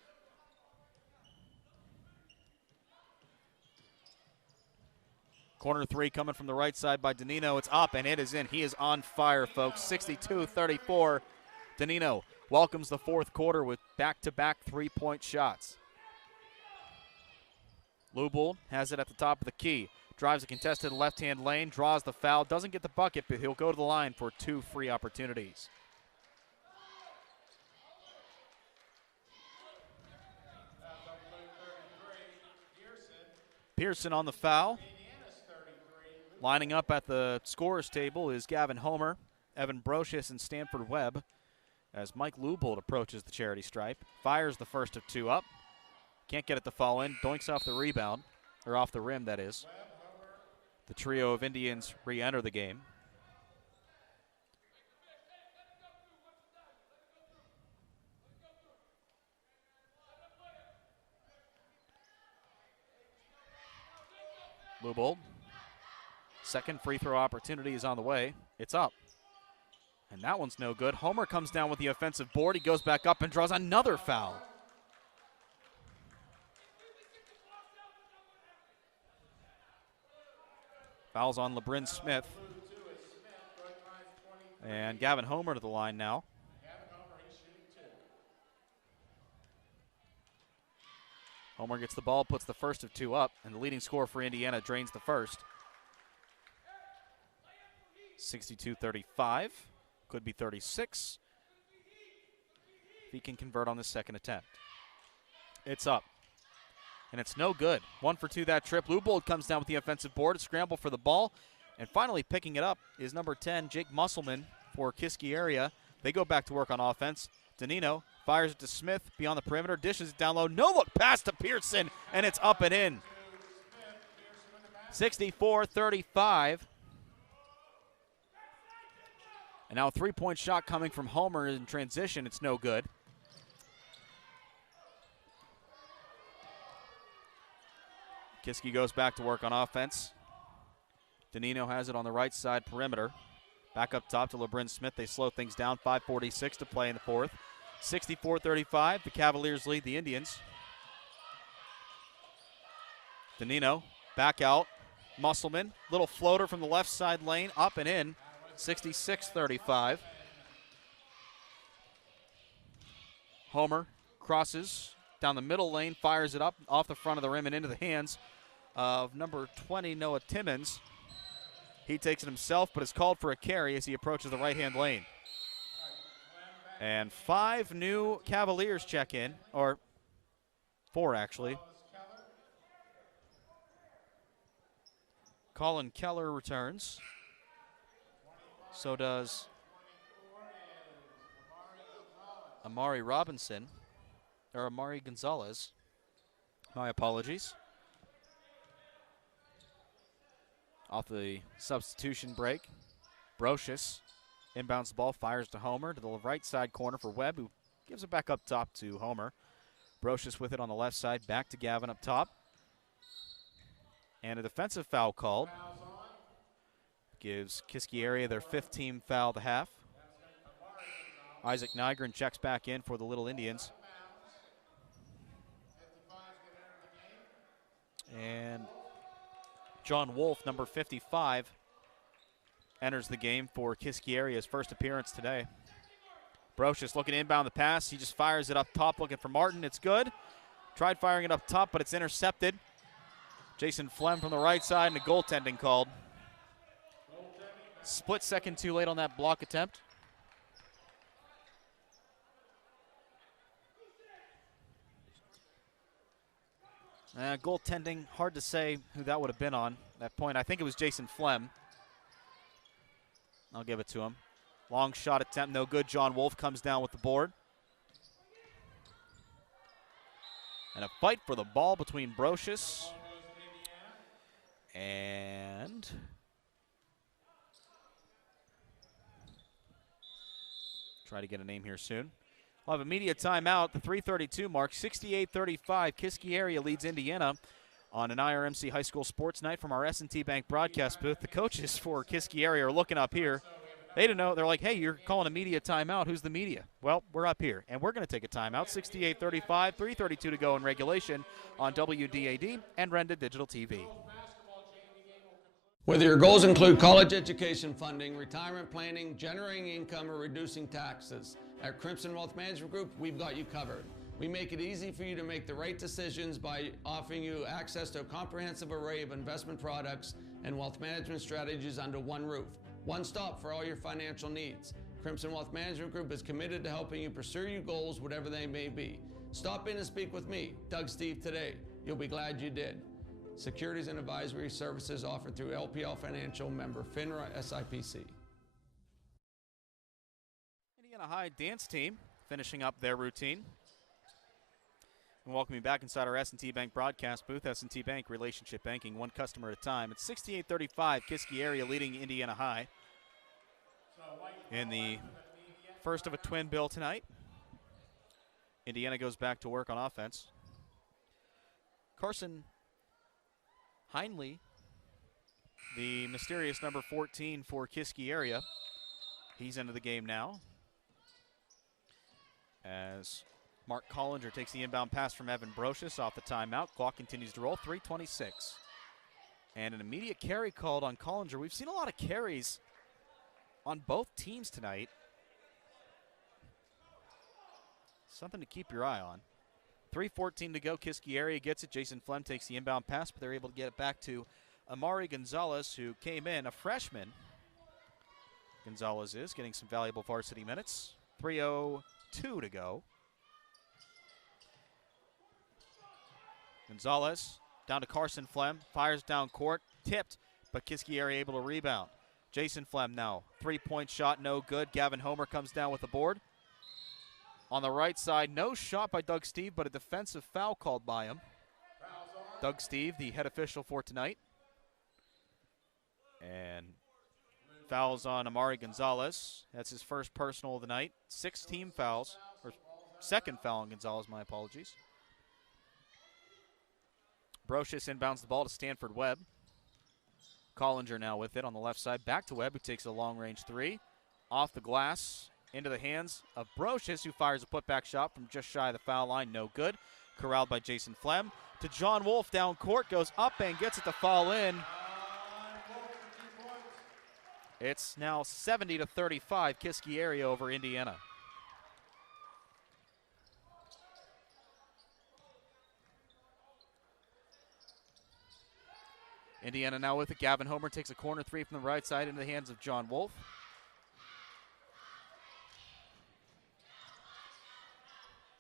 Corner 3 coming from the right side by Danino. It's up and it is in. He is on fire, folks. 62-34. Danino welcomes the fourth quarter with back-to-back 3-point shots. Lewbold has it at the top of the key. Drives a contested left-hand lane, draws the foul, doesn't get the bucket, but he'll go to the line for 2 free opportunities. Pearson on the foul. Lining up at the scorer's table is Gavin Homer, Evan Brocious, and Stanford Webb as Mike Lubold approaches the charity stripe. Fires the first of two up. Can't get it to fall in. Doinks off the rebound, or off the rim, that is. The trio of Indians re-enter the game. Lubold. Second free throw opportunity is on the way. It's up. And that one's no good. Homer comes down with the offensive board. He goes back up and draws another foul. Fouls on LeBrin Smith. And Gavin Homer to the line now. Homer gets the ball, puts the first of two up, and the leading scorer for Indiana drains the first. 62-35. Could be 36 if he can convert on the second attempt. It's up, and it's no good. 1 for 2 that trip. Lubold comes down with the offensive board, a scramble for the ball, and finally picking it up is number 10, Jake Musselman for Kiski area. They go back to work on offense. Danino fires it to Smith beyond the perimeter, dishes it down low. No look pass to Pearson, and it's up and in. 64-35. And now a three-point shot coming from Homer in transition. It's no good. Kiski goes back to work on offense. Danino has it on the right side perimeter. Back up top to LeBrin Smith. They slow things down. 5:46 to play in the fourth. 64-35. The Cavaliers lead the Indians. Danino back out. Musselman. Little floater from the left side lane. Up and in. 66-35. Homer crosses down the middle lane, fires it up off the front of the rim and into the hands of number 20, Noah Timmons. He takes it himself, but is called for a carry as he approaches the right-hand lane. And 5 new Cavaliers check in, or 4 actually. Colin Keller returns. So does Amari Robinson, or Amari Gonzalez. My apologies. Off the substitution break, Brocious inbounds the ball, fires to Homer to the right side corner for Webb, who gives it back up top to Homer. Brocious with it on the left side, back to Gavin up top. And a defensive foul called. Gives Kiski area their 5th team foul to half. Isaac Nygren checks back in for the Little Indians. And John Wolf, number 55, enters the game for Kiski area's first appearance today. Brocious looking to inbound the pass. He just fires it up top looking for Martin. It's good. Tried firing it up top, but it's intercepted. Jason Flem from the right side, and a goaltending called. Split second too late on that block attempt. Goaltending, hard to say who that would have been on that point. I think it was Jason Flem. I'll give it to him. Long shot attempt, no good. John Wolf comes down with the board. And a fight for the ball between Brocious and try to get a name here soon. We'll have a media timeout, the 3:32 mark, 68-35. Kiski area leads Indiana on an IRMC High School Sports Night from our S&T Bank broadcast booth. The coaches for Kiski area are looking up here. They didn't know. They're like, hey, you're calling a media timeout. Who's the media? Well, we're up here, and we're going to take a timeout. 68-35, 3:32 to go in regulation on WDAD and Renda Digital TV. Whether your goals include college education funding, retirement planning, generating income, or reducing taxes, at Crimson Wealth Management Group, we've got you covered. We make it easy for you to make the right decisions by offering you access to a comprehensive array of investment products and wealth management strategies under one roof. One stop for all your financial needs. Crimson Wealth Management Group is committed to helping you pursue your goals, whatever they may be. Stop in and speak with me, Doug Steve, today. You'll be glad you did. Securities and advisory services offered through LPL Financial, member FINRA SIPC. Indiana High dance team finishing up their routine. And welcoming back inside our S&T Bank broadcast booth. S&T Bank, relationship banking, one customer at a time. It's 68-35, Kiski area leading Indiana High in the first of a twin bill tonight. Indiana goes back to work on offense. Carson Heinley, the mysterious number 14 for Kiski area, he's into the game now. As Mark Collinger takes the inbound pass from Evan Brocious off the timeout. Clock continues to roll, 3:26. And an immediate carry called on Collinger. We've seen a lot of carries on both teams tonight. Something to keep your eye on. 3:14 to go, Kiski area gets it. Jason Flem takes the inbound pass, but they're able to get it back to Amari Gonzalez, who came in, a freshman. Gonzalez is getting some valuable varsity minutes. 3:02 to go. Gonzalez down to Carson Flem, fires down court, tipped, but Kiski area able to rebound. Jason Flem now, three-point shot, no good. Gavin Homer comes down with the board. On the right side, no shot by Doug Steve, but a defensive foul called by him. Doug Steve, the head official for tonight. And fouls on Amari Gonzalez. That's his first personal of the night. 6 team fouls, or second foul on Gonzalez, my apologies. Brocious inbounds the ball to Stanford Webb. Collinger now with it on the left side. Back to Webb, who takes a long-range three. Off the glass, into the hands of Brocious, who fires a putback shot from just shy of the foul line. No good. Corralled by Jason Flem. To John Wolf down court, goes up and gets it to fall in. It's now 70-35, Kiski area over Indiana. Indiana now with it. Gavin Homer takes a corner three from the right side into the hands of John Wolf.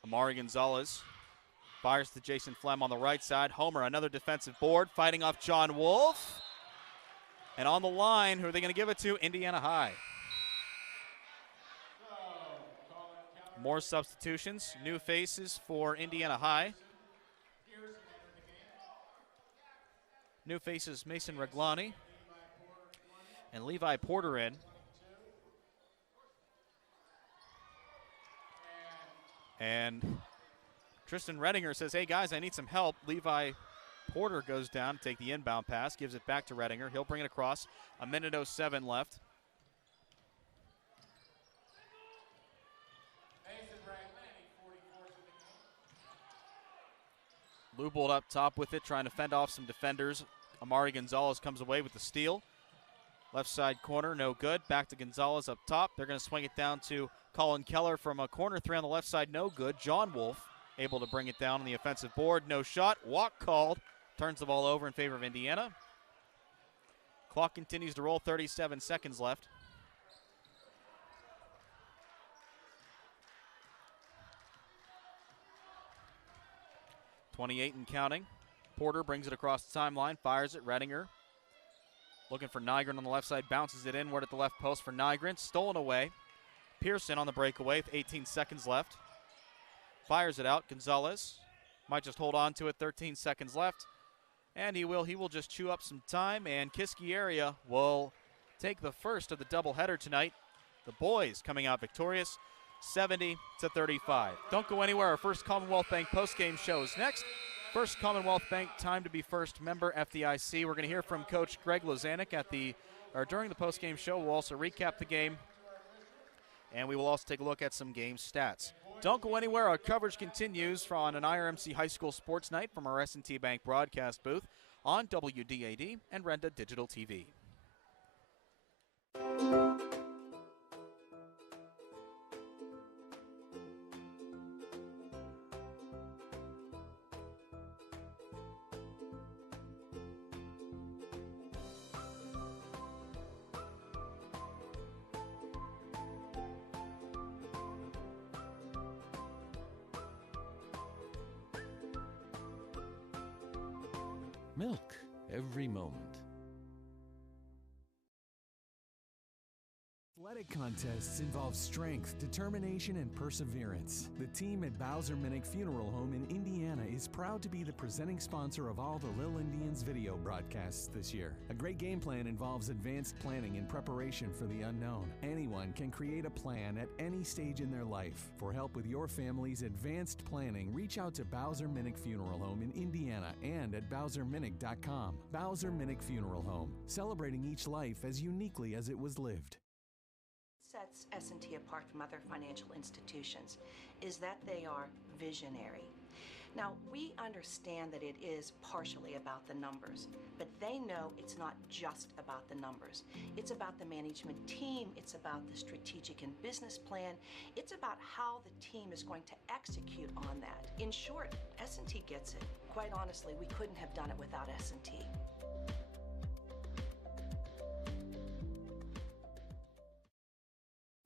Amari Gonzalez fires to Jason Flem on the right side. Homer, another defensive board, fighting off John Wolf. And on the line, who are they going to give it to? Indiana High. More substitutions, new faces for Indiana High. New faces, Mason Reglani and Levi Porter in. And Tristan Redinger says, hey guys, I need some help. Levi Porter goes down to take the inbound pass, gives it back to Redinger. He'll bring it across. 1:07 left. Leupold up top with it, trying to fend off some defenders. Amari Gonzalez comes away with the steal. Left side corner, no good. Back to Gonzalez up top. They're going to swing it down to Colin Keller from a corner three on the left side, no good. John Wolf able to bring it down on the offensive board. No shot, walk called. Turns the ball over in favor of Indiana. Clock continues to roll, 37 seconds left. .28 and counting. Porter brings it across the timeline, fires it. Redinger looking for Nygren on the left side, bounces it inward at the left post for Nygren. Stolen away. Pearson on the breakaway with 18 seconds left. Fires it out. Gonzalez might just hold on to it. 13 seconds left. And he will just chew up some time. And Kiski area will take the first of the doubleheader tonight. The boys coming out victorious, 70-35. Don't go anywhere. Our first Commonwealth Bank postgame show is next. First Commonwealth Bank time to be first member FDIC. We're going to hear from Coach Greg Lozanik during the postgame show. We'll also recap the game, and we will also take a look at some game stats. Don't go anywhere. Our coverage continues on an IRMC High School Sports Night from our S&T Bank broadcast booth on WDAD and Renda Digital TV. Milk every moment. Athletic contests involve strength, determination, and perseverance. The team at Bowser Minnick Funeral Home in Indiana is proud to be the presenting sponsor of all the Lil Indians video broadcasts this year. A great game plan involves advanced planning and preparation for the unknown. Anyone can create a plan at any stage in their life. For help with your family's advanced planning, reach out to Bowser Minnick Funeral Home in Indiana and at BowserMinnick.com. Bowser Minnick Funeral Home, celebrating each life as uniquely as it was lived. Sets S&T apart from other financial institutions is that they are visionary. Now, we understand that it is partially about the numbers, but they know it's not just about the numbers. It's about the management team, it's about the strategic and business plan, it's about how the team is going to execute on that. In short, S&T gets it. Quite honestly, we couldn't have done it without S&T.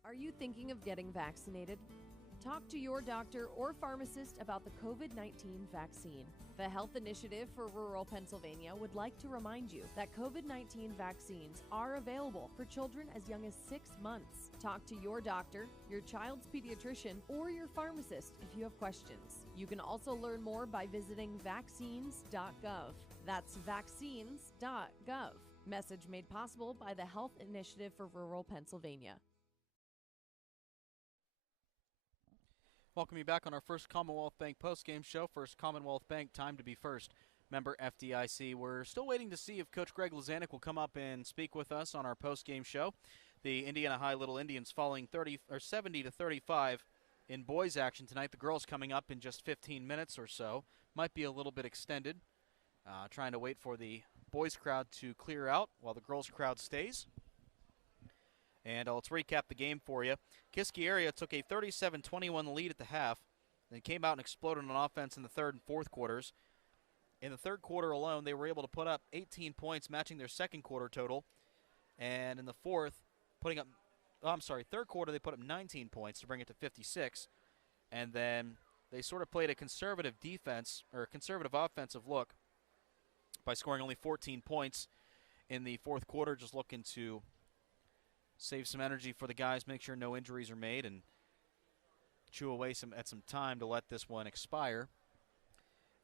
Are you thinking of getting vaccinated? Talk to your doctor or pharmacist about the COVID-19 vaccine. The Health Initiative for Rural Pennsylvania would like to remind you that COVID-19 vaccines are available for children as young as 6 months. Talk to your doctor, your child's pediatrician, or your pharmacist if you have questions. You can also learn more by visiting vaccines.gov. That's vaccines.gov. Message made possible by the Health Initiative for Rural Pennsylvania. Welcome you back on our first Commonwealth Bank postgame show. First Commonwealth Bank, time to be first. Member FDIC. We're still waiting to see if Coach Greg Lazanik will come up and speak with us on our postgame show. The Indiana High Little Indians falling 70-35 in boys action tonight. The girls coming up in just 15 minutes or so. Might be a little bit extended. Trying to wait for the boys crowd to clear out while the girls crowd stays. And let's recap the game for you. Kiski area took a 37-21 lead at the half, then came out and exploded on offense in the third and fourth quarters. In the third quarter alone, they were able to put up 18 points, matching their second quarter total. And in the third quarter, they put up 19 points to bring it to 56. And then they sort of played a conservative defense, or a conservative offensive look, by scoring only 14 points in the fourth quarter, just looking to save some energy for the guys, make sure no injuries are made, and chew away some time to let this one expire.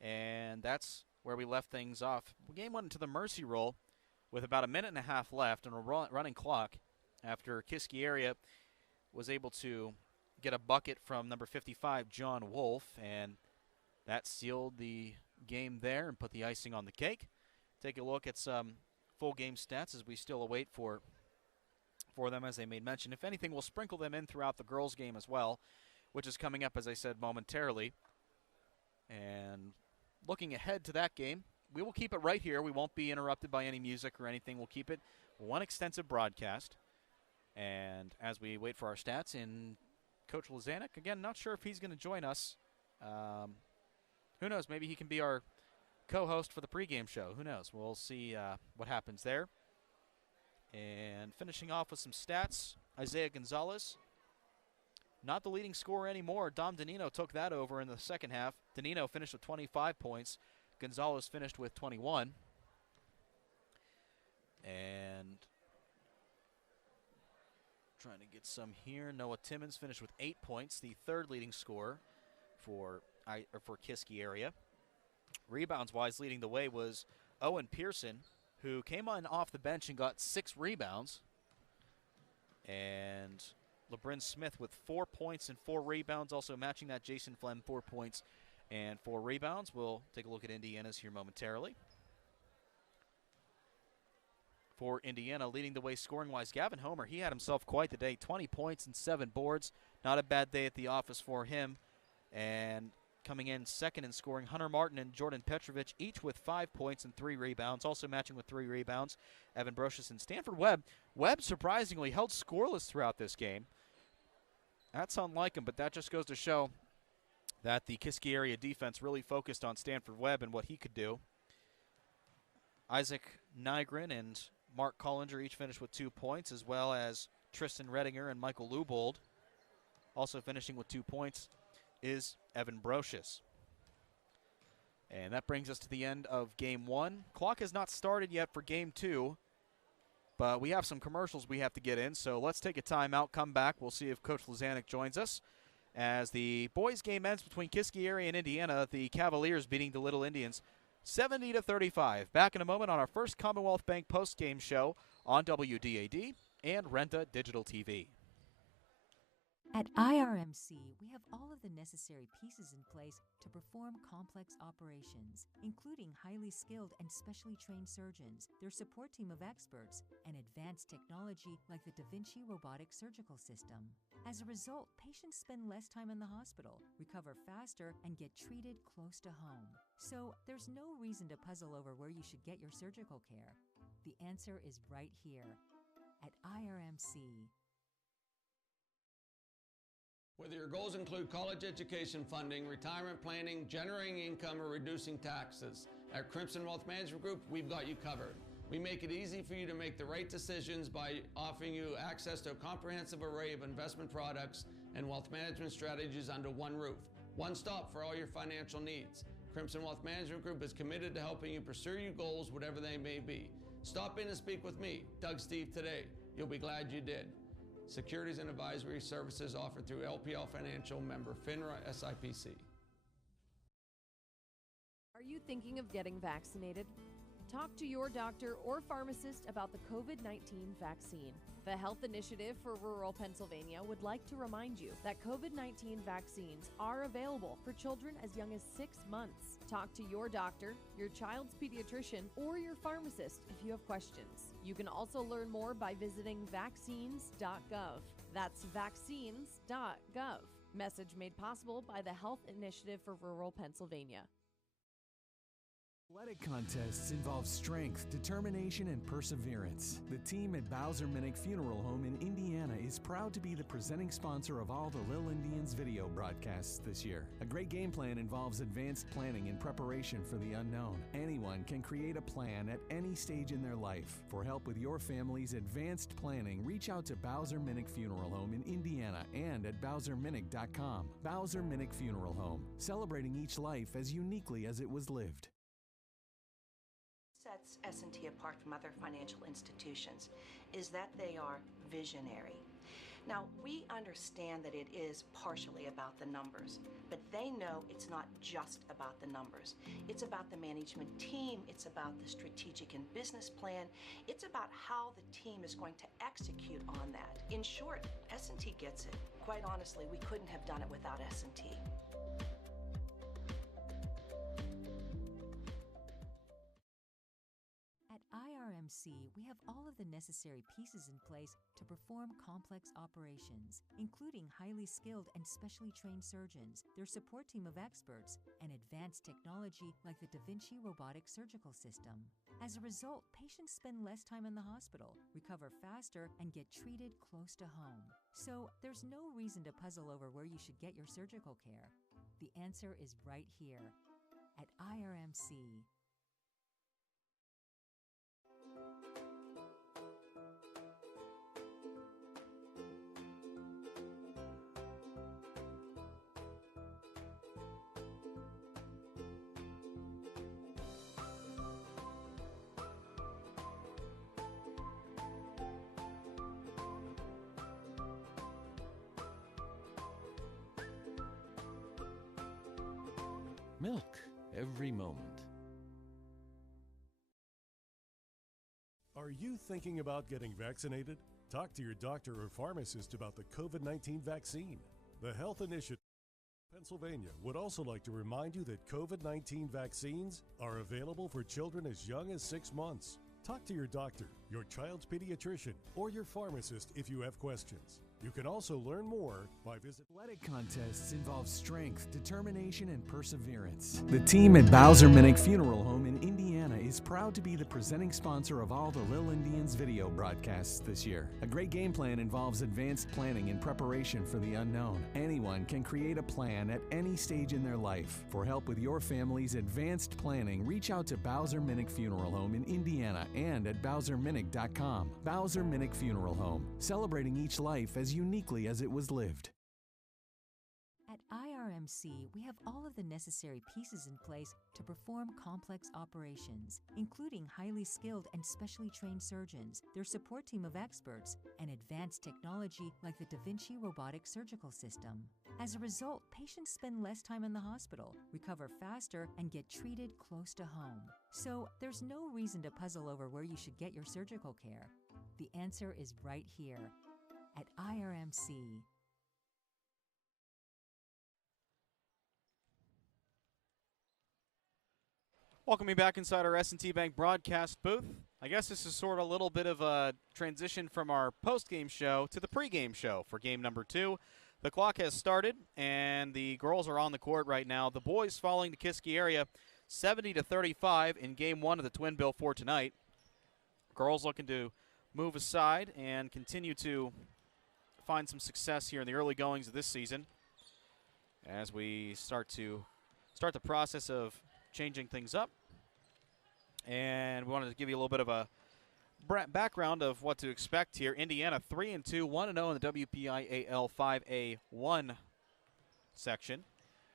And that's where we left things off. The game went into the mercy roll with about a minute and a half left on a running clock after Kiski area was able to get a bucket from number 55, John Wolf, and that sealed the game there and put the icing on the cake. Take a look at some full game stats as we still await for them, as they made mention. If anything, we'll sprinkle them in throughout the girls' game as well, which is coming up, as I said, momentarily. And looking ahead to that game, we will keep it right here. We won't be interrupted by any music or anything. We'll keep it one extensive broadcast. And as we wait for our stats, and Coach Lazanik, again, not sure if he's going to join us. Who knows? Maybe he can be our co-host for the pregame show. Who knows? We'll see what happens there. And finishing off with some stats, Isaiah Gonzalez, not the leading scorer anymore. Dom Danino took that over in the second half. Danino finished with 25 points. Gonzalez finished with 21. And trying to get some here. Noah Timmons finished with 8 points, the third leading scorer for Kiski area. Rebounds-wise, leading the way was Owen Pearson, who came on off the bench and got 6 rebounds. And LeBrin Smith with 4 points and 4 rebounds, also matching that. Jason Flem, 4 points and 4 rebounds. We'll take a look at Indiana's here momentarily. For Indiana, leading the way scoring-wise, Gavin Homer, he had himself quite the day. 20 points and 7 boards. Not a bad day at the office for him. And coming in second in scoring, Hunter Martin and Jordan Petrovich, each with 5 points and 3 rebounds. Also matching with 3 rebounds, Evan Brocious and Stanford Webb. Webb surprisingly held scoreless throughout this game. That's unlike him, but that just goes to show that the Kiski area defense really focused on Stanford Webb and what he could do. Isaac Nygren and Mark Collinger each finished with 2 points, as well as Tristan Redinger and Michael Lubold. Also finishing with 2 points is Evan Brocious. And that brings us to the end of Game 1. Clock has not started yet for Game 2, but we have some commercials we have to get in, so let's take a timeout, come back. We'll see if Coach Lazanik joins us. As the boys' game ends between Kiski area and Indiana, the Cavaliers beating the Little Indians 70-35. Back in a moment on our first Commonwealth Bank post-game show on WDAD and Renta Digital TV. At IRMC, we have all of the necessary pieces in place to perform complex operations, including highly skilled and specially trained surgeons, their support team of experts, and advanced technology like the Da Vinci robotic surgical system. As a result, patients spend less time in the hospital, recover faster, and get treated close to home. So there's no reason to puzzle over where you should get your surgical care. The answer is right here at IRMC. Whether your goals include college education funding, retirement planning, generating income, or reducing taxes, at Crimson Wealth Management Group, we've got you covered. We make it easy for you to make the right decisions by offering you access to a comprehensive array of investment products and wealth management strategies under one roof. One stop for all your financial needs. Crimson Wealth Management Group is committed to helping you pursue your goals, whatever they may be. Stop in and speak with me, Doug Steve, today. You'll be glad you did. Securities and advisory services offered through LPL Financial, member FINRA SIPC. Are you thinking of getting vaccinated? Talk to your doctor or pharmacist about the COVID-19 vaccine. The Health Initiative for Rural Pennsylvania would like to remind you that COVID-19 vaccines are available for children as young as 6 months. Talk to your doctor, your child's pediatrician, or your pharmacist if you have questions. You can also learn more by visiting vaccines.gov. That's vaccines.gov. Message made possible by the Health Initiative for Rural Pennsylvania. Athletic contests involve strength, determination, and perseverance. The team at Bowser Minnick Funeral Home in Indiana is proud to be the presenting sponsor of all the Lil Indians video broadcasts this year. A great game plan involves advanced planning and preparation for the unknown. Anyone can create a plan at any stage in their life. For help with your family's advanced planning, reach out to Bowser Minnick Funeral Home in Indiana and at BowserMinnick.com. Bowser Minnick Funeral Home, celebrating each life as uniquely as it was lived. Sets S&T apart from other financial institutions is that they are visionary. Now, we understand that it is partially about the numbers, but they know it's not just about the numbers. It's about the management team, it's about the strategic and business plan, it's about how the team is going to execute on that. In short, S&T gets it. Quite honestly, we couldn't have done it without S&T. At IRMC, we have all of the necessary pieces in place to perform complex operations, including highly skilled and specially trained surgeons, their support team of experts, and advanced technology like the Da Vinci robotic surgical system. As a result, patients spend less time in the hospital, recover faster, and get treated close to home. So there's no reason to puzzle over where you should get your surgical care. The answer is right here at IRMC. Milk every moment. Are you thinking about getting vaccinated? Talk to your doctor or pharmacist about the COVID-19 vaccine. The Health Initiative Pennsylvania would also like to remind you that COVID-19 vaccines are available for children as young as 6 months. Talk to your doctor, your child's pediatrician, or your pharmacist if you have questions. You can also learn more by visiting. Athletic contests involve strength, determination, and perseverance. The team at Bowser Minnick Funeral Home in Indiana is proud to be the presenting sponsor of all the Lil Indians video broadcasts this year. A great game plan involves advanced planning and preparation for the unknown. Anyone can create a plan at any stage in their life. For help with your family's advanced planning, reach out to Bowser Minnick Funeral Home in Indiana and at BowserMinnick.com. Bowser Minnick Funeral Home, celebrating each life as uniquely as it was lived. At IRMC, IRMC, we have all of the necessary pieces in place to perform complex operations, including highly skilled and specially trained surgeons, their support team of experts, and advanced technology like the Da Vinci robotic surgical system. As a result, patients spend less time in the hospital, recover faster, and get treated close to home. So there's no reason to puzzle over where you should get your surgical care. The answer is right here at IRMC. Welcome me back inside our S&T Bank broadcast booth. I guess this is sort of a little bit of a transition from our post-game show to the pre-game show for game number 2. The clock has started, and the girls are on the court right now. The boys following the Kiski area 70-35 in game 1 of the Twin Bill for tonight. Girls looking to move aside and continue to find some success here in the early goings of this season as we start the process of changing things up. And we wanted to give you a little bit of a background of what to expect here. Indiana 3-2, 1-0 in the WPIAL 5A1 section.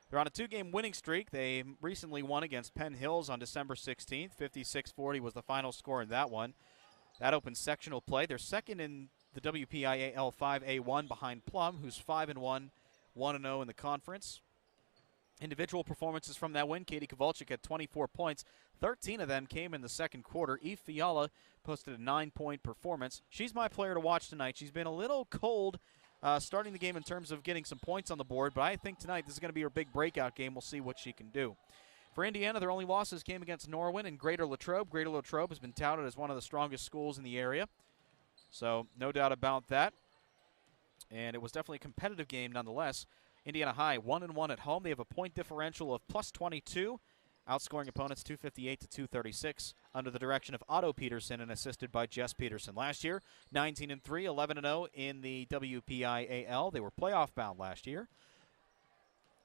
They're on a 2-game winning streak. They recently won against Penn Hills on December 16th. 56-40 was the final score in that one. That opens sectional play. They're second in the WPIAL 5A1 behind Plum, who's 5-1, 1-0 in the conference. Individual performances from that win. Katie Kowalczyk had 24 points. 13 of them came in the second quarter. Eve Fiala posted a 9-point performance. She's my player to watch tonight. She's been a little cold starting the game in terms of getting some points on the board, but I think tonight this is going to be her big breakout game. We'll see what she can do. For Indiana, their only losses came against Norwin and Greater Latrobe. Greater Latrobe has been touted as one of the strongest schools in the area, so no doubt about that. And it was definitely a competitive game nonetheless. Indiana High 1-1 at home. They have a point differential of plus 22, outscoring opponents 258-236 under the direction of Otto Peterson and assisted by Jess Peterson. Last year, 19-3, 11-0 in the WPIAL. They were playoff bound last year,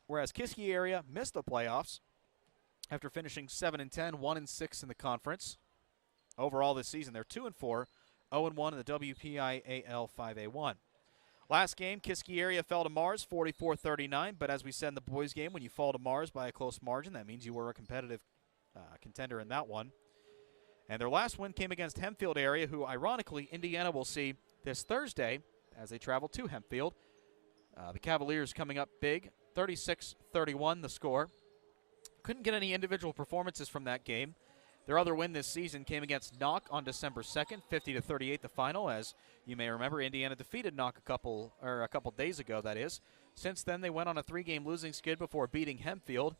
whereas Kiski area missed the playoffs after finishing 7-10, 1-6 in the conference. Overall this season, they're 2-4, 0-1 in the WPIAL 5A1. Last game, Kiski area fell to Mars 44-39, but as we said in the boys game, when you fall to Mars by a close margin, that means you were a competitive contender in that one. And their last win came against Hempfield area, who ironically Indiana will see this Thursday as they travel to Hempfield. The Cavaliers coming up big, 36-31 the score. Couldn't get any individual performances from that game. Their other win this season came against Knock on December 2nd, 50-38 the final. As you may remember, Indiana defeated Knock a couple days ago, that is. Since then, they went on a 3-game losing skid before beating Hempfield.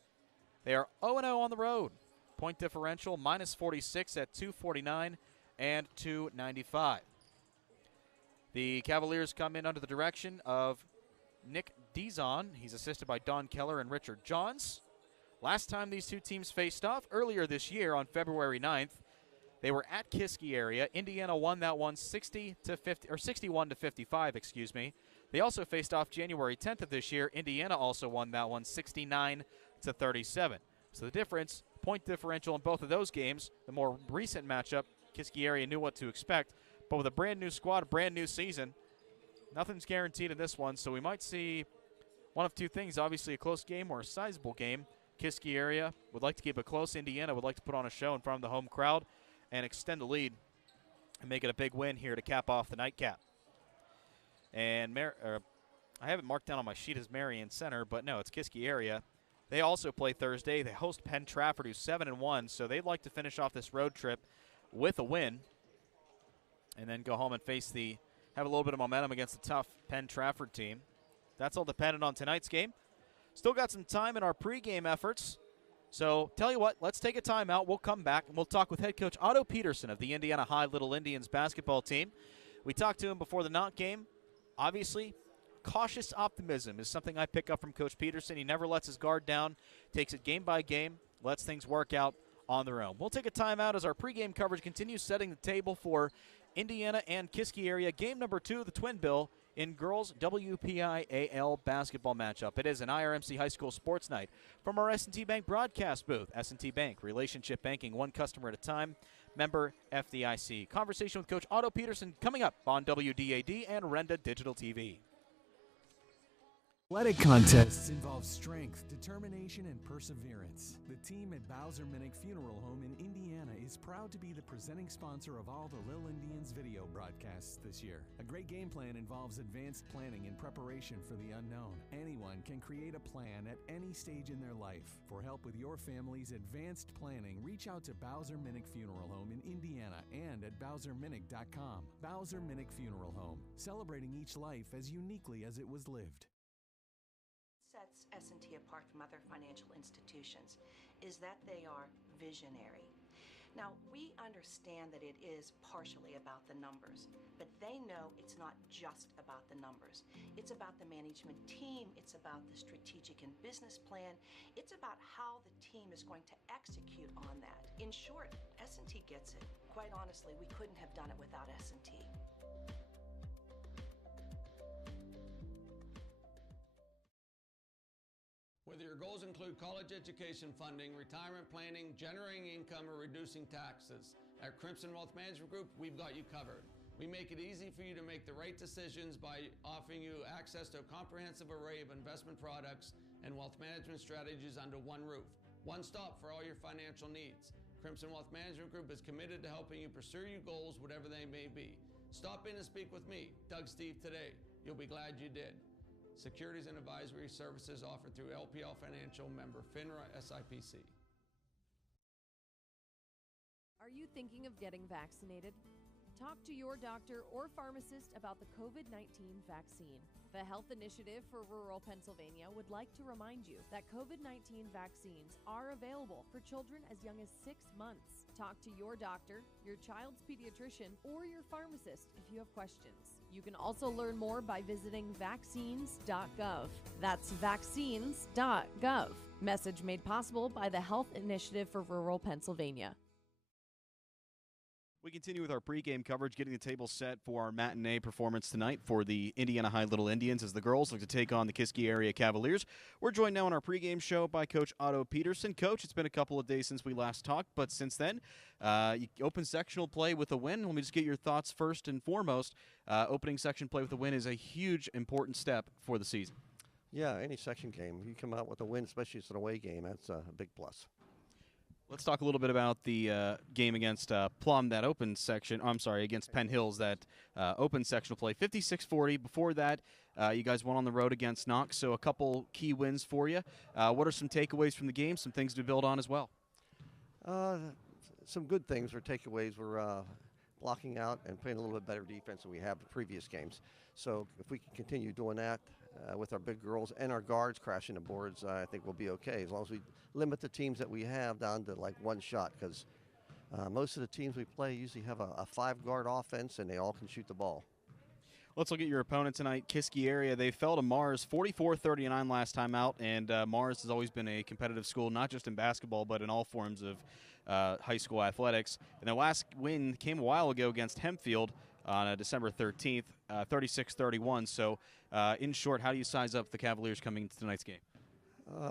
They are 0-0 on the road. Point differential, minus 46 at 249 and 295. The Cavaliers come in under the direction of Nick Dizon. He's assisted by Don Keller and Richard Johns. Last time these two teams faced off, earlier this year on February 9th, they were at Kiski area. Indiana won that one 61-55, excuse me. They also faced off January 10th of this year. Indiana also won that one 69-37. So the difference, point differential in both of those games, the more recent matchup, Kiski area knew what to expect. But with a brand new squad, a brand new season, nothing's guaranteed in this one. So we might see one of two things, obviously a close game or a sizable game. Kiski area would like to keep it close. Indiana would like to put on a show in front of the home crowd and extend the lead and make it a big win here to cap off the nightcap. And I have it marked down on my sheet as Marion Center, but no, it's Kiski area. They also play Thursday. They host Penn Trafford, who's 7-1, so they'd like to finish off this road trip with a win and then go home and have a little bit of momentum against the tough Penn Trafford team. That's all dependent on tonight's game. Still got some time in our pregame efforts. So tell you what, let's take a timeout. We'll come back and we'll talk with head coach Otto Peterson of the Indiana High Little Indians basketball team. We talked to him before the Knock game. Obviously, cautious optimism is something I pick up from Coach Peterson. He never lets his guard down, takes it game by game, lets things work out on their own. We'll take a timeout as our pregame coverage continues setting the table for Indiana and Kiski area. Game number 2 of the Twin Bill in girls WPIAL basketball matchup. It is an IRMC High School sports night from our S&T Bank broadcast booth. S&T Bank, relationship banking, one customer at a time. Member FDIC. Conversation with Coach Otto Peterson coming up on WDAD and Renda Digital TV. Athletic contests involve strength, determination, and perseverance. The team at Bowser Minnick Funeral Home in Indiana is proud to be the presenting sponsor of all the Lil Indians video broadcasts this year. A great game plan involves advanced planning and preparation for the unknown. Anyone can create a plan at any stage in their life. For help with your family's advanced planning, reach out to Bowser Minnick Funeral Home in Indiana and at BowserMinnick.com. Bowser Minnick Funeral Home, celebrating each life as uniquely as it was lived. Sets S&T apart from other financial institutions is that they are visionary. Now, we understand that it is partially about the numbers, but they know it's not just about the numbers. It's about the management team, it's about the strategic and business plan, it's about how the team is going to execute on that. In short, S&T gets it. Quite honestly, we couldn't have done it without S&T. Whether your goals include college education funding, retirement planning, generating income, or reducing taxes, at Crimson Wealth Management Group, we've got you covered. We make it easy for you to make the right decisions by offering you access to a comprehensive array of investment products and wealth management strategies under one roof. One stop for all your financial needs. Crimson Wealth Management Group is committed to helping you pursue your goals, whatever they may be. Stop in and speak with me, Doug Steve, today. You'll be glad you did. Securities and advisory services offered through LPL Financial, member FINRA SIPC. Are you thinking of getting vaccinated? Talk to your doctor or pharmacist about the COVID-19 vaccine. The Health Initiative for Rural Pennsylvania would like to remind you that COVID-19 vaccines are available for children as young as 6 months. Talk to your doctor, your child's pediatrician, or your pharmacist if you have questions. You can also learn more by visiting vaccines.gov. That's vaccines.gov. Message made possible by the Health Initiative for Rural Pennsylvania. We continue with our pregame coverage, getting the table set for our matinee performance tonight for the Indiana High Little Indians as the girls look to take on the Kiski area Cavaliers. We're joined now on our pregame show by Coach Otto Peterson. Coach, it's been a couple of days since we last talked, but since then, you opened sectional play with a win. Let me just get your thoughts first and foremost. Opening section play with a win is a huge, important step for the season. Yeah, any section game, you come out with a win, especially if it's an away game, that's a big plus. Let's talk a little bit about the game against Plum, that open section. Against Penn Hills, that open sectional play, 56-40. Before that, you guys went on the road against Knox, so a couple key wins for you. What are some takeaways from the game, some things to build on as well? Some good things or takeaways were blocking out and playing a little bit better defense than we have in previous games. So if we can continue doing that with our big girls and our guards crashing the boards, I think we'll be okay, as long as we limit the teams that we have down to like one shot, because most of the teams we play usually have a 5-guard offense and they all can shoot the ball. Let's look at your opponent tonight, Kiski area. They fell to Mars 44-39 last time out, and Mars has always been a competitive school, not just in basketball, but in all forms of high school athletics. And their last win came a while ago against Hempfield on December 13th, 36-31. So, in short, how do you size up the Cavaliers coming into tonight's game?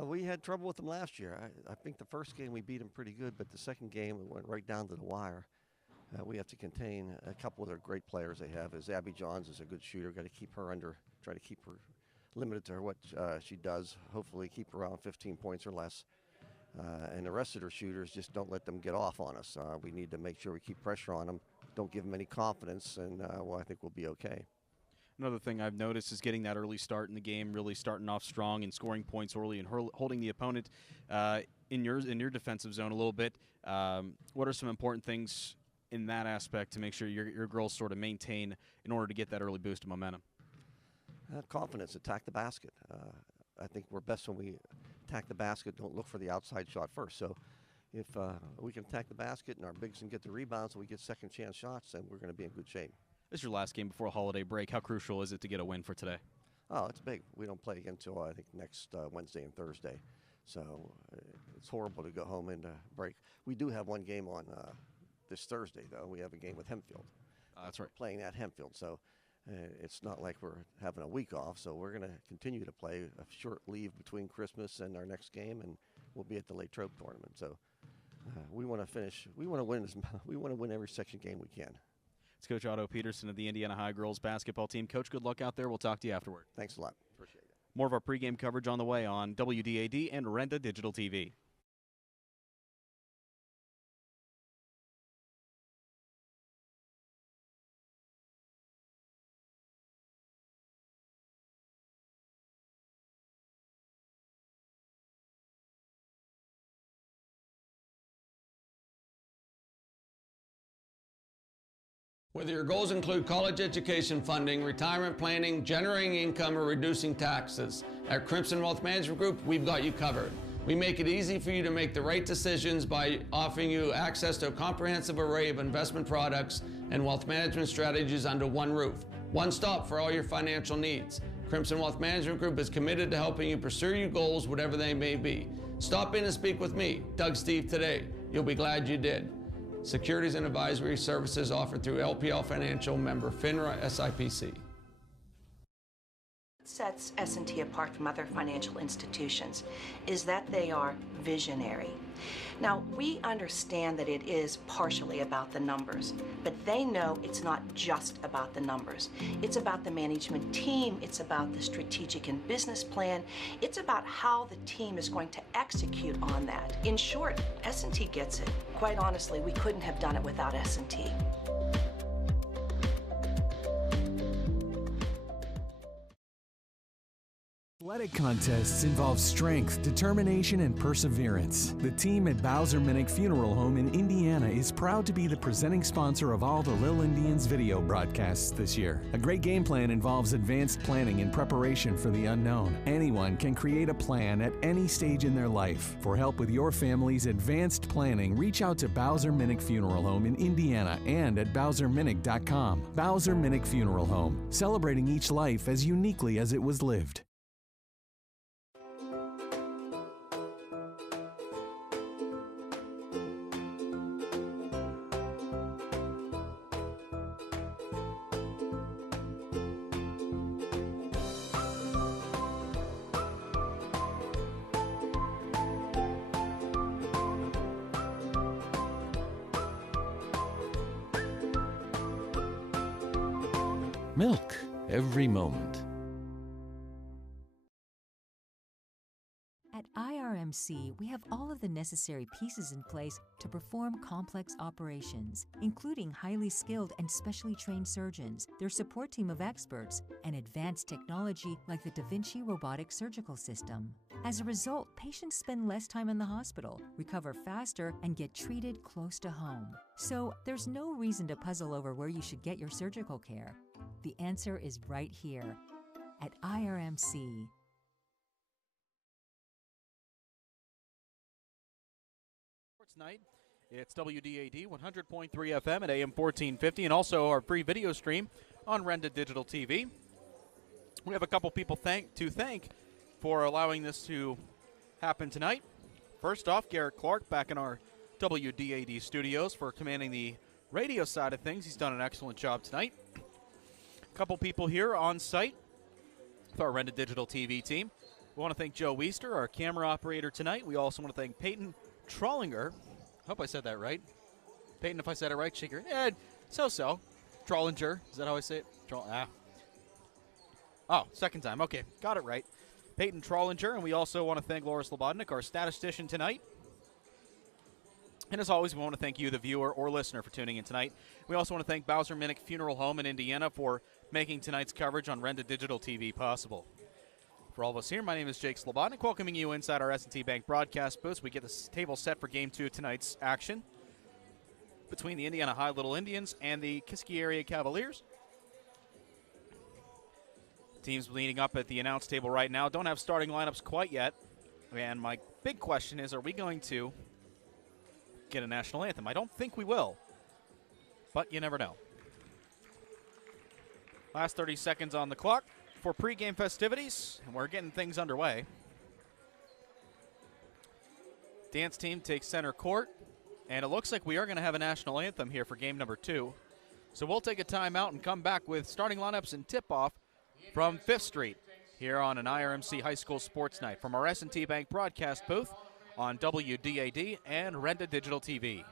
We had trouble with them last year. I think the first game we beat them pretty good, but the second game we went right down to the wire. We have to contain a couple of their great players they have. Is Abby Johns is a good shooter. Got to keep her under, try to keep her limited to what she does. Hopefully keep her around 15 points or less. And the rest of their shooters, just don't let them get off on us. We need to make sure we keep pressure on them. Don't give them any confidence, and well, I think we'll be okay. Another thing I've noticed is getting that early start in the game, really starting off strong and scoring points early and holding the opponent in your defensive zone a little bit. What are some important things in that aspect to make sure your girls sort of maintain in order to get that early boost of momentum? Confidence, attack the basket. I think we're best when we attack the basket, don't look for the outside shot first. So if we can attack the basket and our bigs can get the rebounds and we get second chance shots, then we're going to be in good shape. This is your last game before a holiday break. How crucial is it to get a win for today? Oh, it's big. We don't play again until I think next Wednesday and Thursday. So it's horrible to go home and break. We do have one game on this Thursday, though. We have a game with Hempfield. That's right. We're playing at Hempfield, so it's not like we're having a week off. So we're going to continue to play a short leave between Christmas and our next game, and we'll be at the Lake Trope tournament. So we want to finish. We want to win. We want to win every section game we can. It's Coach Otto Peterson of the Indiana High girls basketball team. Coach, good luck out there. We'll talk to you afterward. Thanks a lot. Appreciate it. More of our pregame coverage on the way on WDAD and Renda Digital TV. Whether your goals include college education funding, retirement planning, generating income, or reducing taxes, at Crimson Wealth Management Group, we've got you covered. We make it easy for you to make the right decisions by offering you access to a comprehensive array of investment products and wealth management strategies under one roof. One stop for all your financial needs. Crimson Wealth Management Group is committed to helping you pursue your goals, whatever they may be. Stop in and speak with me, Doug Steve, today. You'll be glad you did. Securities and advisory services offered through LPL Financial, member FINRA SIPC. Sets S&T apart from other financial institutions is that they are visionary. Now, we understand that it is partially about the numbers, but they know it's not just about the numbers. It's about the management team, it's about the strategic and business plan, it's about how the team is going to execute on that. In short, S&T gets it. Quite honestly, we couldn't have done it without S&T. Athletic contests involve strength, determination, and perseverance. The team at Bowser Minnick Funeral Home in Indiana is proud to be the presenting sponsor of all the Lil Indians video broadcasts this year. A great game plan involves advanced planning and preparation for the unknown. Anyone can create a plan at any stage in their life. For help with your family's advanced planning, reach out to Bowser Minnick Funeral Home in Indiana and at BowserMinnick.com. Bowser Minnick Funeral Home, celebrating each life as uniquely as it was lived. Milk every moment. At IRMC, we have all of the necessary pieces in place to perform complex operations, including highly skilled and specially trained surgeons, their support team of experts, and advanced technology like the Da Vinci robotic surgical system. As a result, patients spend less time in the hospital, recover faster, and get treated close to home. So there's no reason to puzzle over where you should get your surgical care. The answer is right here at IRMC. Night. It's WDAD 100.3 FM at AM 1450 and also our free video stream on Renda Digital TV. We have a couple people to thank for allowing this to happen tonight. First off, Garrett Clark back in our WDAD studios for commanding the radio side of things. He's done an excellent job tonight. A couple people here on site with our Renda Digital TV team. We want to thank Joe Weister, our camera operator tonight. We also want to thank Peyton Trollinger. I hope I said that right. Peyton, if I said it right, shake your head. So-so. Trollinger. Is that how I say it? Oh, second time. Okay, got it right. Peyton Trollinger, and we also want to thank Laura Slobodnik, our statistician tonight. And as always, we want to thank you, the viewer or listener, for tuning in tonight. We also want to thank Bowser Minnick Funeral Home in Indiana for making tonight's coverage on Renda Digital TV possible. For all of us here, my name is Jake Slobodnik, welcoming you inside our S&T Bank broadcast booth. We get this table set for Game 2 of tonight's action between the Indiana High Little Indians and the Kiski area Cavaliers. Teams leading up at the announce table right now don't have starting lineups quite yet. And my big question is, are we going to get a national anthem? I don't think we will, but you never know. Last 30 seconds on the clock for pregame festivities, and we're getting things underway. Dance team takes center court, and it looks like we are going to have a national anthem here for game number 2. So we'll take a timeout and come back with starting lineups and tip-off from 5th Street here on an IRMC High School Sports Night from our S&T Bank broadcast booth on WDAD and Renda Digital TV.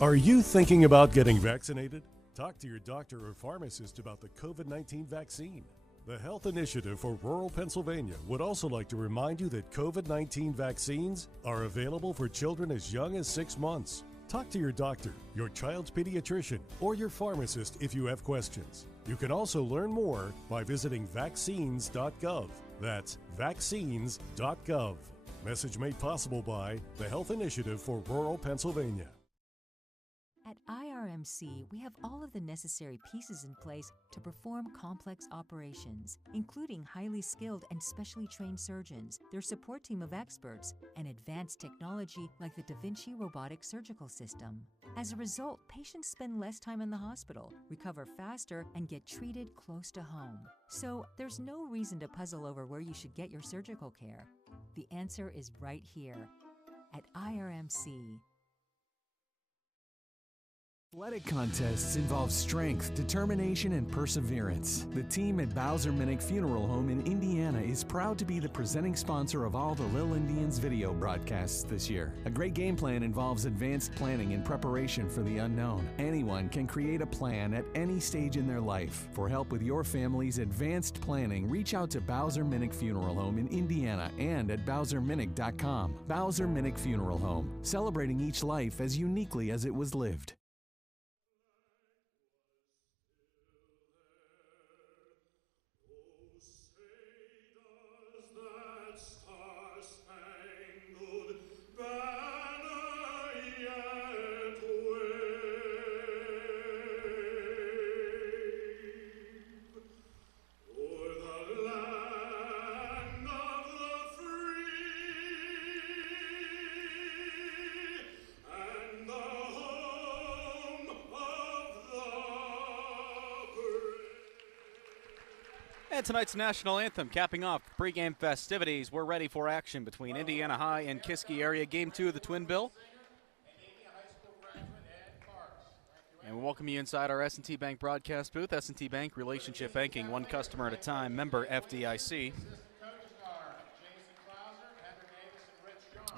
Are you thinking about getting vaccinated? Talk to your doctor or pharmacist about the COVID-19 vaccine. The Health Initiative for Rural Pennsylvania would also like to remind you that COVID-19 vaccines are available for children as young as 6 months. Talk to your doctor, your child's pediatrician, or your pharmacist if you have questions. You can also learn more by visiting vaccines.gov. That's vaccines.gov. Message made possible by the Health Initiative for Rural Pennsylvania. At IRMC, we have all of the necessary pieces in place to perform complex operations, including highly skilled and specially trained surgeons, their support team of experts, and advanced technology like the Da Vinci robotic surgical system. As a result, patients spend less time in the hospital, recover faster, and get treated close to home. So there's no reason to puzzle over where you should get your surgical care. The answer is right here at IRMC. Athletic contests involve strength, determination, and perseverance. The team at Bowser Minnick Funeral Home in Indiana is proud to be the presenting sponsor of all the Lil Indians video broadcasts this year. A great game plan involves advanced planning and preparation for the unknown. Anyone can create a plan at any stage in their life. For help with your family's advanced planning, reach out to Bowser Minnick Funeral Home in Indiana and at BowserMinnick.com. Bowser Minnick Funeral Home, celebrating each life as uniquely as it was lived. And tonight's national anthem capping off pregame festivities. We're ready for action between Indiana High and Kiski area. Game 2 of the Twin Bill. And we welcome you inside our S&T Bank broadcast booth. S&T Bank, relationship banking, one customer at a time, member FDIC.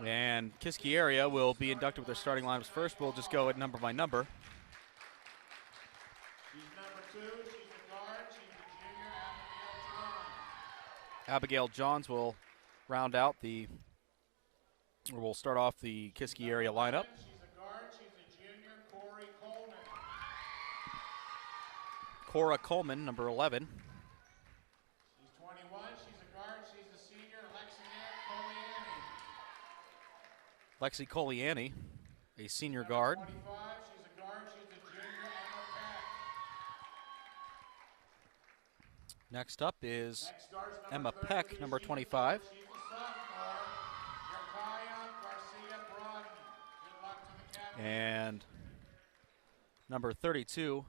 And Kiski area will be inducted with their starting lineups first. We'll just go at number by number. Abigail Johns will round out we'll start off the Kiski area lineup. She's a guard. She's a junior. Corey Coleman. Cora Coleman, number 11. She's 21. She's a guard. She's a senior. Lexi Coliani, a senior guard. 25. She's a guard. She's a junior. Emma Peck. Next up is Emma Peck, number 25. She's a sophomore. Rakaya Garcia Brodden. Good luck to the Cavaliers. And number 32,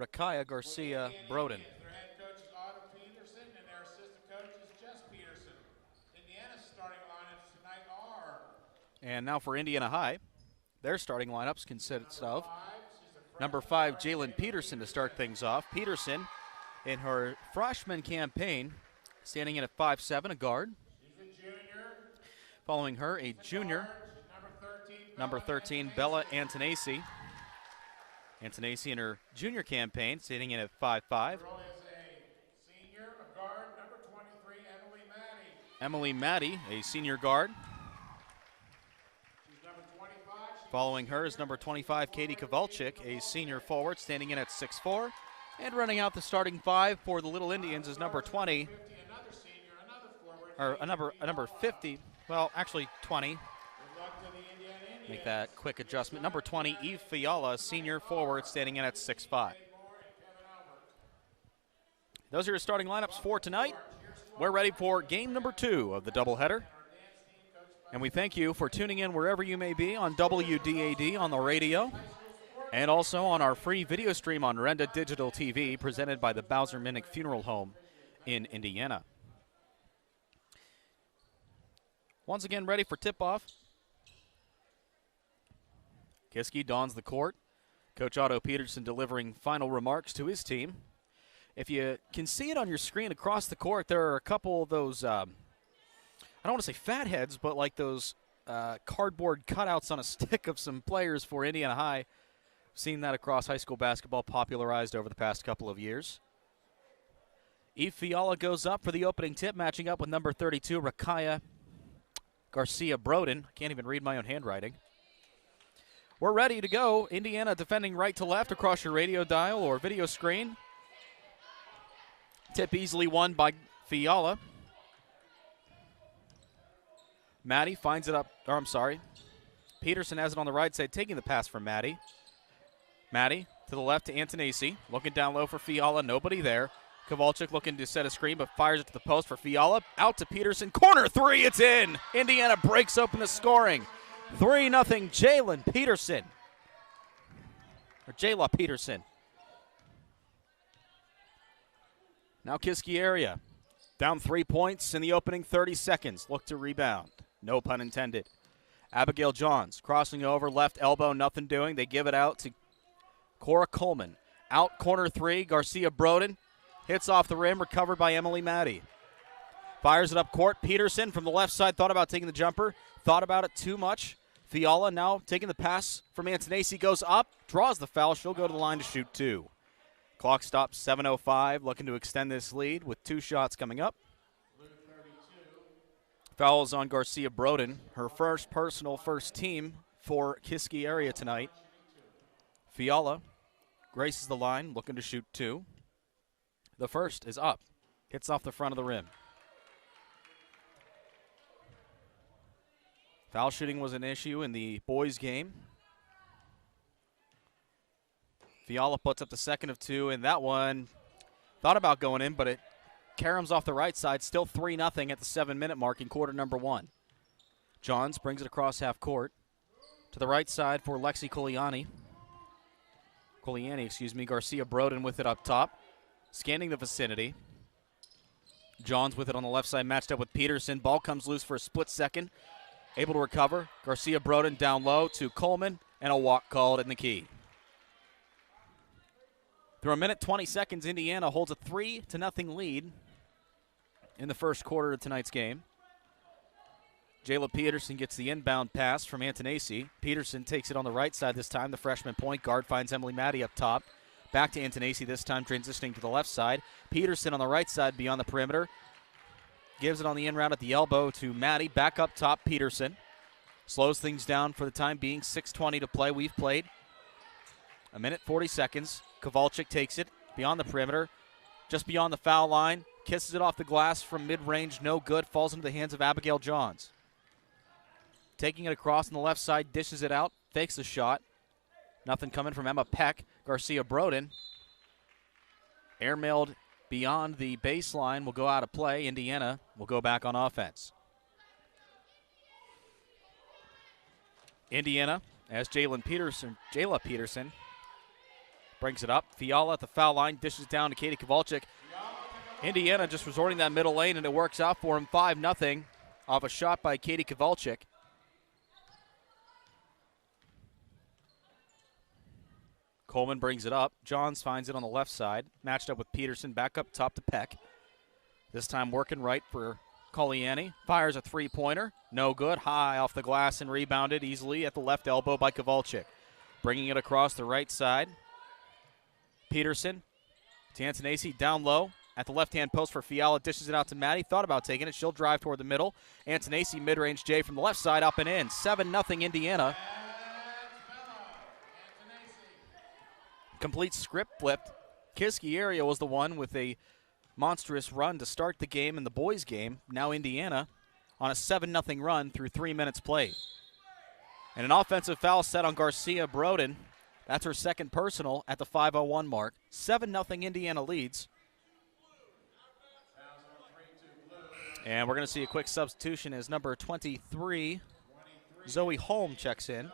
Rakaya Garcia Broden. Their head coach is Otto Peterson, and their assistant coach is Jess Peterson. Indiana's starting lineups tonight are. And now for Indiana High, their starting lineups consist of number 5, Jalen Peterson to start things off. Peterson, in her freshman campaign, standing in at 5'7", a guard. She's a junior. Following her, a junior, number 13, Bella Antonacci. Antonacci in her junior campaign, standing in at 5'5". Girl is a senior, a guard, number 23, Emily Emily Maddie. Maddie, a senior guard. She's number 25. Following her is number 25, Katie Kowalczyk, a senior forward, standing in at 6'4". And running out the starting 5 for the Little Indians is number 20, or a number 50, well, actually 20. Make that quick adjustment. Number 20, Eve Fiala, senior forward, standing in at 6'5". Those are your starting lineups for tonight. We're ready for game number 2 of the doubleheader. And we thank you for tuning in wherever you may be on WDAD on the radio, and also on our free video stream on Renda Digital TV, presented by the Bowser Minnick Funeral Home in Indiana. Once again, ready for tip-off. Kiski dons the court. Coach Otto Peterson delivering final remarks to his team. If you can see it on your screen across the court, there are a couple of those, I don't want to say fatheads, but like those cardboard cutouts on a stick of some players for Indiana High. Seen that across high school basketball, popularized over the past couple of years. Eve Fiala goes up for the opening tip, matching up with number 32, Rakaya Garcia Broden. I can't even read my own handwriting. We're ready to go. Indiana defending right to left across your radio dial or video screen. Tip easily won by Fiala. Maddie finds it up, or I'm sorry. Peterson has it on the right side, taking the pass from Maddie. Maddie to the left to Antonesi, looking down low for Fiala, nobody there. Kowalczyk looking to set a screen, but fires it to the post for Fiala. Out to Peterson, corner three, it's in! Indiana breaks open the scoring. 3-0, Jalen Peterson. Or Jayla Peterson. Now Kiski area. Down 3 points in the opening 30 seconds. Look to rebound. No pun intended. Abigail Johns crossing over, left elbow, nothing doing. They give it out to Cora Coleman. Out corner three, Garcia Broden. Hits off the rim, recovered by Emily Maddie. Fires it up court. Peterson from the left side thought about taking the jumper. Thought about it too much. Fiala now taking the pass from Antonesi. Goes up, draws the foul. She'll go to the line to shoot two. Clock stops, 7:05. Looking to extend this lead with 2 shots coming up. Fouls on Garcia Broden. Her first personal first team for Kiski area tonight. Fiala graces the line, looking to shoot 2. The first is up. Hits off the front of the rim. Foul shooting was an issue in the boys' game. Fiala puts up the second of 2, and that one thought about going in, but it caroms off the right side. Still 3-0 at the 7-minute mark in quarter number 1. Johns brings it across half court to the right side for Lexi Coliani. Garcia Broden with it up top. Scanning the vicinity. Johns with it on the left side, matched up with Peterson. Ball comes loose for a split second. Able to recover. Garcia Broden down low to Coleman, and a walk called in the key. Through a minute 20 seconds, Indiana holds a 3-0 lead in the first quarter of tonight's game. Jayla Peterson gets the inbound pass from Antonesi. Peterson takes it on the right side this time. The freshman point guard finds Emily Maddie up top. Back to Antonesi this time, transitioning to the left side. Peterson on the right side beyond the perimeter. Gives it on the in-round at the elbow to Maddie. Back up top, Peterson. Slows things down for the time being. 6:20 to play. We've played a minute 40 seconds. Kowalczyk takes it beyond the perimeter, just beyond the foul line. Kisses it off the glass from mid-range. No good. Falls into the hands of Abigail Johns. Taking it across on the left side. Dishes it out. Fakes the shot. Nothing coming from Emma Peck. Garcia Broden. Airmailed beyond the baseline, will go out of play. Indiana will go back on offense. Indiana, as Jayla Peterson brings it up. Fiala at the foul line, dishes down to Katie Kowalczyk. Indiana just resorting that middle lane, and it works out for him. 5-0 off a shot by Katie Kowalczyk. Coleman brings it up. Johns finds it on the left side. Matched up with Peterson. Back up top to Peck. This time working right for Coliani. Fires a three-pointer. No good. High off the glass and rebounded easily at the left elbow by Kowalczyk. Bringing it across the right side. Peterson to Antonesi down low at the left-hand post for Fiala. Dishes it out to Maddie. Thought about taking it. She'll drive toward the middle. Antonesi mid-range J from the left side up and in. 7-0 Indiana. Complete script flipped. Kiski area was the one with a monstrous run to start the game in the boys' game. Now Indiana on a 7-0 run through 3 minutes played. And an offensive foul set on Garcia Broden. That's her second personal at the 5:01 mark. 7-0 Indiana leads. And we're going to see a quick substitution as number 23, Zoe Holm, checks in.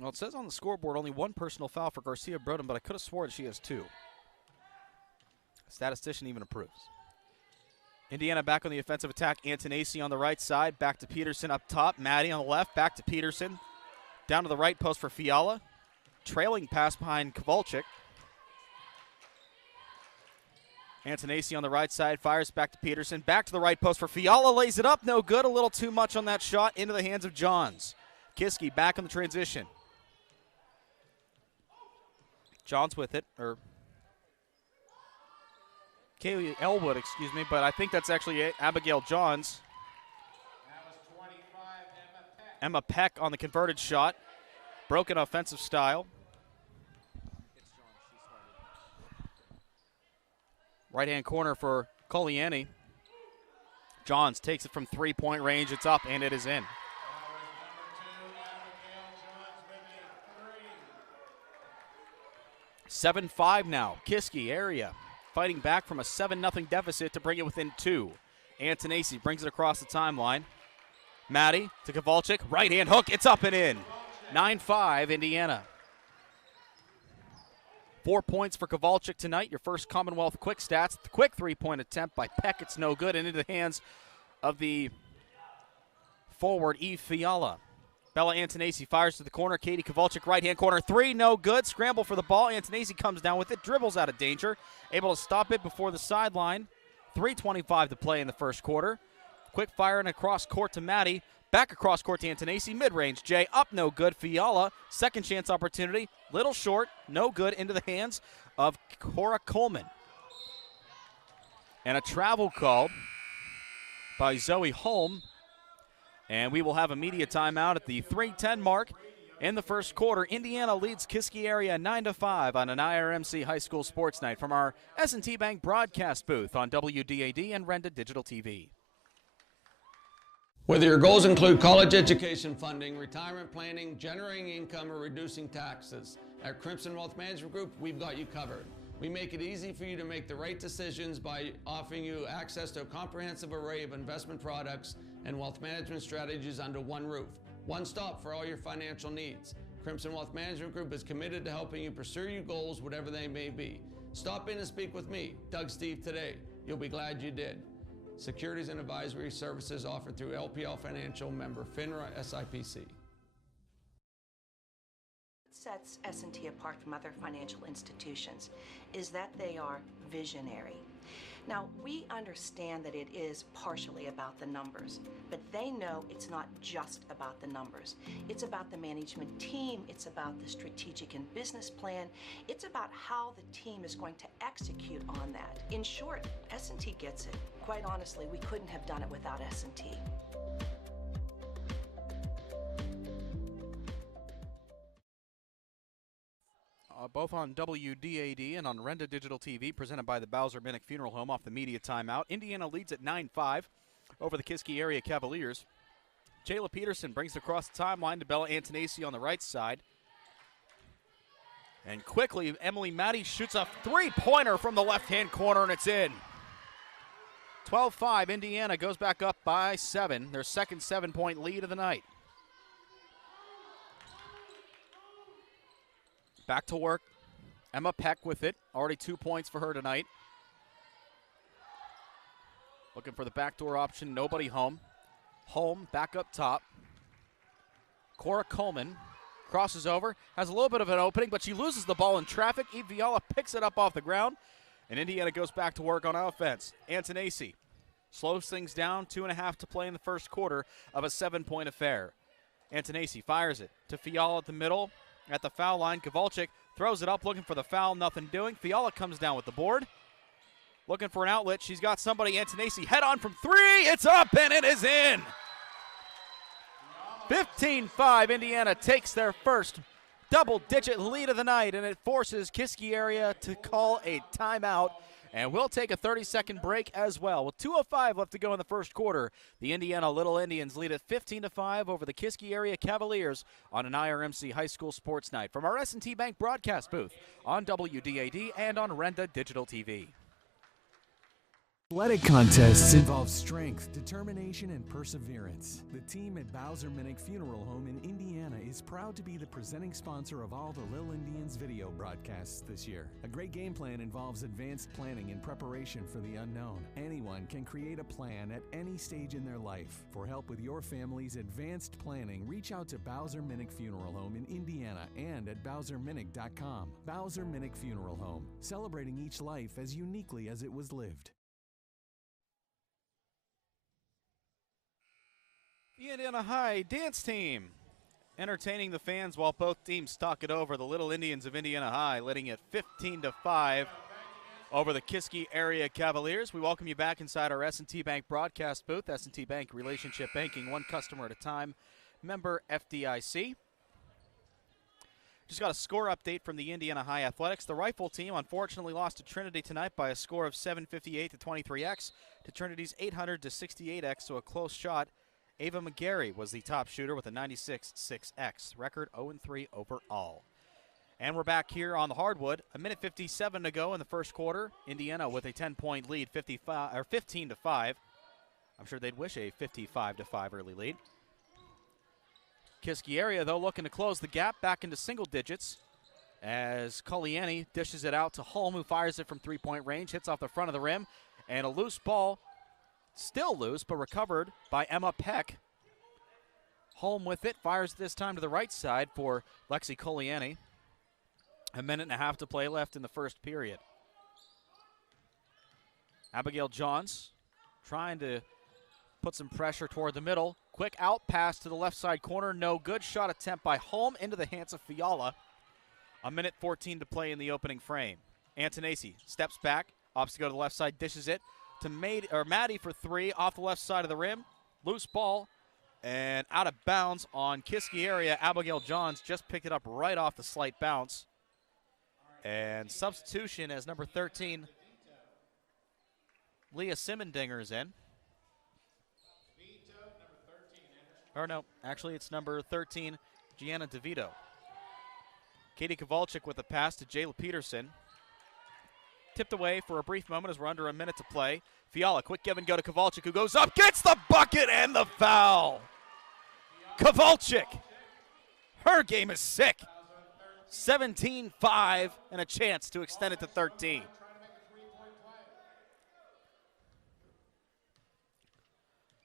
Well, it says on the scoreboard only one personal foul for Garcia Broden, but I could have sworn she has 2. Statistician even approves. Indiana back on the offensive attack. Antonesi on the right side. Back to Peterson up top. Maddie on the left. Back to Peterson. Down to the right post for Fiala. Trailing pass behind Kowalczyk. Antonesi on the right side. Fires back to Peterson. Back to the right post for Fiala. Lays it up. No good. A little too much on that shot. Into the hands of Johns. Kiski back on the transition. Johns with it, or Kaylee Elwood, excuse me, but I think that's actually Abigail Johns. That was 25, Emma Peck on the converted shot. Broken offensive style. Right-hand corner for Coliani. Johns takes it from three-point range. It's up, and it is in. 7-5 now. Kiski area fighting back from a 7-0 deficit to bring it within 2. Antonacci brings it across the timeline. Maddie to Kowalczyk. Right-hand hook. It's up and in. 9-5 Indiana. 4 points for Kowalczyk tonight. Your first Commonwealth quick stats. The quick three-point attempt by Peck. It's no good, and into the hands of the forward, Eve Fiala. Bella Antonacci fires to the corner. Katie Kowalczyk, right-hand corner. 3, no good. Scramble for the ball. Antonacci comes down with it. Dribbles out of danger. Able to stop it before the sideline. 3:25 to play in the first quarter. Quick fire and across court to Maddie. Back across court to Antonacci. Mid-range. Jay up, no good. Fiala, second chance opportunity. Little short, no good. Into the hands of Cora Coleman. And a travel called by Zoe Holm. And we will have a media timeout at the 3:10 mark in the first quarter. Indiana leads Kiski area 9-5 on an IRMC High School Sports Night from our S&T Bank broadcast booth on WDAD and Renda Digital TV. Whether your goals include college education funding, retirement planning, generating income, or reducing taxes, at Crimson Wealth Management Group, we've got you covered. We make it easy for you to make the right decisions by offering you access to a comprehensive array of investment products and wealth management strategies under one roof. One stop for all your financial needs. Crimson Wealth Management Group is committed to helping you pursue your goals, whatever they may be. Stop in and speak with me, Doug Steve, today. You'll be glad you did. Securities and advisory services offered through LPL Financial, member FINRA SIPC. Sets S&T apart from other financial institutions is that they are visionary. Now, we understand that it is partially about the numbers, but they know it's not just about the numbers. It's about the management team, it's about the strategic and business plan, it's about how the team is going to execute on that. In short, S&T gets it. Quite honestly, we couldn't have done it without S&T. Both on WDAD and on Renda Digital TV, presented by the Bowser Minnick Funeral Home off the media timeout. Indiana leads at 9-5 over the Kiski area Cavaliers. Jayla Peterson brings it across the timeline to Bella Antonacci on the right side. And quickly, Emily Maddie shoots a three-pointer from the left-hand corner, and it's in. 12-5, Indiana goes back up by 7. Their second 7-point lead of the night. Back to work. Emma Peck with it. Already 2 points for her tonight. Looking for the backdoor option. Nobody home. Holm back up top. Cora Coleman crosses over. Has a little bit of an opening, but she loses the ball in traffic. Eve Fiala picks it up off the ground. And Indiana goes back to work on offense. Antonacci slows things down. 2.5 to play in the first quarter of a 7-point affair. Antonacci fires it to Fiala at the middle. At the foul line, Kowalczyk throws it up, looking for the foul, nothing doing. Fiala comes down with the board. Looking for an outlet. She's got somebody. Antonacci head on from 3. It's up, and it is in. 15-5, Indiana takes their first double-digit lead of the night, and it forces Kiski area to call a timeout. And we'll take a 30-second break as well. With 2:05 left to go in the first quarter, the Indiana Little Indians lead at 15-5 over the Kiski area Cavaliers on an IRMC High School Sports Night from our S&T Bank broadcast booth on WDAD and on Renda Digital TV. Athletic contests involve strength, determination, and perseverance. The team at Bowser Minnick Funeral Home in Indiana is proud to be the presenting sponsor of all the Lil Indians video broadcasts this year. A great game plan involves advanced planning and preparation for the unknown. Anyone can create a plan at any stage in their life. For help with your family's advanced planning, reach out to Bowser Minnick Funeral Home in Indiana and at BowserMinnick.com. Bowser Minnick Funeral Home, celebrating each life as uniquely as it was lived. The Indiana High dance team entertaining the fans while both teams talk it over. The Little Indians of Indiana High leading it 15-5 over the Kiski area Cavaliers. We welcome you back inside our S&T Bank broadcast booth. S&T Bank Relationship Banking, one customer at a time. Member FDIC. Just got a score update from the Indiana High Athletics. The Rifle team unfortunately lost to Trinity tonight by a score of 758 to 23x to Trinity's 800 to 68x, so a close shot. Ava McGarry was the top shooter with a 96-6x. Record 0-3 overall. And we're back here on the hardwood. A minute 57 to go in the first quarter. Indiana with a 10-point lead, 15-5. I'm sure they'd wish a 55-5 early lead. Kiski area, though, looking to close the gap back into single digits as Kuliani dishes it out to Holm, who fires it from three-point range, hits off the front of the rim, and a loose ball, still loose, but recovered by Emma Peck. Holm with it, fires this time to the right side for Lexi Kuliani. A minute and a half to play left in the first period. Abigail Johns trying to put some pressure toward the middle. Quick out pass to the left side corner. No good. Shot attempt by Holm into the hands of Fiala. A minute 14 to play in the opening frame. Antonacci steps back, opts to go to the left side, dishes it to Maddie for three off the left side of the rim. Loose ball and out of bounds on Kiski area. Abigail Johns just picked it up right off the slight bounce. And substitution as number 13, Leah Simondinger is in. Or no, actually it's number 13, Gianna DeVito. Katie Kowalczyk with the pass to Jayla Peterson. Tipped away for a brief moment as we're under a minute to play. Fiala, quick give and go to Kowalczyk, who goes up, gets the bucket and the foul. Kowalczyk, her game is sick. 17-5 and a chance to extend it to 13.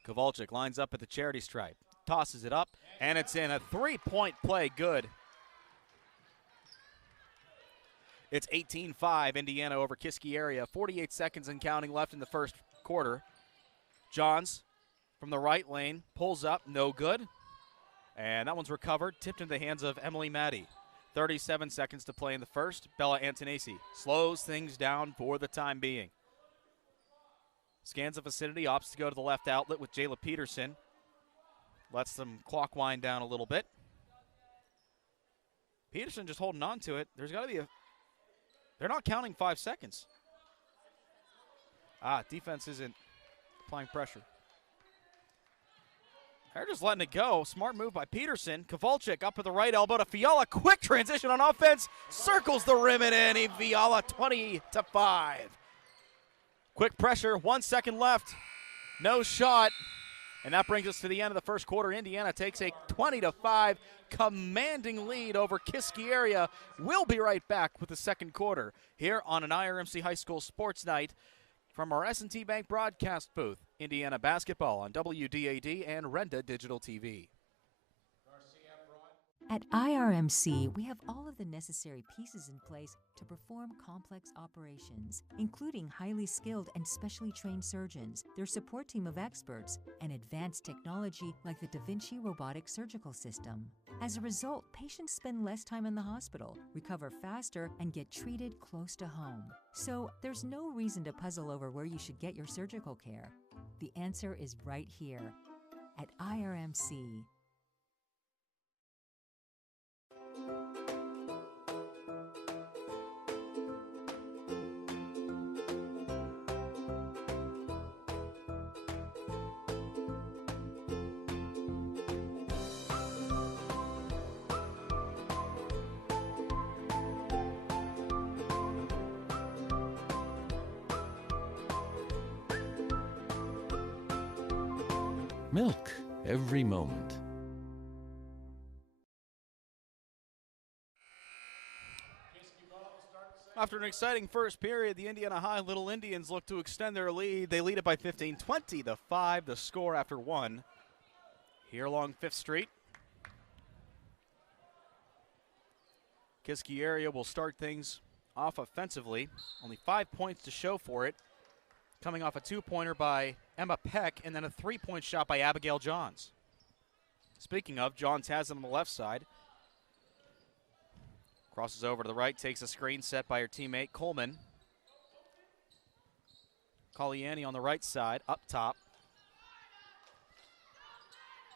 Kowalczyk lines up at the charity stripe, tosses it up, and it's in. A three-point play, good. It's 18-5, Indiana over Kiski area. 48 seconds and counting left in the first quarter. Johns from the right lane pulls up, no good. And that one's recovered, tipped into the hands of Emily Maddie. 37 seconds to play in the first. Bella Antonacci slows things down for the time being. Scans the vicinity, opts to go to the left outlet with Jayla Peterson. Lets them clock wind down a little bit. Peterson just holding on to it. There's got to be a... They're not counting 5 seconds. Defense isn't applying pressure. They're just letting it go. Smart move by Peterson. Kowalczyk up with the right elbow to Fiala. Quick transition on offense. Circles the rim and in. Fiala 20-5. Quick pressure. 1 second left. No shot. And that brings us to the end of the first quarter. Indiana takes a 20-5 commanding lead over Kiski area. We'll be right back with the second quarter here on an IRMC High School Sports Night from our S&T Bank broadcast booth. Indiana basketball on WDAD and Renda Digital TV. At IRMC, we have all of the necessary pieces in place to perform complex operations, including highly skilled and specially trained surgeons, their support team of experts, and advanced technology like the Da Vinci robotic surgical system. As a result, patients spend less time in the hospital, recover faster, and get treated close to home. So there's no reason to puzzle over where you should get your surgical care. The answer is right here at IRMC. Milk every moment. After an exciting first period, the Indiana High Little Indians look to extend their lead. They lead it by 15, 20-5, the score after one. Here along 5th Street. Kiski area will start things off offensively. Only 5 points to show for it. Coming off a 2-pointer by Emma Peck and then a 3-point shot by Abigail Johns. Speaking of, Johns has it on the left side. Crosses over to the right, takes a screen set by her teammate Coleman. Coliani on the right side, up top.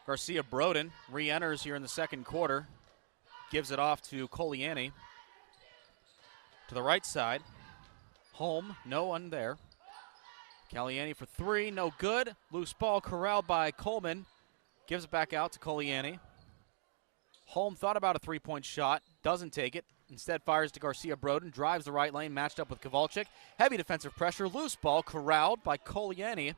Garcia Broden re-enters here in the second quarter. Gives it off to Coliani. To the right side. Home, no one there. Caliani for three, no good. Loose ball corralled by Coleman. Gives it back out to Coliani. Holm thought about a three-point shot, doesn't take it. Instead fires to Garcia Broden, drives the right lane, matched up with Kowalczyk. Heavy defensive pressure, loose ball corralled by Coliani.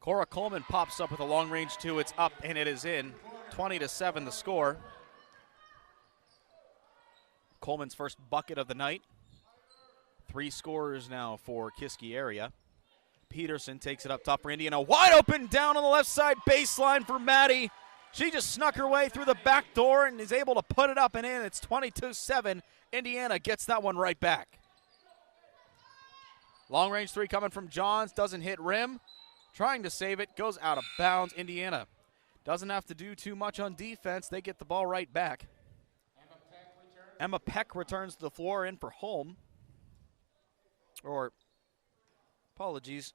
Cora Coleman pops up with a long range two. It's up and it is in. 20-7 the score. Coleman's first bucket of the night. 3 scorers now for Kiski area. Peterson takes it up top for Indiana. Wide open down on the left side baseline for Maddie. She just snuck her way through the back door and is able to put it up and in. It's 22-7. Indiana gets that one right back. Long range three coming from Johns. Doesn't hit rim. Trying to save it. Goes out of bounds. Indiana doesn't have to do too much on defense. They get the ball right back. Emma Peck returns to the floor in for Holm. Or, apologies,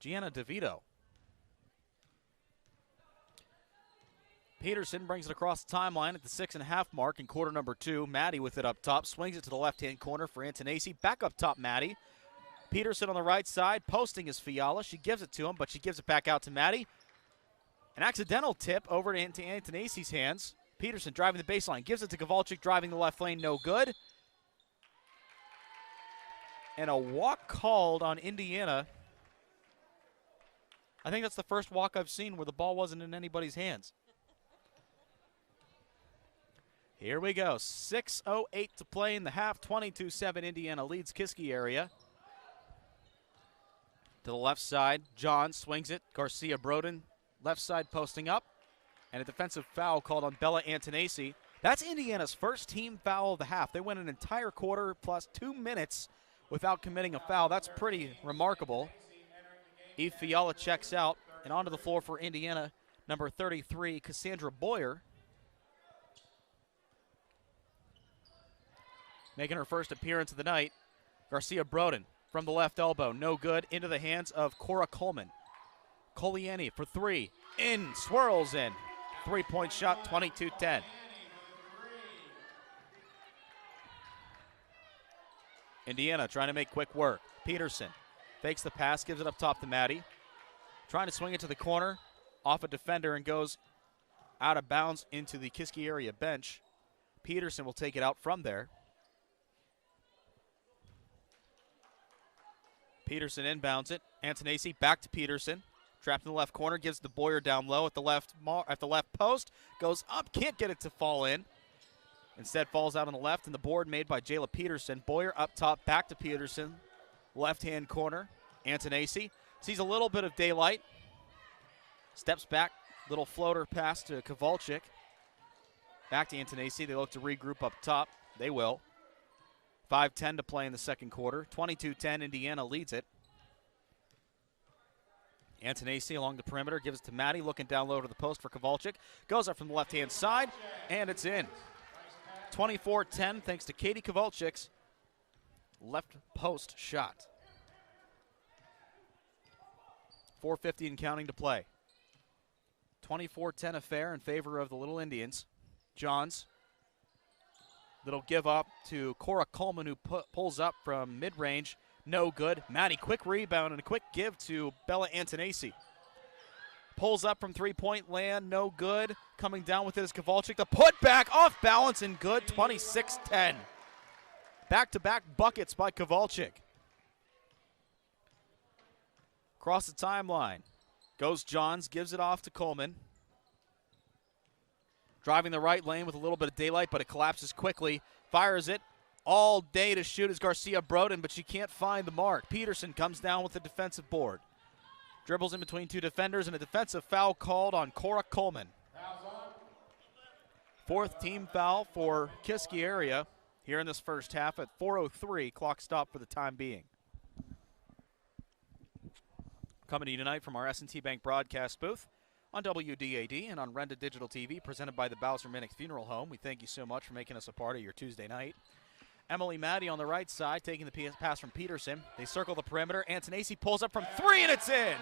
Gianna DeVito. Peterson brings it across the timeline at the 6.5 mark in quarter number 2. Maddie with it up top, swings it to the left-hand corner for Antonacci. Back up top, Maddie. Peterson on the right side, posting is Fiala. She gives it to him, but she gives it back out to Maddie. An accidental tip over into Antonacci's hands. Peterson driving the baseline, gives it to Kowalczyk, driving the left lane, no good. And a walk called on Indiana. I think that's the first walk I've seen where the ball wasn't in anybody's hands. Here we go, 6:08 to play in the half, 22-7 Indiana leads Kiski area. To the left side, John swings it, Garcia Broden, left side posting up, and a defensive foul called on Bella Antonacci. That's Indiana's first team foul of the half. They went an entire quarter plus 2 minutes without committing a foul. That's pretty remarkable. Eve Fiala checks out, and onto the floor for Indiana, number 33, Cassandra Boyer. Making her first appearance of the night, Garcia Broden from the left elbow, no good, into the hands of Cora Coleman. Coliani for three, in, swirls in. 3-point shot, 22-10. Indiana trying to make quick work. Peterson fakes the pass, gives it up top to Maddie. Trying to swing it to the corner, off a defender and goes out of bounds into the Kiski area bench. Peterson will take it out from there. Peterson inbounds it. Antonacci back to Peterson. Trapped in the left corner, gives the Boyer down low at the left post. Goes up, can't get it to fall in. Instead falls out on the left, and the board made by Jayla Peterson. Boyer up top, back to Peterson. Left-hand corner, Antonacci. Sees a little bit of daylight. Steps back, little floater pass to Kowalczyk. Back to Antonacci. They look to regroup up top. They will. 5:10 to play in the second quarter. 22-10, Indiana leads it. Antonacci along the perimeter, gives it to Maddie, looking down low to the post for Kowalczyk. Goes up from the left-hand side, and it's in. 24-10, thanks to Katie Kowalczyk's left post shot. 4:50 and counting to play. 24-10 affair in favor of the Little Indians. Johns. Little give up to Cora Coleman, who pulls up from mid-range. No good. Maddie, quick rebound and a quick give to Bella Antonacci. Pulls up from three-point land, no good. Coming down with it is Kowalczyk. The putback off balance and good, 26-10. Back-to-back buckets by Kowalczyk. Across the timeline. Goes Johns, gives it off to Coleman. Driving the right lane with a little bit of daylight, but it collapses quickly. Fires it. All day to shoot is Garcia Broden, but she can't find the mark. Peterson comes down with the defensive board. Dribbles in between two defenders, and a defensive foul called on Cora Coleman. Fourth team foul for Kiski area here in this first half at 4:03. Clock stop for the time being. Coming to you tonight from our S&T Bank broadcast booth on WDAD and on Renda Digital TV, presented by the Bowser Minnick Funeral Home. We thank you so much for making us a part of your Tuesday night. Emily Maddie on the right side, taking the pass from Peterson. They circle the perimeter. Antonacci pulls up from three, and it's in.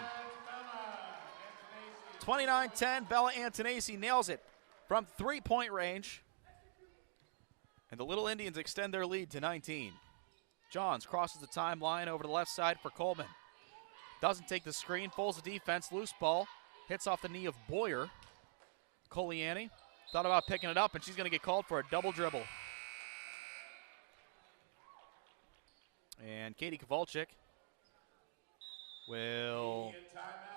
29-10, Bella Antonacci nails it from three-point range. And the Little Indians extend their lead to 19. Johns crosses the timeline over to the left side for Coleman. Doesn't take the screen, pulls the defense, loose ball, hits off the knee of Boyer. Coliani thought about picking it up, and she's going to get called for a double dribble. And Katie Kowalczyk will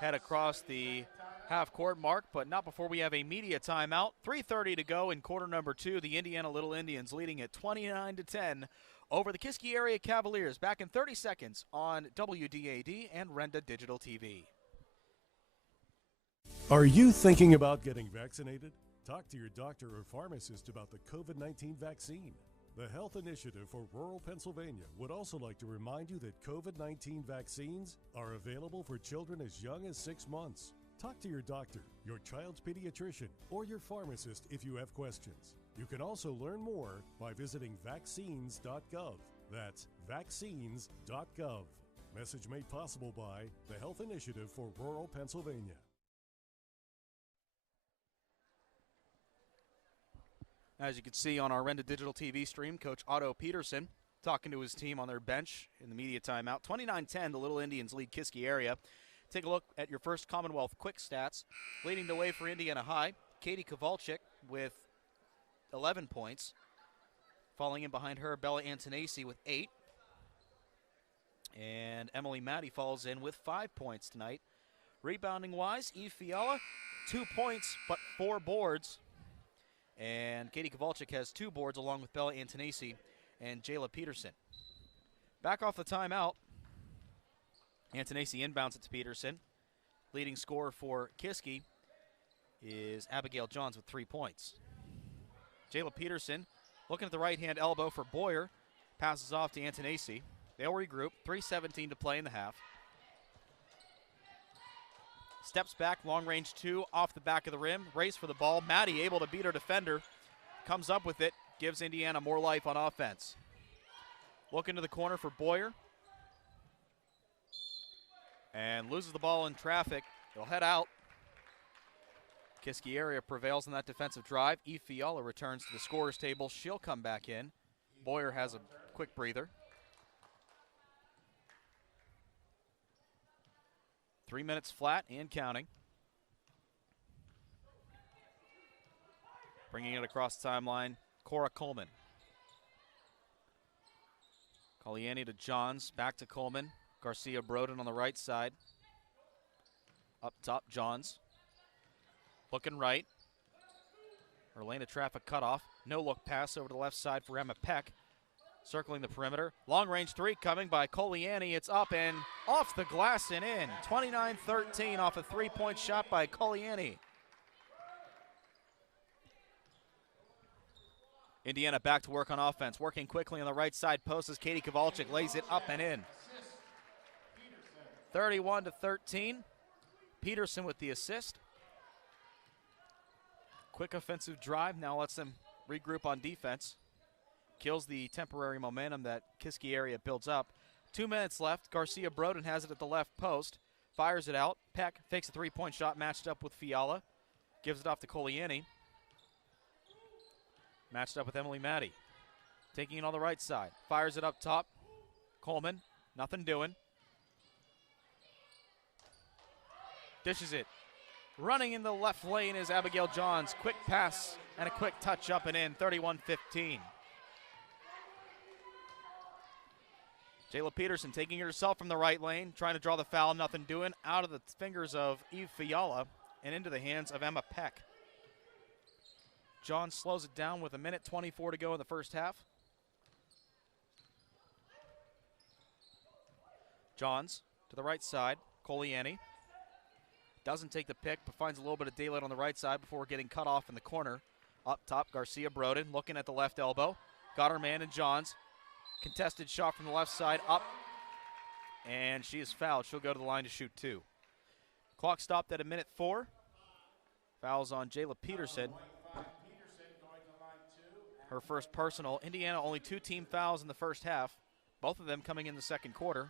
head across the half-court mark, but not before we have a media timeout. 3:30 to go in quarter number 2. The Indiana Little Indians leading at 29-10 over the Kiski area Cavaliers. Back in 30 seconds on WDAD and Renda Digital TV. Are you thinking about getting vaccinated? Talk to your doctor or pharmacist about the COVID-19 vaccine. The Health Initiative for Rural Pennsylvania would also like to remind you that COVID-19 vaccines are available for children as young as 6 months. Talk to your doctor, your child's pediatrician, or your pharmacist if you have questions. You can also learn more by visiting vaccines.gov. That's vaccines.gov. Message made possible by the Health Initiative for Rural Pennsylvania. As you can see on our Renda Digital TV stream, Coach Otto Peterson talking to his team on their bench in the media timeout. 29-10, the Little Indians lead Kiski area. Take a look at your first Commonwealth quick stats. Leading the way for Indiana High, Katie Kowalczyk with 11 points. Falling in behind her, Bella Antonacci with 8. And Emily Maddie falls in with 5 points tonight. Rebounding-wise, Eve Fiala, 2 points but 4 boards. And Katie Kowalczyk has 2 boards along with Bella Antonacci and Jayla Peterson. Back off the timeout, Antonacci inbounds it to Peterson. Leading scorer for Kiski is Abigail Johns with 3 points. Jayla Peterson looking at the right-hand elbow for Boyer. Passes off to Antonacci. They'll regroup. 3:17 to play in the half. Steps back, long range 2 off the back of the rim. Race for the ball. Maddie able to beat her defender. Comes up with it. Gives Indiana more life on offense. Looking to the corner for Boyer. And loses the ball in traffic. It'll head out. Kiski area prevails on that defensive drive. Eve Fiala returns to the scorer's table. She'll come back in. Boyer has a quick breather. 3 minutes flat and counting. Bringing it across the timeline, Cora Coleman. Coliani to Johns, back to Coleman. Garcia Broden on the right side. Up top, Johns. Looking right. Her lane of traffic cut off. No look pass over to the left side for Emma Peck. Circling the perimeter. Long range 3 coming by Coliani. It's up and off the glass and in. 29-13 off a 3-point shot by Coliani. Indiana back to work on offense. Working quickly on the right side post as Katie Kowalczyk lays it up and in. 31-13. Peterson with the assist. Quick offensive drive. Now lets them regroup on defense. Kills the temporary momentum that Kiski area builds up. 2 minutes left. Garcia Broden has it at the left post. Fires it out. Peck fakes a 3-point shot matched up with Fiala. Gives it off to Coliani. Matched up with Emily Maddie. Taking it on the right side. Fires it up top. Coleman. Nothing doing. Dishes it. Running in the left lane is Abigail Johns. Quick pass and a quick touch up and in. 31-15. Jayla Peterson taking it herself from the right lane, trying to draw the foul, nothing doing. Out of the fingers of Eve Fiala and into the hands of Emma Peck. John slows it down with 1:24 to go in the first half. Johns to the right side, Coliani. Doesn't take the pick, but finds a little bit of daylight on the right side before getting cut off in the corner. Up top, Garcia Broden looking at the left elbow. Got her man in Johns. Contested shot from the left side, up. And she is fouled. She'll go to the line to shoot 2. Clock stopped at 1:04. Fouls on Jayla Peterson. Her first personal. Indiana only 2 team fouls in the first half, both of them coming in the second quarter.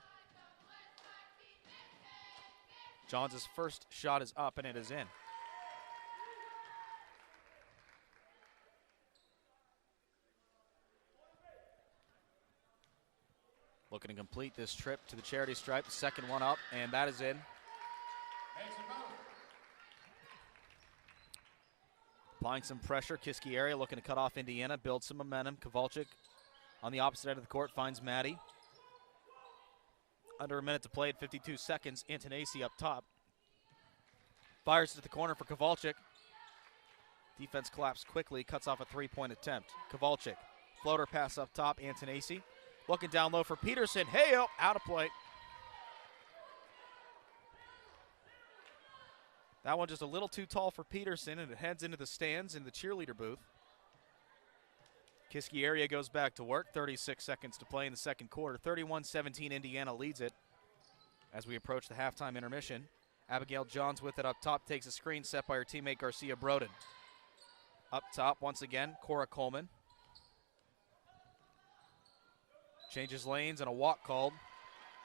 Johns' first shot is up, and it is in. Looking to complete this trip to the charity stripe. Second one up, and that is in. Applying some pressure. Kiski area looking to cut off Indiana, build some momentum. Kowalczyk on the opposite end of the court finds Maddie. Under a minute to play at 52 seconds. Antonacci up top. Fires to the corner for Kowalczyk. Defense collapsed quickly, cuts off a three-point attempt. Kowalczyk, floater pass up top. Antonacci looking down low for Peterson. Hey-oh, out of play. That one just a little too tall for Peterson, and it heads into the stands in the cheerleader booth. Kiski area goes back to work. 36 seconds to play in the second quarter. 31-17, Indiana leads it as we approach the halftime intermission. Abigail Johns with it up top, takes a screen set by her teammate Garcia Broden. Up top once again, Cora Coleman. Changes lanes and a walk called.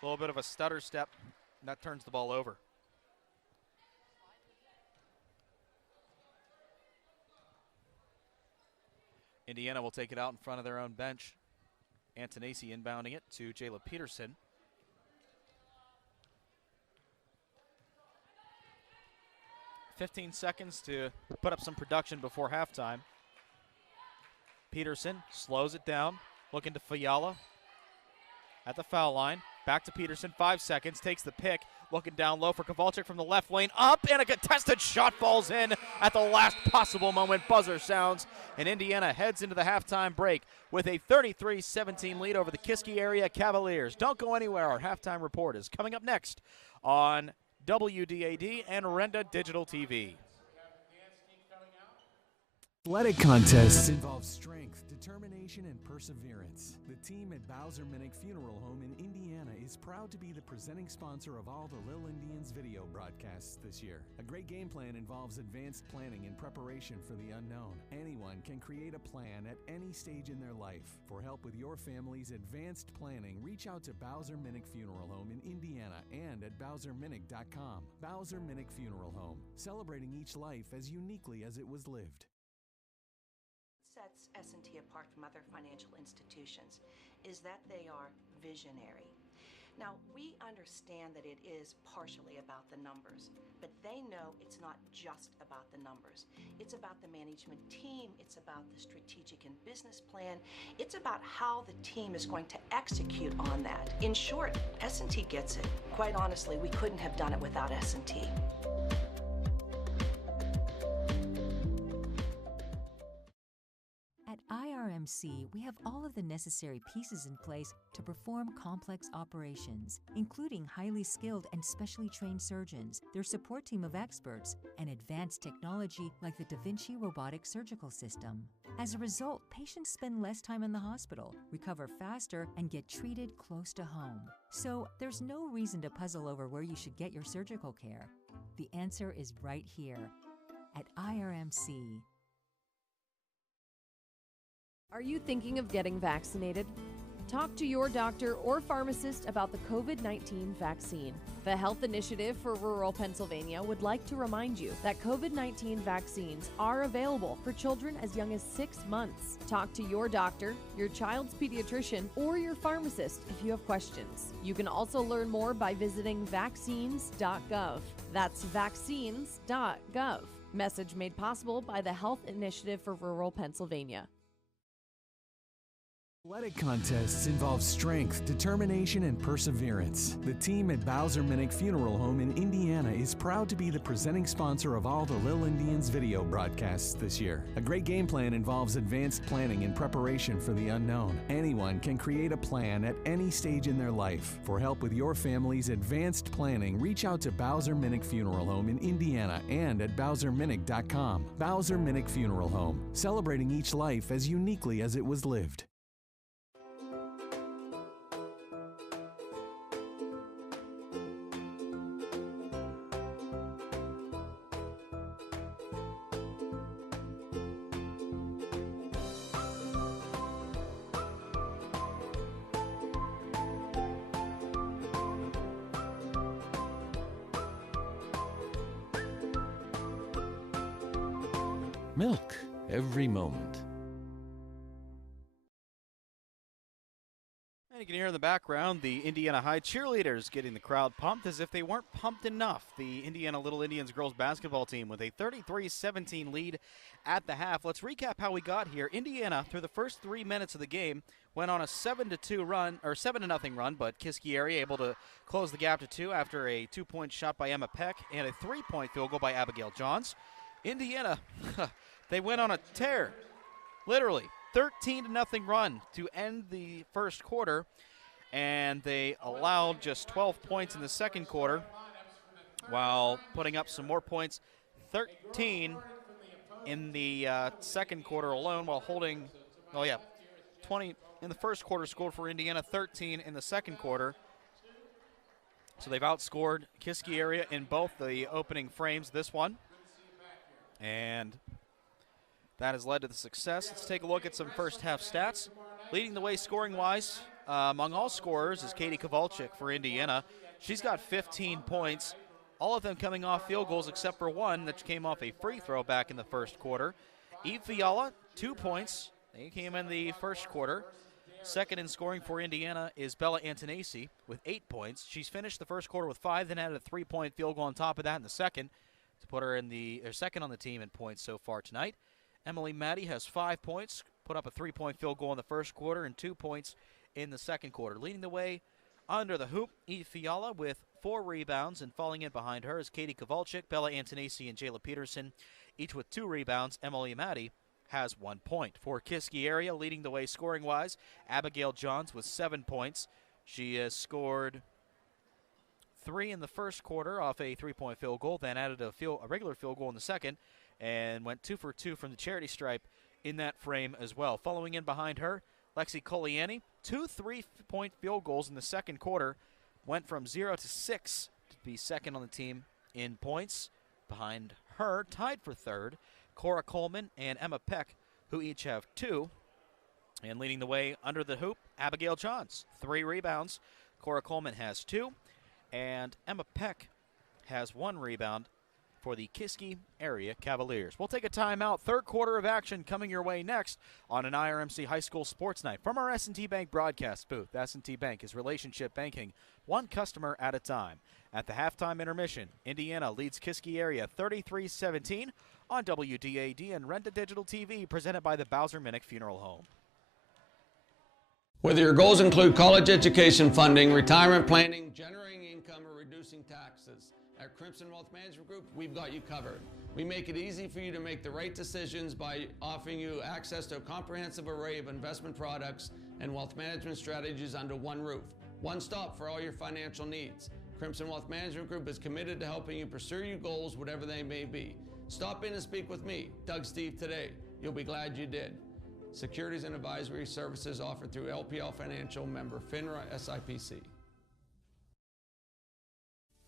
A little bit of a stutter step, and that turns the ball over. Indiana will take it out in front of their own bench. Antonacci inbounding it to Jayla Peterson. "15 seconds to put up some production before halftime. Peterson slows it down, looking to Fiala at the foul line. Back to Peterson, 5 seconds, takes the pick, looking down low for Kowalczyk from the left lane, up, and a contested shot falls in at the last possible moment. Buzzer sounds, and Indiana heads into the halftime break with a 33-17 lead over the Kiski area Cavaliers. Don't go anywhere. Our halftime report is coming up next on WDAD and Renda Digital TV. Athletic contests involve strength, determination, and perseverance. The team at Bowser Minnick Funeral Home in Indiana is proud to be the presenting sponsor of all the Lil Indians video broadcasts this year. A great game plan involves advanced planning and preparation for the unknown. Anyone can create a plan at any stage in their life. For help with your family's advanced planning, reach out to Bowser Minnick Funeral Home in Indiana and at BowserMinnick.com. Bowser Minnick Funeral Home, celebrating each life as uniquely as it was lived. Sets S&T apart from other financial institutions is that they are visionary. Now, we understand that it is partially about the numbers, but they know it's not just about the numbers. It's about the management team, it's about the strategic and business plan, it's about how the team is going to execute on that. In short, S&T gets it. Quite honestly, we couldn't have done it without S&T. At IRMC, we have all of the necessary pieces in place to perform complex operations, including highly skilled and specially trained surgeons, their support team of experts, and advanced technology like the Da Vinci robotic surgical system. As a result, patients spend less time in the hospital, recover faster, and get treated close to home. So there's no reason to puzzle over where you should get your surgical care. The answer is right here at IRMC. Are you thinking of getting vaccinated? Talk to your doctor or pharmacist about the COVID-19 vaccine. The Health Initiative for Rural Pennsylvania would like to remind you that COVID-19 vaccines are available for children as young as 6 months. Talk to your doctor, your child's pediatrician, or your pharmacist if you have questions. You can also learn more by visiting vaccines.gov. That's vaccines.gov. Message made possible by the Health Initiative for Rural Pennsylvania. Athletic contests involve strength, determination, and perseverance. The team at Bowser Minnick Funeral Home in Indiana is proud to be the presenting sponsor of all the Lil Indians video broadcasts this year. A great game plan involves advanced planning and preparation for the unknown. Anyone can create a plan at any stage in their life. For help with your family's advanced planning, reach out to Bowser Minnick Funeral Home in Indiana and at BowserMinnick.com. Bowser Minnick Funeral Home, celebrating each life as uniquely as it was lived. Milk every moment. And you can hear in the background the Indiana High cheerleaders getting the crowd pumped as if they weren't pumped enough. The Indiana Little Indians girls basketball team with a 33-17 lead at the half. Let's recap how we got here. Indiana, through the first 3 minutes of the game, went on a 7-2 run, or 7-0 run, but Kiski area able to close the gap to 2 after a 2-point shot by Emma Peck and a 3-point field goal by Abigail Johns. Indiana, they went on a tear, literally. 13-0 run to end the first quarter, and they allowed just 12 points in the second quarter while putting up some more points, 13 in the second quarter alone, while holding, 20 in the first quarter scored for Indiana, 13 in the second quarter. So they've outscored Kiski area in both the opening frames, this one, and that has led to the success. Let's take a look at some first half stats. Leading the way scoring-wise among all scorers is Katie Kowalczyk for Indiana. She's got 15 points, all of them coming off field goals except for one that came off a free throw back in the first quarter. Eve Fiala, 2 points. They came in the first quarter. Second in scoring for Indiana is Bella Antonesi with 8 points. She's finished the first quarter with 5, then added a 3-point field goal on top of that in the second to put her in the second on the team in points so far tonight. Emily Maddie has 5 points, put up a 3-point field goal in the first quarter and 2 points in the second quarter. Leading the way under the hoop, Eve Fiala with 4 rebounds, and falling in behind her is Katie Kowalczyk, Bella Antonesi, and Jayla Peterson, each with 2 rebounds. Emily Maddie has 1 point. For Kiski area, leading the way scoring-wise, Abigail Johns with 7 points. She has scored 3 in the first quarter off a 3-point field goal, then added a regular field goal in the second, and went 2 for 2 from the charity stripe in that frame as well. Following in behind her, Lexi Coliani, 2 3-point field goals in the second quarter, went from 0 to 6 to be second on the team in points. Behind her, tied for third, Cora Coleman and Emma Peck, who each have 2. And leading the way under the hoop, Abigail Johns, 3 rebounds. Cora Coleman has 2, and Emma Peck has 1 rebound for the Kiski area Cavaliers. We'll take a timeout. Third quarter of action coming your way next on an IRMC High School Sports Night from our S&T Bank broadcast booth. S&T Bank is relationship banking, one customer at a time. At the halftime intermission, Indiana leads Kiski area 33-17 on WDAD and Renta Digital TV, presented by the Bowser Minnick Funeral Home. Whether your goals include college education funding, retirement planning, generating income, or reducing taxes, at Crimson Wealth Management Group, we've got you covered. We make it easy for you to make the right decisions by offering you access to a comprehensive array of investment products and wealth management strategies under one roof. One stop for all your financial needs. Crimson Wealth Management Group is committed to helping you pursue your goals, whatever they may be. Stop in and speak with me, Doug Steve, today. You'll be glad you did. Securities and advisory services offered through LPL Financial, member FINRA SIPC.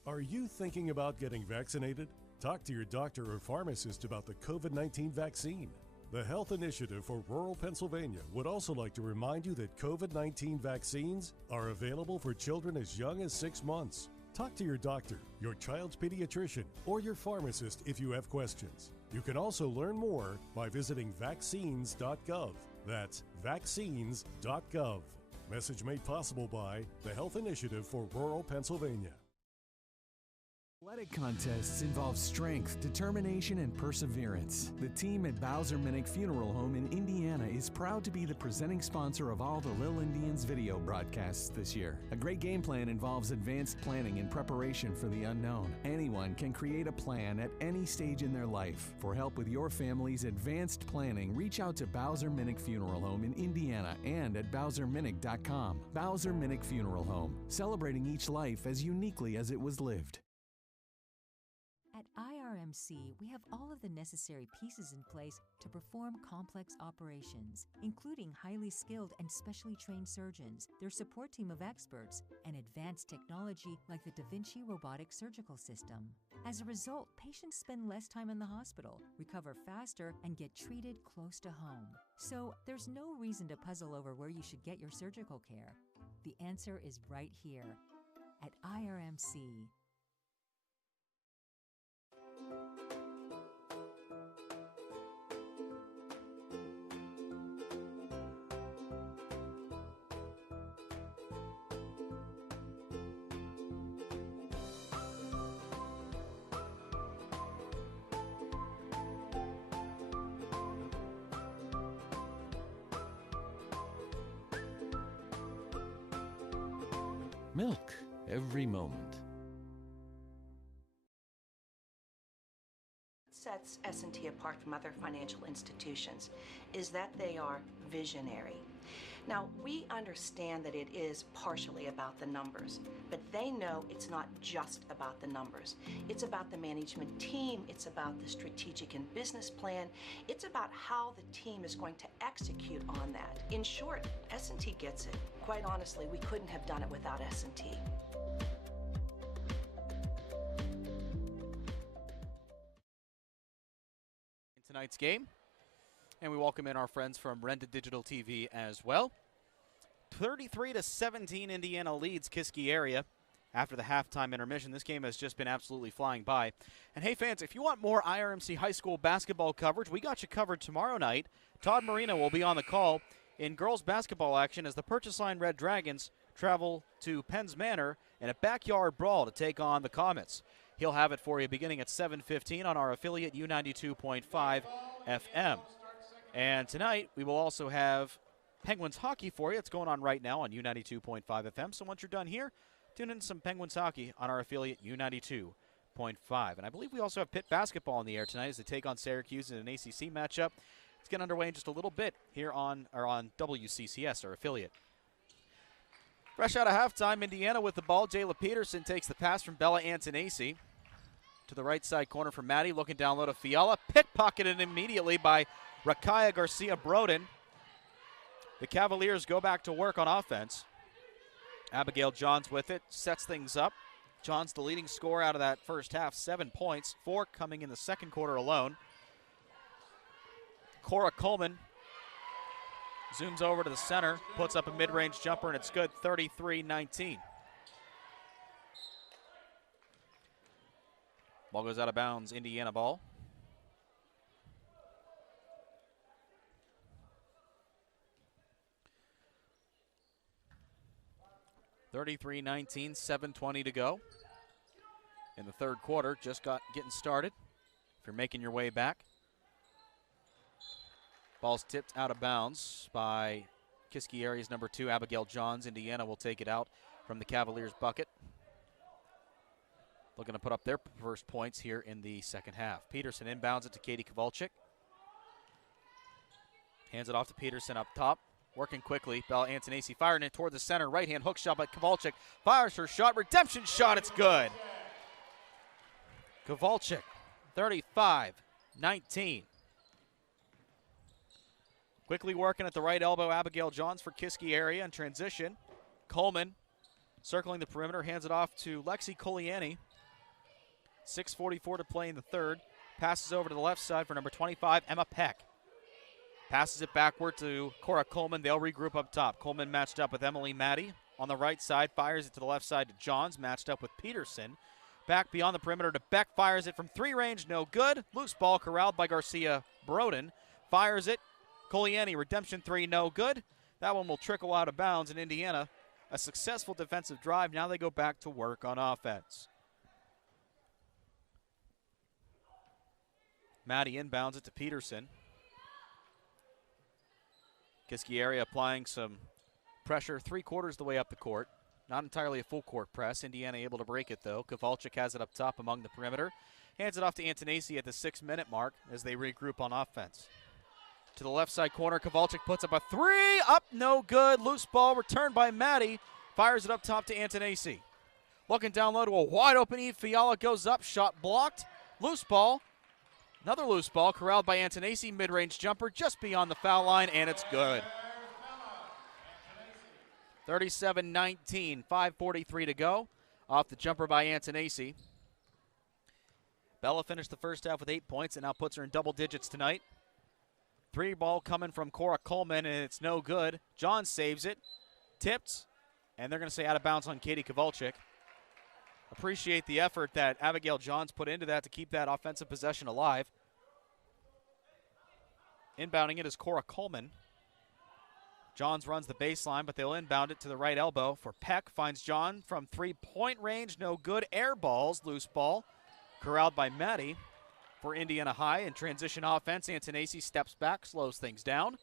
Are you thinking about getting vaccinated? Talk to your doctor or pharmacist about the COVID-19 vaccine. The Health Initiative for Rural Pennsylvania would also like to remind you that COVID-19 vaccines are available for children as young as 6 months. Talk to your doctor, your child's pediatrician, or your pharmacist if you have questions. You can also learn more by visiting vaccines.gov. That's vaccines.gov. Message made possible by the Health Initiative for Rural Pennsylvania. Athletic contests involve strength, determination, and perseverance. The team at Bowser Minnick Funeral Home in Indiana is proud to be the presenting sponsor of all the Lil Indians video broadcasts this year. A great game plan involves advanced planning and preparation for the unknown. Anyone can create a plan at any stage in their life. For help with your family's advanced planning, reach out to Bowser Minnick Funeral Home in Indiana and at BowserMinnick.com. Bowser Minnick Funeral Home, celebrating each life as uniquely as it was lived. At IRMC, we have all of the necessary pieces in place to perform complex operations, including highly skilled and specially trained surgeons, their support team of experts, and advanced technology like the Da Vinci robotic surgical system. As a result, patients spend less time in the hospital, recover faster, and get treated close to home. So there's no reason to puzzle over where you should get your surgical care. The answer is right here at IRMC. Milk every moment. Sets S&T apart from other financial institutions is that they are visionary. Now, we understand that it is partially about the numbers, but they know it's not just about the numbers. It's about the management team, it's about the strategic and business plan, it's about how the team is going to execute on that. In short, S&T gets it. Quite honestly, we couldn't have done it without S&T. Tonight's game, and we welcome in our friends from Renda Digital TV as well. 33-17, Indiana leads Kiski area after the halftime intermission. This game has just been absolutely flying by. And hey fans, if you want more IRMC high school basketball coverage, we got you covered tomorrow night. Todd Marino will be on the call in girls basketball action as the Purchase Line Red Dragons travel to Penn's Manor in a backyard brawl to take on the Comets. He'll have it for you beginning at 7:15 on our affiliate U92.5 FM. And tonight we will also have Penguins hockey for you. It's going on right now on U92.5 FM. So once you're done here, tune in some Penguins hockey on our affiliate U92.5. And I believe we also have Pitt basketball in the air tonight as they take on Syracuse in an ACC matchup. It's getting underway in just a little bit here on WCCS, our affiliate. Fresh out of halftime, Indiana with the ball. Jayla Peterson takes the pass from Bella Antonacci to the right side corner for Maddie, looking down low to Fiala. Pickpocketed immediately by Rakaya Garcia-Broden. The Cavaliers go back to work on offense. Abigail Johns with it, sets things up. Johns the leading scorer out of that first half, 7 points, 4 coming in the second quarter alone. Cora Coleman zooms over to the center, puts up a mid-range jumper, and it's good, 33-19. Ball goes out of bounds, Indiana ball. (33-19), 7:20 to go in the third quarter. Just getting started. If you're making your way back, ball's tipped out of bounds by Kiski area's number 2, Abigail Johns. Indiana will take it out from the Cavaliers' bucket. Looking to put up their first points here in the second half. Peterson inbounds it to Katie Kowalczyk. Hands it off to Peterson up top. Working quickly. Bella Antonacci firing it toward the center. Right-hand hook shot by Kowalczyk. Fires her shot. Redemption shot. It's good. Kowalczyk, 35-19. Quickly working at the right elbow, Abigail Johns for Kiski area in transition. Coleman circling the perimeter. Hands it off to Lexi Coliani. 6:44 to play in the third. Passes over to the left side for number 25, Emma Peck. Passes it backward to Cora Coleman. They'll regroup up top. Coleman matched up with Emily Maddie on the right side. Fires it to the left side to Johns. Matched up with Peterson. Back beyond the perimeter to Beck. Fires it from 3 range. No good. Loose ball corralled by Garcia Broden. Fires it. Coliani, redemption 3, no good. That one will trickle out of bounds in Indiana. A successful defensive drive. Now they go back to work on offense. Maddie inbounds it to Peterson. Kiski area applying some pressure 3/4 the way up the court. Not entirely a full court press. Indiana able to break it though. Kowalczyk has it up top among the perimeter. Hands it off to Antonacci at the 6-minute mark as they regroup on offense. To the left side corner, Kowalczyk puts up a 3, up, no good. Loose ball returned by Maddie. Fires it up top to Antonacci. Looking down low to a wide open Eve. Fiala goes up, shot blocked. Loose ball. Another loose ball corralled by Antonacci. Mid-range jumper just beyond the foul line, and it's good. 37-19, 5:43 to go. Off the jumper by Antonacci. Bella finished the first half with 8 points and now puts her in double digits tonight. 3 ball coming from Cora Coleman, and it's no good. John saves it. Tipped, and they're going to say out of bounds on Katie Kowalczyk. Appreciate the effort that Abigail Johns put into that to keep that offensive possession alive. Inbounding it is Cora Coleman. Johns runs the baseline, but they'll inbound it to the right elbow for Peck. Finds John from 3-point range. No good. Air balls. Loose ball. Corralled by Maddie for Indiana High. In transition offense, Antonacci steps back, slows things down.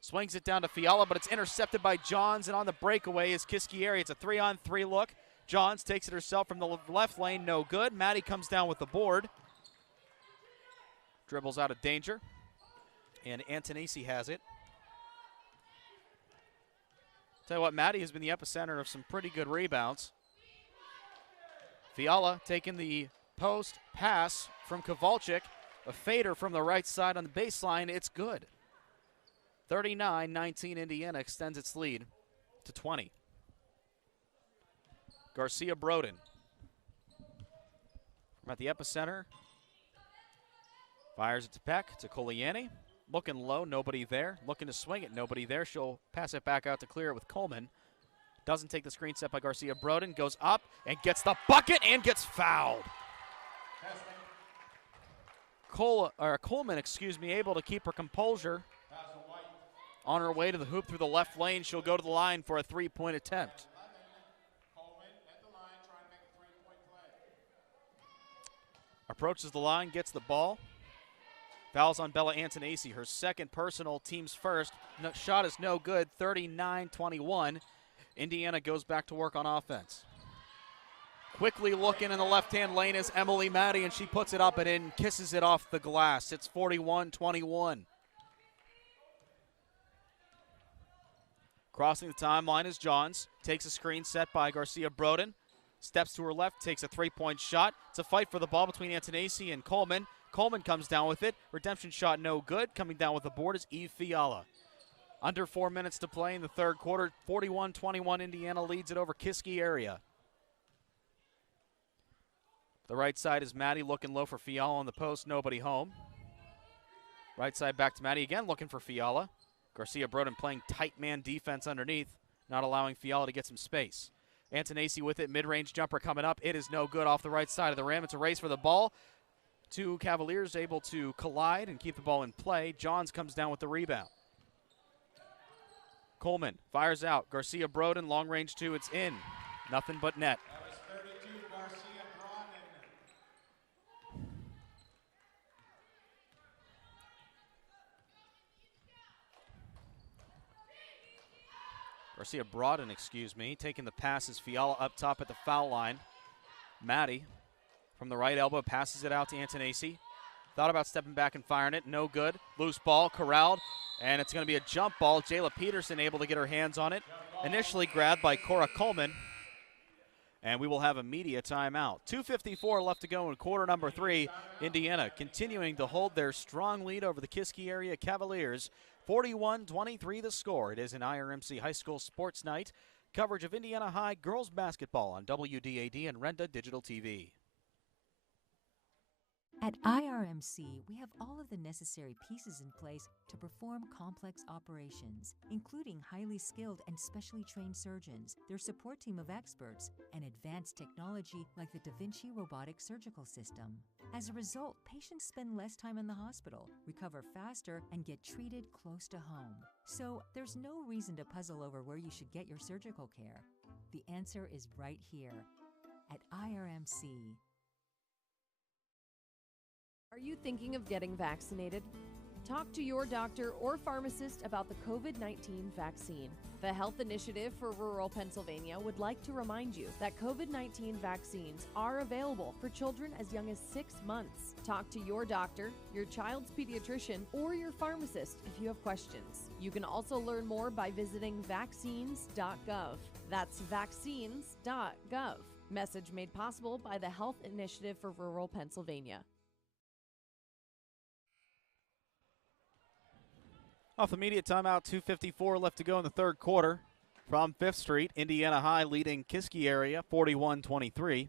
Swings it down to Fiala, but it's intercepted by Johns, and on the breakaway is Kiski area. It's a 3-on-3 look. Johns takes it herself from the left lane, no good. Maddie comes down with the board. Dribbles out of danger, and Antonisi has it. Tell you what, Maddie has been the epicenter of some pretty good rebounds. Fiala taking the post pass from Kowalczyk. A fader from the right side on the baseline. It's good. 39-19, Indiana extends its lead to 20. Garcia Broden from at the epicenter. Fires it to Peck, to Koliani. Looking low, nobody there. Looking to swing it, nobody there. She'll pass it back out to clear it with Coleman. Doesn't take the screen set by Garcia Broden. Goes up and gets the bucket and gets fouled. Coleman, able to keep her composure. On her way to the hoop through the left lane, she'll go to the line for a three-point attempt. Approaches the line, gets the ball. Fouls on Bella Antonisi, her second personal, team's first. No, shot is no good, 39-21. Indiana goes back to work on offense. Quickly looking in the left-hand lane is Emily Maddie, and she puts it up and in, kisses it off the glass. It's 41-21. Crossing the timeline is Johns. Takes a screen set by Garcia Broden. Steps to her left, takes a three-point shot. It's a fight for the ball between Antonisi and Coleman. Coleman comes down with it. Redemption shot no good. Coming down with the board is Eve Fiala. Under 4 minutes to play in the third quarter. 41-21, Indiana leads it over Kiski area. The right side is Maddie looking low for Fiala on the post. Nobody home. Right side back to Maddie again, looking for Fiala. Garcia Broden playing tight man defense underneath, not allowing Fiala to get some space. Antonisi with it, mid-range jumper coming up. It is no good off the right side of the rim. It's a race for the ball. Two Cavaliers able to collide and keep the ball in play. Johns comes down with the rebound. Coleman fires out. Garcia Broden, long range two. It's in. Nothing but net. That was 32, Garcia Broden. Garcia Broden, taking the passes. Fiala up top at the foul line. Maddie from the right elbow passes it out to Antonisi. Thought about stepping back and firing it. No good. Loose ball, corralled, and it's going to be a jump ball. Jayla Peterson able to get her hands on it. Initially grabbed by Cora Coleman. And we will have a media timeout. 2:54 left to go in quarter number 3. Indiana continuing to hold their strong lead over the Kiski area Cavaliers. 41-23 the score. It is an IRMC High School Sports Night. Coverage of Indiana High girls basketball on WDAD and Renda Digital TV. At IRMC, we have all of the necessary pieces in place to perform complex operations, including highly skilled and specially trained surgeons, their support team of experts, and advanced technology like the Da Vinci robotic surgical system. As a result, patients spend less time in the hospital, recover faster, and get treated close to home. So there's no reason to puzzle over where you should get your surgical care. The answer is right here at IRMC. Are you thinking of getting vaccinated? Talk to your doctor or pharmacist about the COVID-19 vaccine. The Health Initiative for Rural Pennsylvania would like to remind you that COVID-19 vaccines are available for children as young as 6 months. Talk to your doctor, your child's pediatrician, or your pharmacist if you have questions. You can also learn more by visiting vaccines.gov. That's vaccines.gov. Message made possible by the Health Initiative for Rural Pennsylvania. Off the media timeout, 2:54 left to go in the third quarter. From 5th Street, Indiana High leading Kiski area 41-23.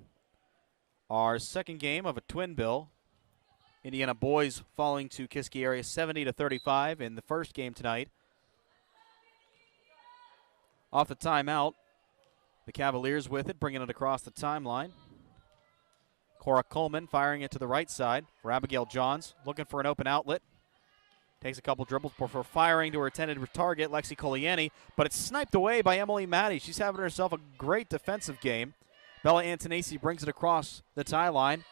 Our second game of a twin bill. Indiana boys falling to Kiski area 70-35 in the first game tonight. Off the timeout, the Cavaliers with it, bringing it across the timeline. Cora Coleman firing it to the right side for Abigail Johns, looking for an open outlet. Takes a couple dribbles before firing to her intended target, Lexi Koliani, but it's sniped away by Emily Maddie. She's having herself a great defensive game. Bella Antonisi brings it across the tie line.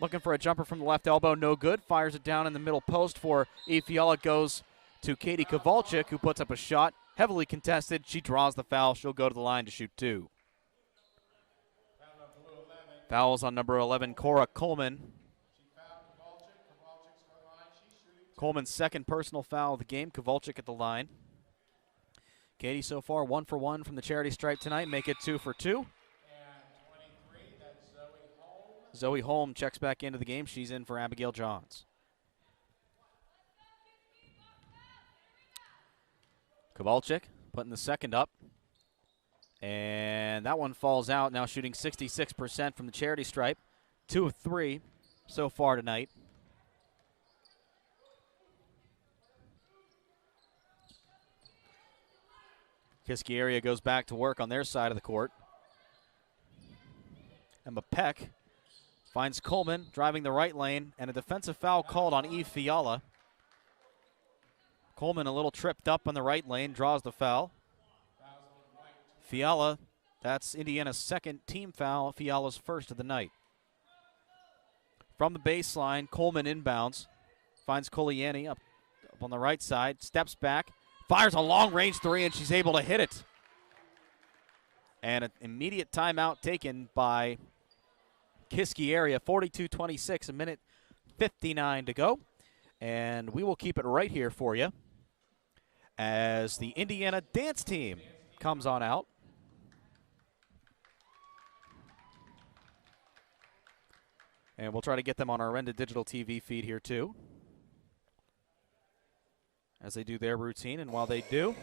Looking for a jumper from the left elbow, no good. Fires it down in the middle post for Eve Fiala. Goes to Katie Kowalczyk, who puts up a shot. Heavily contested. She draws the foul. She'll go to the line to shoot 2. Fouls on number 11, Cora Coleman. Coleman's second personal foul of the game. Kowalczyk at the line. Katie so far 1 for 1 from the charity stripe tonight. Make it 2 for 2. Zoe Holm checks back into the game. She's in for Abigail Johns. Kowalczyk putting the second up. And that one falls out, now shooting 66% from the charity stripe. 2 of 3 so far tonight. Kiski area goes back to work on their side of the court. Emma Peck finds Coleman driving the right lane, and a defensive foul called on Eve Fiala. Coleman a little tripped up on the right lane, draws the foul. Fiala, that's Indiana's second team foul, Fiala's first of the night. From the baseline, Coleman inbounds, finds Koliani up on the right side, steps back, fires a long-range 3, and she's able to hit it. And an immediate timeout taken by Kiski area, 42-26, a minute 59 to go. And we will keep it right here for you as the Indiana dance team comes on out. And we'll try to get them on our Renda Digital TV feed here too, as they do their routine. And while they do,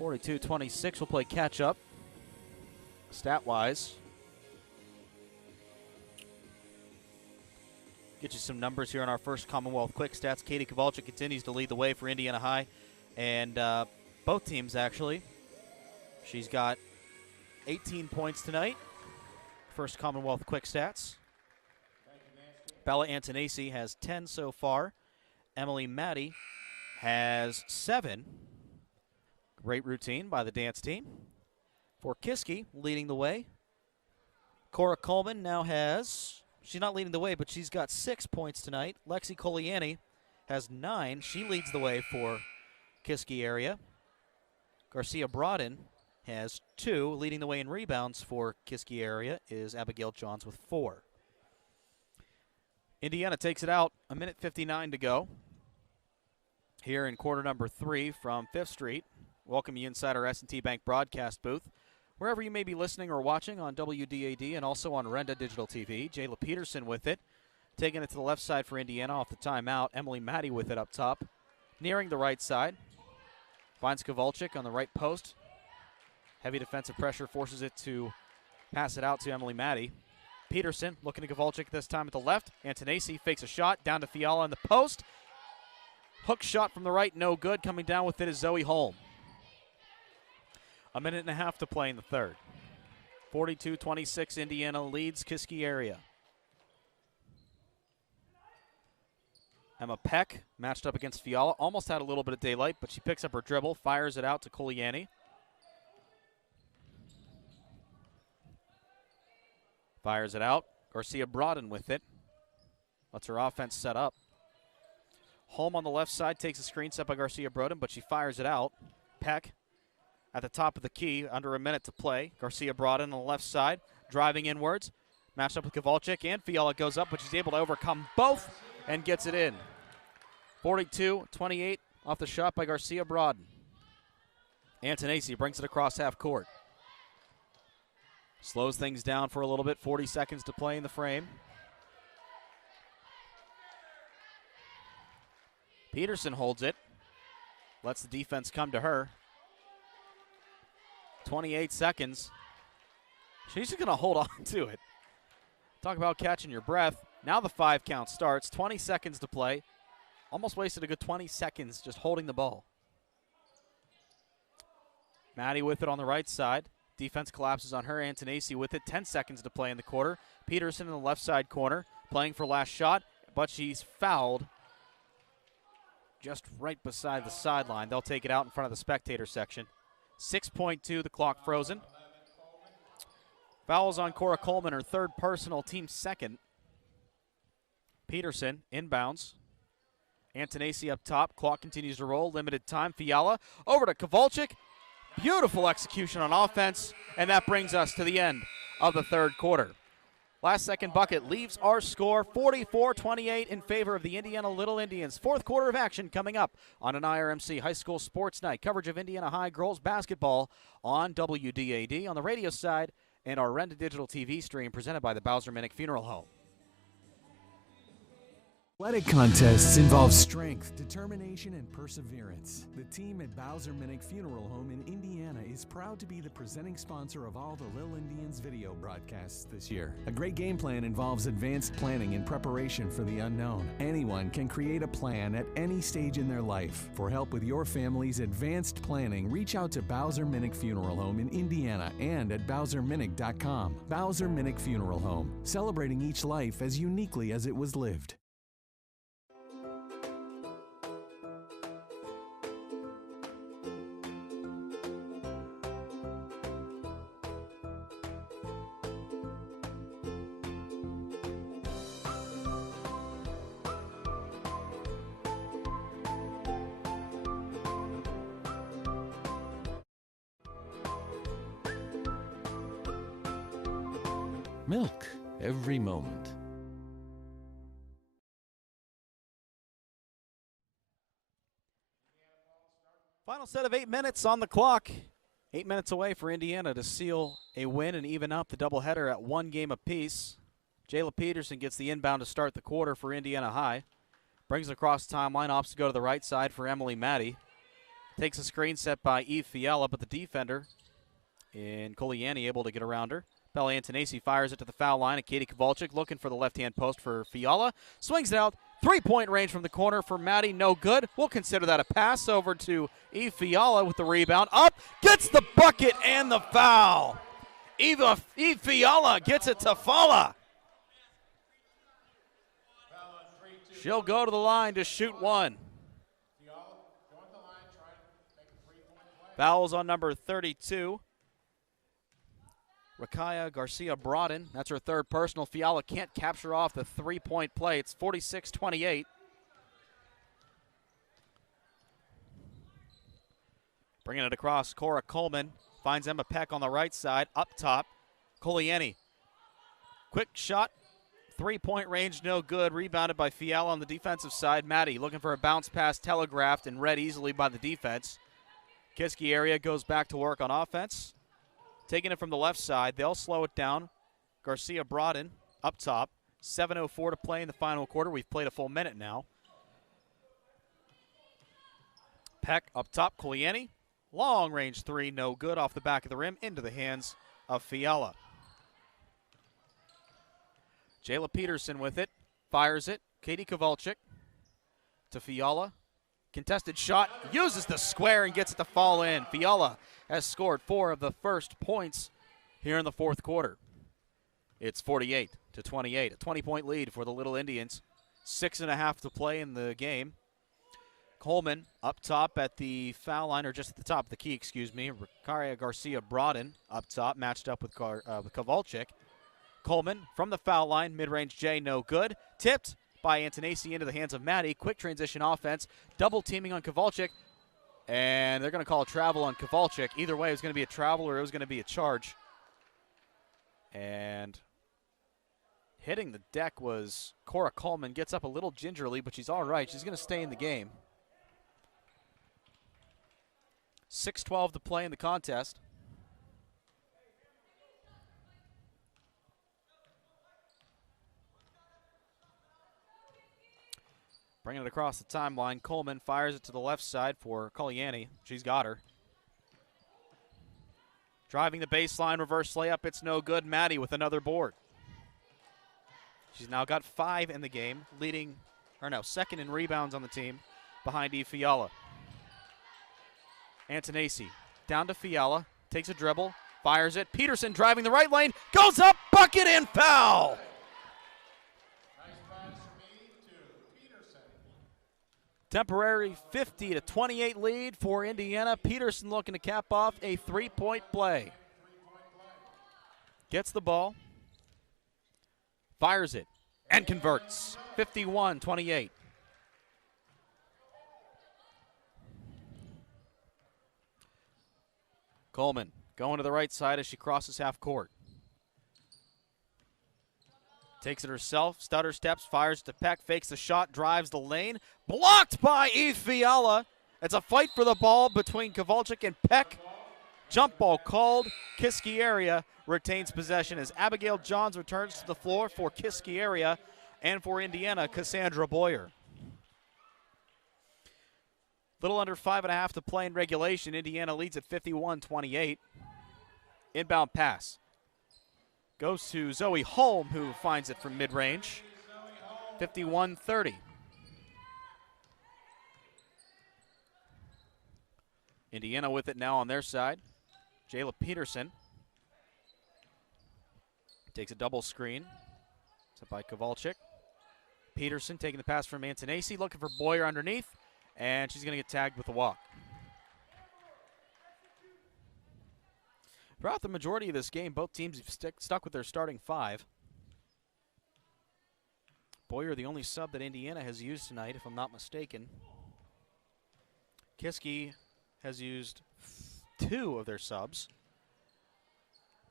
42-26, we'll play catch-up stat-wise. Get you some numbers here on our first Commonwealth Quick Stats. Katie Kowalczyk continues to lead the way for Indiana High, and both teams actually. She's got 18 points tonight. First Commonwealth Quick Stats. Bella Antonesi has 10 so far. Emily Maddie has 7. Great routine by the dance team. For Kiski, leading the way. Cora Coleman now has, she's not leading the way, but she's got 6 points tonight. Lexi Koliani has 9. She leads the way for Kiski area. Garcia Broaden has 2. Leading the way in rebounds for Kiski area is Abigail Johns with 4. Indiana takes it out, a minute 59 to go. Here in quarter number 3 from 5th Street. Welcome you inside our S&T Bank broadcast booth. Wherever you may be listening or watching on WDAD and also on Renda Digital TV. Jayla Peterson with it. Taking it to the left side for Indiana off the timeout. Emily Maddie with it up top. Nearing the right side. Finds Kowalczyk on the right post. Heavy defensive pressure forces it to pass it out to Emily Maddie. Peterson looking to Kowalczyk this time at the left. Antonesi fakes a shot down to Fiala in the post. Hook shot from the right, no good. Coming down with it is Zoe Holm. A minute and a half to play in the third. 42-26, Indiana leads Kiski area. Emma Peck matched up against Fiala. Almost had a little bit of daylight, but she picks up her dribble, fires it out to Koliani. Fires it out. Garcia Broaden with it. Lets her offense set up. Holm on the left side takes a screen set by Garcia Broaden, but she fires it out. Peck at the top of the key, under a minute to play. Garcia Broaden on the left side, driving inwards. Matched up with Kowalczyk, and Fiala goes up, but she's able to overcome both and gets it in. 42-28 off the shot by Garcia Broaden. Antonesi brings it across half court. Slows things down for a little bit. 40 seconds to play in the frame. Peterson holds it. Lets the defense come to her. 28 seconds. She's just going to hold on to it. Talk about catching your breath. Now the 5 count starts. 20 seconds to play. Almost wasted a good 20 seconds just holding the ball. Maddie with it on the right side. Defense collapses on her. Antonesi with it. 10 seconds to play in the quarter. Peterson in the left side corner, playing for last shot, but she's fouled just right beside the sideline. They'll take it out in front of the spectator section. 6.2, the clock frozen. Fouls on Cora Coleman, her third personal, team second. Peterson inbounds. Antonacci up top. Clock continues to roll. Limited time. Fiala over to Kowalczyk. Beautiful execution on offense, and that brings us to the end of the third quarter. Last second bucket leaves our score 44-28 in favor of the Indiana Little Indians. Fourth quarter of action coming up on an IRMC High School Sports Night. Coverage of Indiana High girls basketball on WDAD on the radio side and our Renda Digital TV stream presented by the Bowser Minnick Funeral Home. Athletic contests involve strength, determination, and perseverance. The team at Bowser Minnick Funeral Home in Indiana is proud to be the presenting sponsor of all the Lil Indians video broadcasts this year. A great game plan involves advanced planning and preparation for the unknown. Anyone can create a plan at any stage in their life. For help with your family's advanced planning, reach out to Bowser Minnick Funeral Home in Indiana and at BowserMinnick.com. Bowser Minnick Funeral Home, celebrating each life as uniquely as it was lived. Milk every moment. Final set of 8 minutes on the clock. 8 minutes away for Indiana to seal a win and even up the doubleheader at 1 game apiece. Jayla Peterson gets the inbound to start the quarter for Indiana High. Brings it across the timeline, opts to go to the right side for Emily Maddie. Takes a screen set by Eve Fiala, but the defender in Koliani able to get around her. Bella Antonacci fires it to the foul line, and Katie Kowalczyk looking for the left-hand post for Fiala. Swings it out, three-point range from the corner for Maddie, no good. We'll consider that a pass over to Eve Fiala with the rebound. Up, gets the bucket and the foul. Eve Fiala gets it to Fala. She'll go to the line to shoot one. Fouls on number 32. Rakaya Garcia-Brodin, that's her third personal. Fiala can't capture off the three-point play. It's 46-28. Bringing it across, Cora Coleman finds Emma Peck on the right side, up top. Koliani, quick shot, three-point range, no good. Rebounded by Fiala on the defensive side. Maddie looking for a bounce pass, telegraphed and read easily by the defense. Kiski area goes back to work on offense. Taking it from the left side, they'll slow it down. Garcia-Brodin up top. 7:04 to play in the final quarter. We've played a full minute now. Peck up top, Koliani. Long range three, no good, off the back of the rim, into the hands of Fiala. Jayla Peterson with it, fires it. Katie Kowalczyk to Fiala. Contested shot, uses the square and gets it to fall in. Fiala has scored 4 of the first points here in the fourth quarter. It's 48-28, a 20-point lead for the Little Indians. 6.5 to play in the game. Coleman up top at the foul line, or just at the top of the key, excuse me. Rakaria Garcia-Brodin up top, matched up with Kowalczyk. Coleman from the foul line, mid-range J, no good. Tipped by Antonacci into the hands of Maddie. Quick transition offense, double teaming on Kowalczyk. And they're going to call a travel on Kowalczyk. Either way, it was going to be a travel or it was going to be a charge. And hitting the deck was Cora Coleman. Gets up a little gingerly, but she's all right. She's going to stay in the game. 6:12 to play in the contest. Bringing it across the timeline, Coleman fires it to the left side for Koliani. She's got her. Driving the baseline, reverse layup, it's no good. Maddie with another board. She's now got 5 in the game, second in rebounds on the team, behind Eve Fiala. Antonacci down to Fiala, takes a dribble, fires it. Peterson driving the right lane, goes up, bucket and foul. Temporary 50-28 lead for Indiana. Peterson looking to cap off a three-point play. Gets the ball, fires it, and converts. 51-28. Coleman going to the right side as she crosses half court. Takes it herself, stutter steps, fires to Peck, fakes the shot, drives the lane. Blocked by Eve Fiala. It's a fight for the ball between Kowalczyk and Peck. Jump ball called. Kiski area retains possession as Abigail Johns returns to the floor for Kiski area and for Indiana, Cassandra Boyer. Little under 5.5 to play in regulation. Indiana leads at 51-28. Inbound pass. Goes to Zoe Holm, who finds it from mid-range. 51-30. Indiana with it now on their side. Jayla Peterson takes a double screen. Set by Kowalczyk. Peterson taking the pass from Antonacci, looking for Boyer underneath, and she's going to get tagged with a walk. Throughout the majority of this game, both teams have stuck with their starting five. Boyer, the only sub that Indiana has used tonight, if I'm not mistaken. Kiski has used 2 of their subs.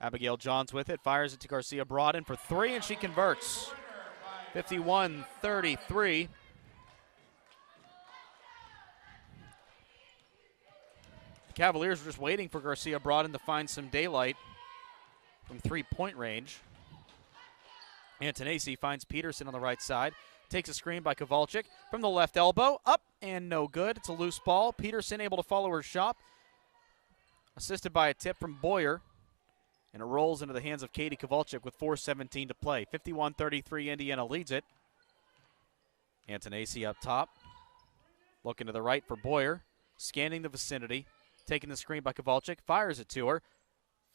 Abigail Johns with it, fires it to Garcia Broaden for 3, and she converts. 51-33. Cavaliers were just waiting for Garcia Broaden to find some daylight from 3-point range. Antonacci finds Peterson on the right side. Takes a screen by Kowalczyk from the left elbow. Up and no good. It's a loose ball. Peterson able to follow her shot. Assisted by a tip from Boyer. And it rolls into the hands of Katie Kowalczyk with 4:17 to play. 51-33, Indiana leads it. Antonacci up top. Looking to the right for Boyer. Scanning the vicinity. Taking the screen by Kowalczyk, fires it to her.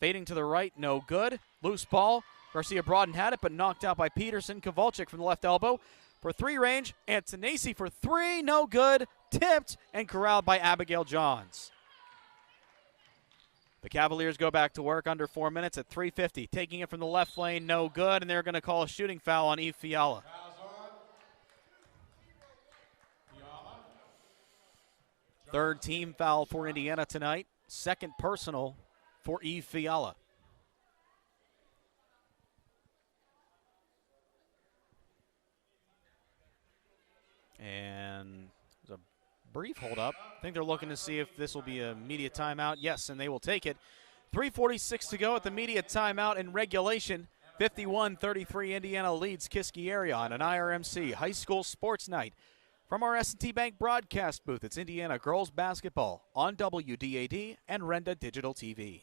Fading to the right, no good. Loose ball. Garcia Broaden had it, but knocked out by Peterson. Kowalczyk from the left elbow for 3 range. Antonacci for 3, no good. Tipped and corralled by Abigail Johns. The Cavaliers go back to work under 4 minutes at 3:50. Taking it from the left lane, no good, and they're going to call a shooting foul on Eve Fiala. Third team foul for Indiana tonight. Second personal for Eve Fiala. And there's a brief hold-up. I think they're looking to see if this will be a media timeout. Yes, and they will take it. 3:46 to go at the media timeout in regulation. 51-33, Indiana leads Kiski area on an IRMC high school sports night. From our S&T Bank broadcast booth, it's Indiana girls basketball on WDAD and Renda Digital TV.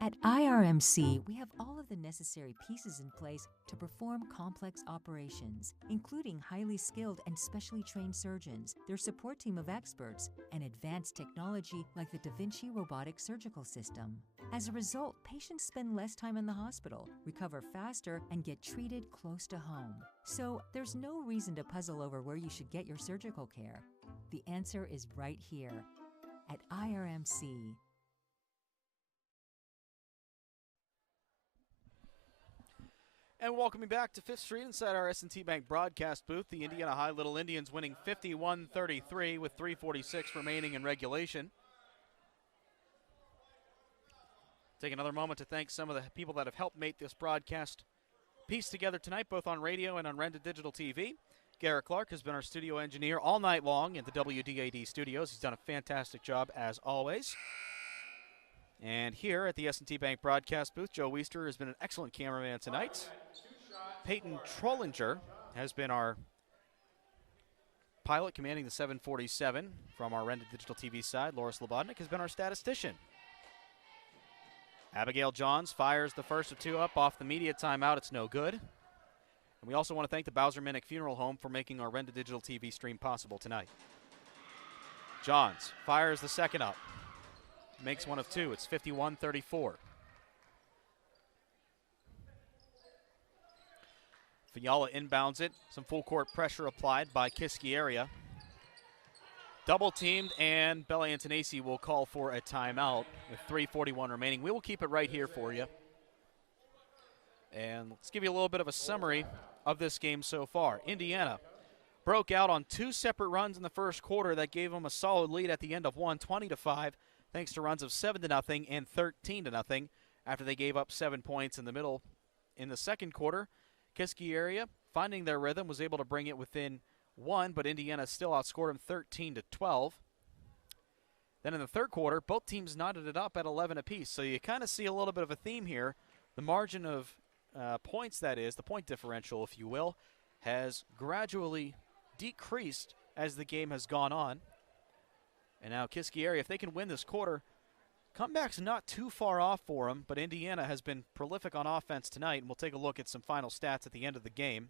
At IRMC, we have all of the necessary pieces in place to perform complex operations, including highly skilled and specially trained surgeons, their support team of experts, and advanced technology like the Da Vinci robotic surgical system. As a result, patients spend less time in the hospital, recover faster, and get treated close to home. So there's no reason to puzzle over where you should get your surgical care. The answer is right here at IRMC. And welcoming back to 5th Street inside our S&T Bank broadcast booth, the Indiana High Little Indians winning 51-33 with 3:46 remaining in regulation. Take another moment to thank some of the people that have helped make this broadcast piece together tonight, both on radio and on Renda Digital TV. Garrett Clark has been our studio engineer all night long in the WDAD studios. He's done a fantastic job as always. And here at the S&T Bank broadcast booth, Joe Weister has been an excellent cameraman tonight. Peyton Trollinger has been our pilot commanding the 747 from our Renda Digital TV side. Loris Slobodnik has been our statistician. Abigail Johns fires the first of 2 up off the media timeout. It's no good. And we also want to thank the Bowser Minnick Funeral Home for making our Renda Digital TV stream possible tonight. Johns fires the second up. Makes 1 of 2. It's 51-34. Fiala inbounds it. Some full court pressure applied by Kiski area. Double teamed, and Bella Antonacci will call for a timeout with 3:41 remaining. We will keep it right here for you. And let's give you a little bit of a summary of this game so far. Indiana broke out on 2 separate runs in the first quarter that gave them a solid lead at the end of one, 20-5. thanks to runs of 7-0 and 13-0 after they gave up 7 points in the middle. In the second quarter, Kiski area, finding their rhythm, was able to bring it within 1, but Indiana still outscored them 13-12. Then in the third quarter, both teams knotted it up at 11 apiece. So you kind of see a little bit of a theme here. The margin of points, that is, the point differential, if you will, has gradually decreased as the game has gone on. And now Kiski area, if they can win this quarter, comeback's not too far off for them, but Indiana has been prolific on offense tonight, and we'll take a look at some final stats at the end of the game.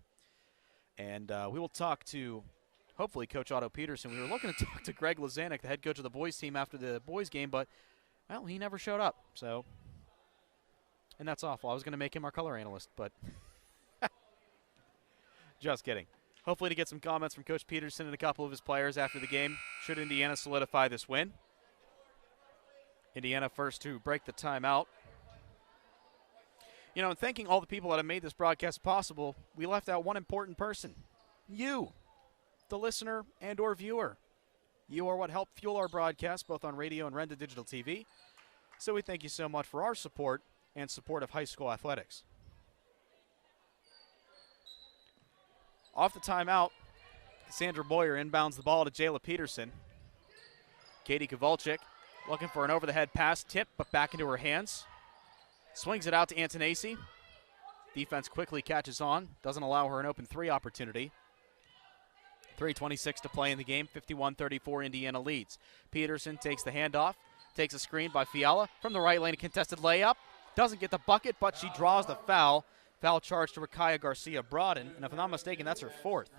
And we will talk to, hopefully, Coach Otto Peterson. We were looking to talk to Greg Lazanik, the head coach of the boys team, after the boys game, but, well, he never showed up. So, and that's awful. I was going to make him our color analyst, but just kidding. Hopefully to get some comments from Coach Peterson and a couple of his players after the game, should Indiana solidify this win. Indiana first to break the timeout. You know, and thanking all the people that have made this broadcast possible, we left out one important person. You, the listener and or viewer. You are what helped fuel our broadcast, both on radio and Renda Digital TV. So we thank you so much for our support and support of high school athletics. Off the timeout, Cassandra Boyer inbounds the ball to Jayla Peterson. Katie Kowalczyk looking for an over-the-head pass, tip, but back into her hands. Swings it out to Antonacci. Defense quickly catches on, doesn't allow her an open three opportunity. 3:26 to play in the game, 51-34 Indiana leads. Peterson takes the handoff, takes a screen by Fiala from the right lane, a contested layup. Doesn't get the bucket, but she draws the foul. Foul charge to Rakaya Garcia-Broaden, and if I'm not mistaken, that's her fourth.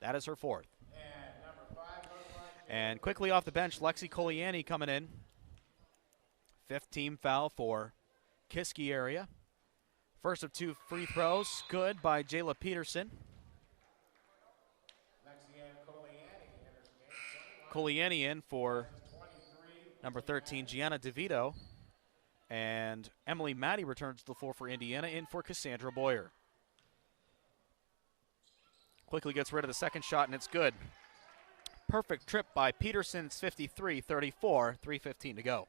That is her fourth. And quickly off the bench, Lexi Coliani coming in. Fifth team foul for Kiski area. First of two free throws, good by Jayla Peterson. Coliani in for number 13, Gianna DeVito. And Emily Maddie returns to the floor for Indiana, in for Cassandra Boyer. Quickly gets rid of the second shot, and it's good. Perfect trip by Peterson. It's 53-34, 3:15 to go.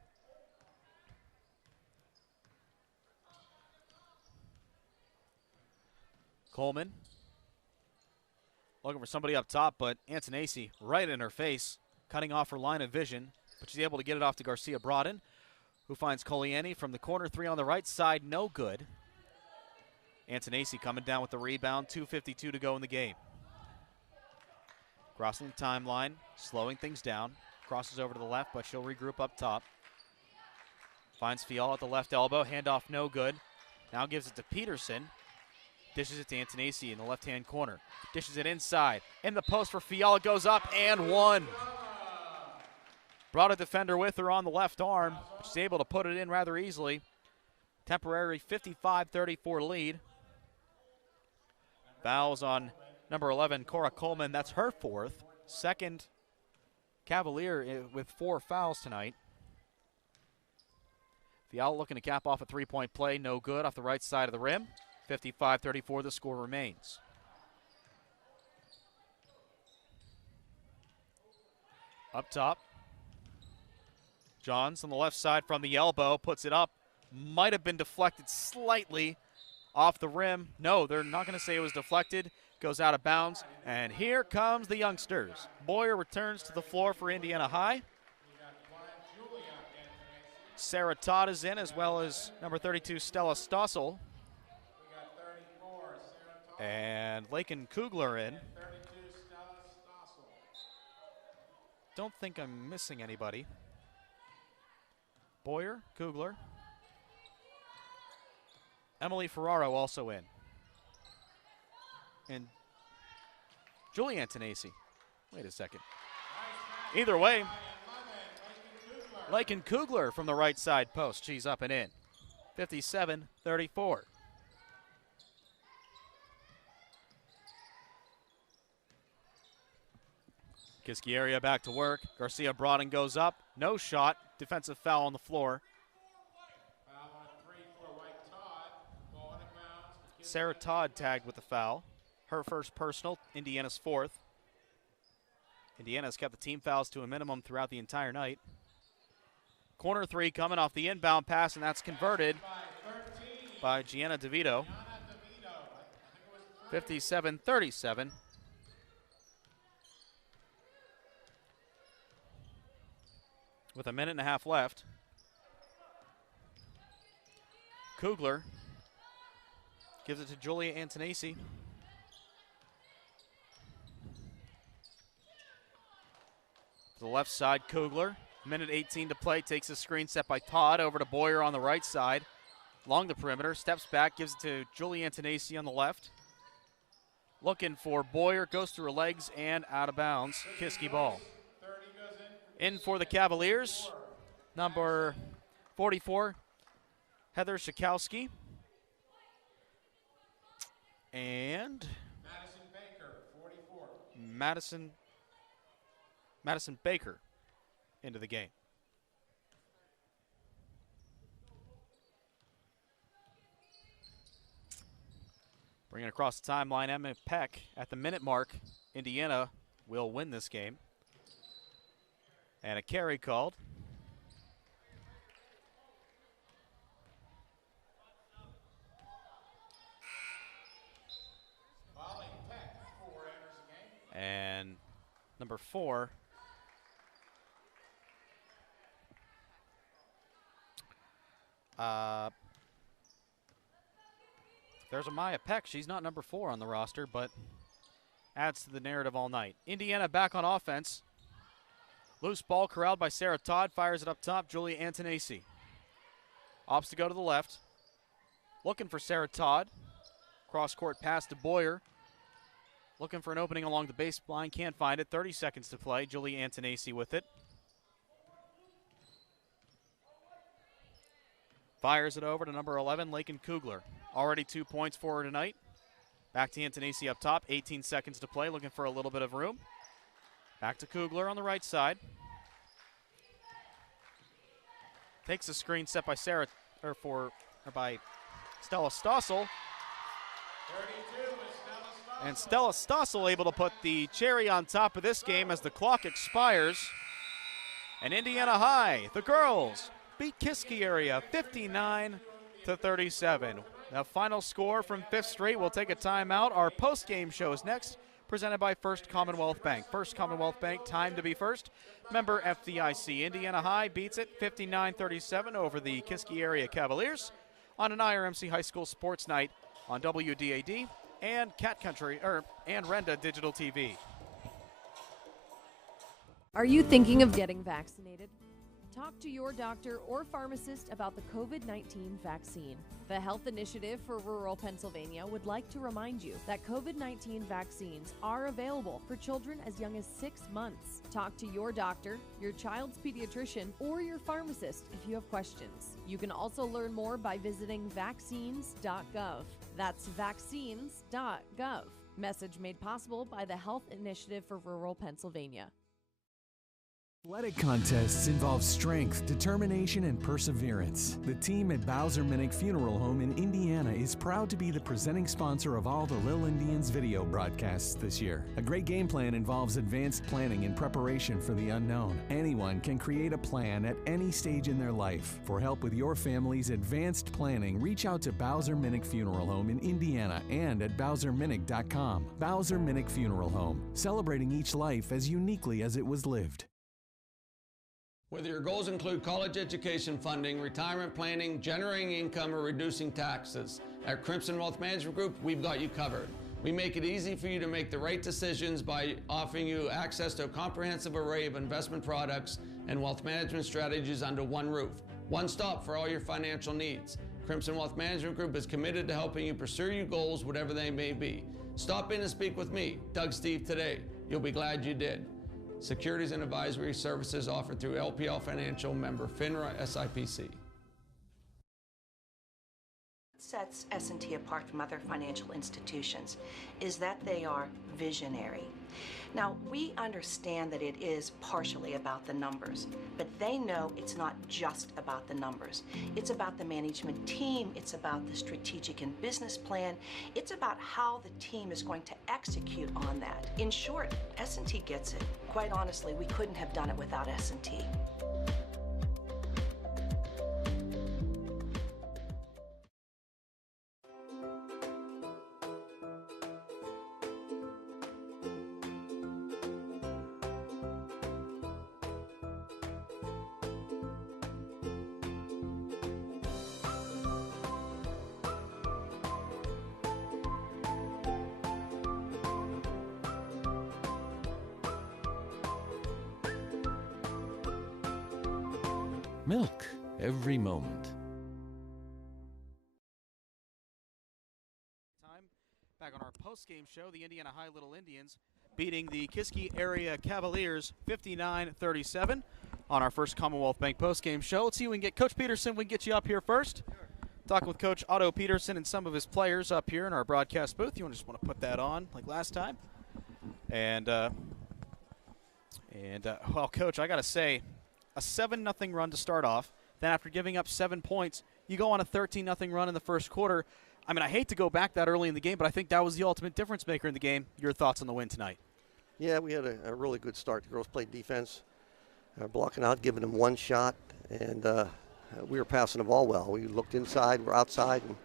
Coleman looking for somebody up top, but Antonacci right in her face, cutting off her line of vision, but she's able to get it off to Garcia-Broaden, who finds Coliani from the corner three on the right side, no good. Antonacci coming down with the rebound, 2:52 to go in the game. Crossing the timeline, slowing things down. Crosses over to the left, but she'll regroup up top. Finds Fiala at the left elbow, handoff no good. Now gives it to Peterson. Dishes it to Antonacci in the left-hand corner. Dishes it inside. In the post for Fiala, goes up and one. Brought a defender with her on the left arm. She's able to put it in rather easily. Temporary 55-34 lead. Fouls on number 11, Cora Coleman. That's her fourth. Second Cavalier with 4 fouls tonight. Fiala looking to cap off a three-point play. No good off the right side of the rim. 55-34, the score remains. Up top, Johns on the left side from the elbow, puts it up. Might have been deflected slightly off the rim. No, they're not going to say it was deflected. Goes out of bounds, and here comes the youngsters. Boyer returns to the floor for Indiana High. Sarah Todd is in, as well as number 32, Stella Stossel. And Lakin Kugler in. Don't think I'm missing anybody. Boyer, Kugler. Emily Ferraro also in. And Julie Antonacci. Wait a second. Either way, Lakin Kugler from the right side post. She's up and in. 57-34. Kiski area back to work. Garcia-Broaden goes up. No shot. Defensive foul on the floor. Sarah Todd tagged with the foul. Her first personal, Indiana's fourth. Indiana's kept the team fouls to a minimum throughout the entire night. Corner three coming off the inbound pass, and that's converted by Gianna DeVito. 57-37. With a minute and a half left. Kugler gives it to Julia Antonesi. To the left side, Kugler. Minute 18 to play, takes a screen set by Todd over to Boyer on the right side. Along the perimeter, steps back, gives it to Julia Antonesi on the left. Looking for Boyer, goes through her legs and out of bounds. Kiski ball. In for the Cavaliers, number 44, Heather Schakowski. And Madison Baker, 44. Madison Baker into the game. Bringing across the timeline, Emma Peck at the minute mark. Indiana will win this game. And a carry called. And number 4, there's Amaya Peck. She's not number 4 on the roster, but adds to the narrative all night. Indiana back on offense. Loose ball corralled by Sarah Todd. Fires it up top. Julia Antonesi opts to go to the left. Looking for Sarah Todd. Cross-court pass to Boyer. Looking for an opening along the baseline. Can't find it. 30 seconds to play. Julia Antonesi with it. Fires it over to number 11, Lakin Kugler. Already 2 points for her tonight. Back to Antonesi up top. 18 seconds to play. Looking for a little bit of room. Back to Kugler on the right side. Takes a screen set by by Stella Stossel. 32 is Stella Stossel. And Stella Stossel able to put the cherry on top of this game as the clock expires. And Indiana High, the girls, beat Kiski area 59-37. Now final score from Fifth Street. We'll take a timeout. Our post-game show is next, presented by First Commonwealth Bank. First Commonwealth Bank, time to be first. Member FDIC. Indiana High beats it 59-37 over the Kiski area Cavaliers on an IRMC High School Sports Night on WDAD and Cat Country and Renda Digital TV. Are you thinking of getting vaccinated? Talk to your doctor or pharmacist about the COVID-19 vaccine. The Health Initiative for Rural Pennsylvania would like to remind you that COVID-19 vaccines are available for children as young as 6 months. Talk to your doctor, your child's pediatrician, or your pharmacist if you have questions. You can also learn more by visiting vaccines.gov. That's vaccines.gov. Message made possible by the Health Initiative for Rural Pennsylvania. Athletic contests involve strength, determination, and perseverance. The team at Bowser Minnick Funeral Home in Indiana is proud to be the presenting sponsor of all the Lil Indians video broadcasts this year. A great game plan involves advanced planning and preparation for the unknown. Anyone can create a plan at any stage in their life. For help with your family's advanced planning, reach out to Bowser Minnick Funeral Home in Indiana and at BowserMinnick.com. Bowser Minnick Funeral Home, celebrating each life as uniquely as it was lived. Whether your goals include college education funding, retirement planning, generating income, or reducing taxes, at Crimson Wealth Management Group, we've got you covered. We make it easy for you to make the right decisions by offering you access to a comprehensive array of investment products and wealth management strategies under one roof. One stop for all your financial needs. Crimson Wealth Management Group is committed to helping you pursue your goals, whatever they may be. Stop in and speak with me, Doug Steve, today. You'll be glad you did. Securities and advisory services offered through LPL Financial, member FINRA SIPC. Sets S&T apart from other financial institutions is that they are visionary. Now, we understand that it is partially about the numbers, but they know it's not just about the numbers. It's about the management team, it's about the strategic and business plan, it's about how the team is going to execute on that. In short, S&T gets it. Quite honestly, we couldn't have done it without S&T. Milk every moment. Back on our post-game show, the Indiana High Little Indians beating the Kiski area Cavaliers 59-37 on our first Commonwealth Bank post-game show. Let's see if we can get Coach Peterson. We can get you up here first. Talking with Coach Otto Peterson and some of his players up here in our broadcast booth. You just want to put that on like last time. And well, Coach, I got to say, a 7-0 run to start off. Then after giving up 7 points, you go on a 13-0 run in the first quarter. I mean, I hate to go back that early in the game, but I think that was the ultimate difference maker in the game. Your thoughts on the win tonight? Yeah, we had a really good start. The girls played defense, blocking out, giving them one shot, and we were passing the ball well. We looked inside, we're outside, and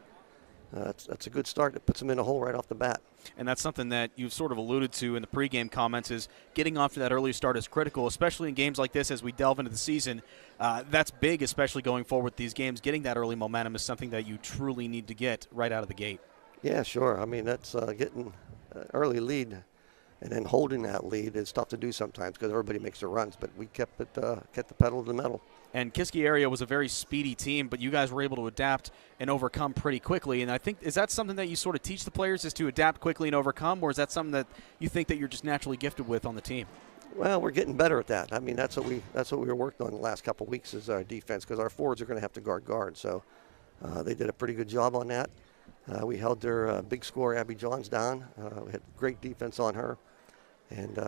that's a good start. It puts them in a hole right off the bat. And that's something that you've sort of alluded to in the pregame comments is getting off to that early start is critical, especially in games like this as we delve into the season. That's big, especially going forward with these games. Getting that early momentum is something that you truly need to get right out of the gate. Yeah, sure. I mean, that's getting early lead and then holding that lead is tough to do sometimes because everybody makes their runs, but we kept the pedal to the metal. And Kiski area was a very speedy team, but you guys were able to adapt and overcome pretty quickly. And I think, is that something that you sort of teach the players is to adapt quickly and overcome, or is that something that you think that you're just naturally gifted with on the team? Well, we're getting better at that. I mean, that's what we were working on the last couple of weeks is our defense because our forwards are going to have to guard. So they did a pretty good job on that. We held their big scorer, Abby Johns, down. We had great defense on her. And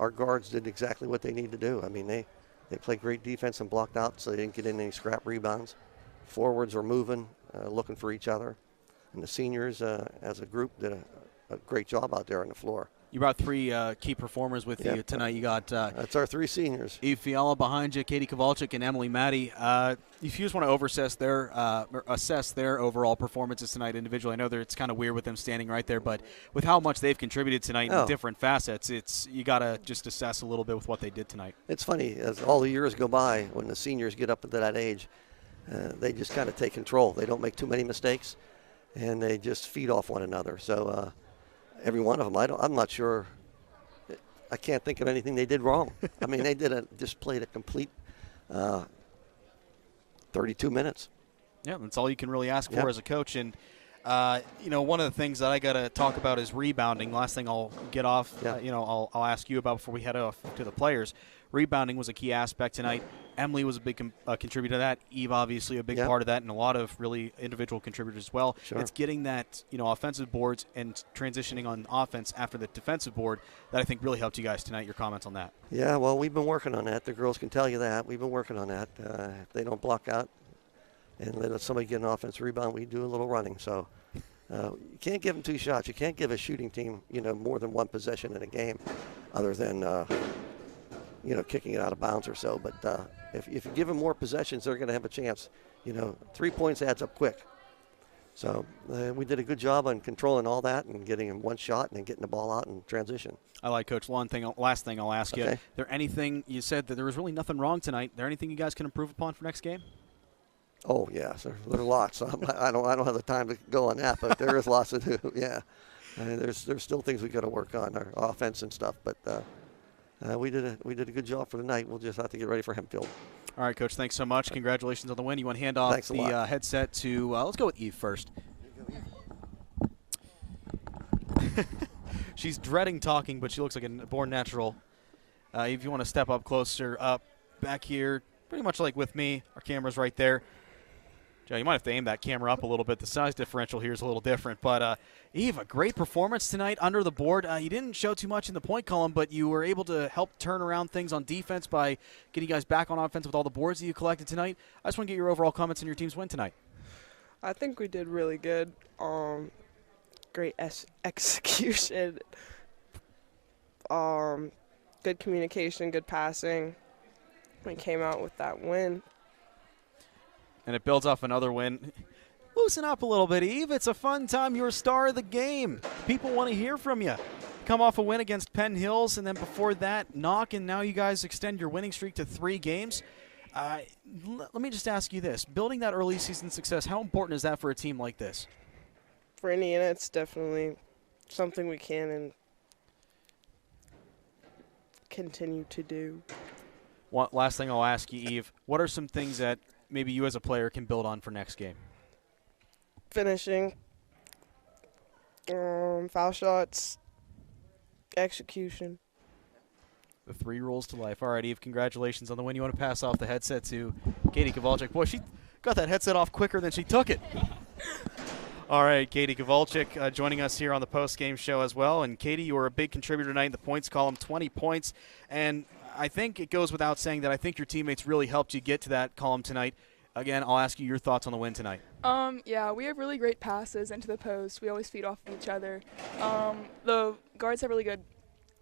our guards did exactly what they need to do. I mean, they played great defense and blocked out, so they didn't get in any scrap rebounds. Forwards were moving, looking for each other. And the seniors, as a group, did a great job out there on the floor. You brought 3 key performers with you tonight. You got that's our 3 seniors. Eve Fiala behind you, Katie Kowalczyk, and Emily Maddie. If you just want to assess their overall performances tonight individually, I know that it's kind of weird with them standing right there, but with how much they've contributed tonight in different facets, you got to just assess a little bit with what they did tonight. It's funny, as all the years go by, when the seniors get up to that age, they just kind of take control. They don't make too many mistakes, and they just feed off one another. So every one of them, I'm not sure. I can't think of anything they did wrong. I mean, they just played a complete 32 minutes. Yeah, that's all you can really ask for as a coach. And, one of the things that I got to talk about is rebounding. Last thing I'll get off, I'll ask you about before we head off to the players. Rebounding was a key aspect tonight. Emily was a big contributor to that. Eve, obviously, a big part of that, and a lot of really individual contributors as well. Sure. It's getting that, offensive boards and transitioning on offense after the defensive board that I think really helped you guys tonight. Your comments on that? Yeah, well, we've been working on that. The girls can tell you that. We've been working on that. If they don't block out and let somebody get an offensive rebound, we do a little running. So you can't give them 2 shots. You can't give a shooting team, more than 1 possession in a game other than kicking it out of bounds or so. But if you give them more possessions, they're going to have a chance. 3 points adds up quick. So we did a good job on controlling all that and getting them 1 shot and then getting the ball out in transition. I like, Coach. Last thing I'll ask you. Is there anything, you said that there was really nothing wrong tonight. Is there anything you guys can improve upon for next game? Oh, yes. There are lots. I don't have the time to go on that, but there is lots to do, yeah. There's still things we got to work on, our offense and stuff, but we did a good job for tonight. We'll just have to get ready for Hempfield. All right, Coach, thanks so much. Congratulations on the win. You want to hand off the headset to, let's go with Eve first. She's dreading talking, but she looks like a born natural. If you want to step up closer, up back here, pretty much like with me. Our camera's right there. Joe, you might have to aim that camera up a little bit. The size differential here is a little different. But, Eve, a great performance tonight under the board. You didn't show too much in the point column, but you were able to help turn around things on defense by getting you guys back on offense with all the boards that you collected tonight. I just want to get your overall comments on your team's win tonight. I think we did really good. Great execution. Good communication, good passing. We came out with that win. And it builds off another win. Loosen up a little bit, Eve. It's a fun time. You're a star of the game. People want to hear from you. Come off a win against Penn Hills, and then before that, knock, and now you guys extend your winning streak to 3 games. Let me just ask you this. Building that early season success, how important is that for a team like this? For Indiana, it's definitely something we can and continue to do. One last thing I'll ask you, Eve. What are some things that maybe you as a player can build on for next game? Finishing, foul shots, execution. The 3 rules to life. All right, Eve, congratulations on the win. You want to pass off the headset to Katie Kowalczyk. Boy, she got that headset off quicker than she took it. All right, Katie Kowalczyk joining us here on the post-game show as well. And, Katie, you were a big contributor tonight in the points column, 20 points. And I think it goes without saying that I think your teammates really helped you get to that column tonight. Again, I'll ask you your thoughts on the win tonight. Yeah, we have really great passes into the post. We always feed off of each other. The guards have really good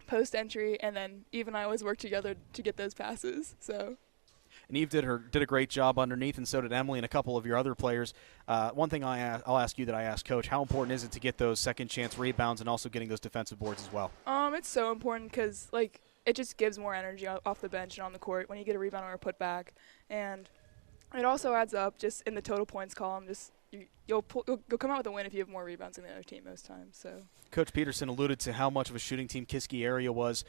post entry, and then Eve and I always work together to get those passes. So. And Eve did a great job underneath, and so did Emily and a couple of your other players. One thing I'll ask you that I asked Coach, how important is it to get those second chance rebounds and also getting those defensive boards as well? It's so important because it just gives more energy off the bench and on the court when you get a rebound or a putback, and it also adds up just in the total points column. Just you'll come out with a win if you have more rebounds than the other team most times. So. Coach Peterson alluded to how much of a shooting team Kiski area was.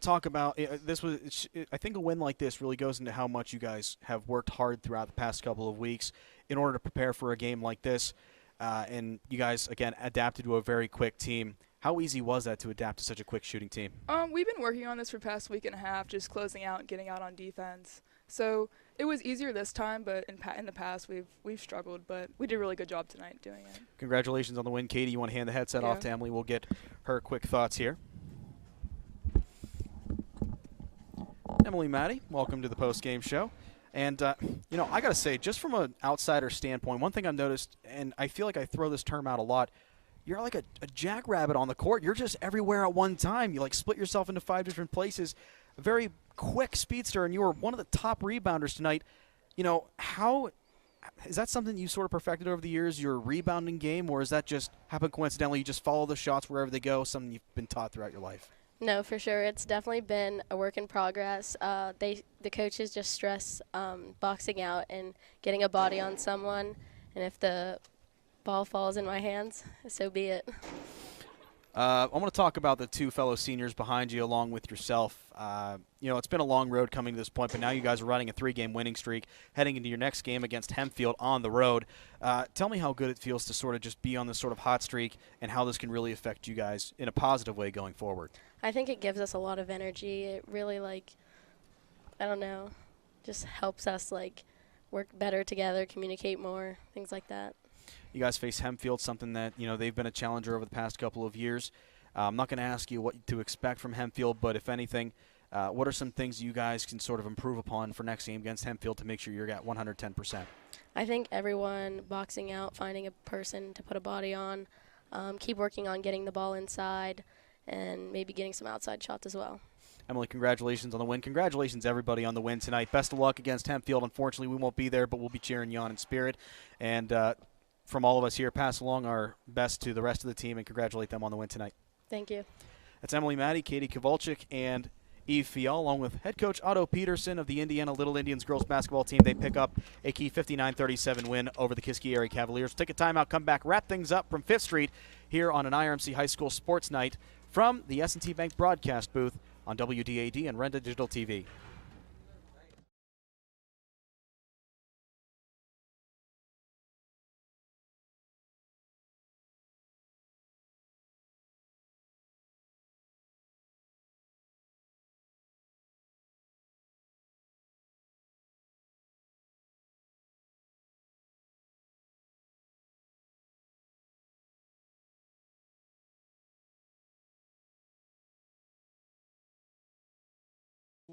Talk about this was. I think a win like this really goes into how much you guys have worked hard throughout the past couple of weeks in order to prepare for a game like this, and you guys again adapted to a very quick team. How easy was that to adapt to such a quick shooting team? We've been working on this for the past week and a half, just closing out and getting out on defense. So it was easier this time, but in the past we've struggled, but we did a really good job tonight doing it. Congratulations on the win, Katie. You want to hand the headset off to Emily? We'll get her quick thoughts here. Emily Maddie, welcome to the post-game show. And, I got to say, just from an outsider standpoint, one thing I've noticed, and I feel like I throw this term out a lot, you're like a jackrabbit on the court. You're just everywhere at one time. You, split yourself into 5 different places. A very quick speedster, and you were one of the top rebounders tonight. How is that something you sort of perfected over the years, your rebounding game, or is that just happened coincidentally? You just follow the shots wherever they go, something you've been taught throughout your life? No, for sure. It's definitely been a work in progress. The coaches just stress boxing out and getting a body on someone, and if the ball falls in my hands, so be it. I want to talk about the 2 fellow seniors behind you along with yourself. It's been a long road coming to this point, but now you guys are running a 3-game winning streak, heading into your next game against Hempfield on the road. Tell me how good it feels to sort of just be on this sort of hot streak and how this can really affect you guys in a positive way going forward. I think it gives us a lot of energy. It really, just helps us, work better together, communicate more, things like that. You guys face Hempfield, something that, they've been a challenger over the past couple of years. I'm not going to ask you what to expect from Hempfield, but if anything, what are some things you guys can sort of improve upon for next game against Hempfield to make sure you're at 110%? I think everyone boxing out, finding a person to put a body on, keep working on getting the ball inside, and maybe getting some outside shots as well. Emily, congratulations on the win. Congratulations, everybody, on the win tonight. Best of luck against Hempfield. Unfortunately, we won't be there, but we'll be cheering you on in spirit. And from all of us here, pass along our best to the rest of the team and congratulate them on the win tonight. Thank you. That's Emily Maddie, Katie Kowalczyk, and Eve Fial, along with head coach Otto Peterson of the Indiana Little Indians girls basketball team. They pick up a key 59-37 win over the Kiski area Cavaliers. Take a timeout, come back, wrap things up from 5th Street here on an IRMC High School Sports Night from the S&T Bank broadcast booth on WDAD and Renda Digital TV.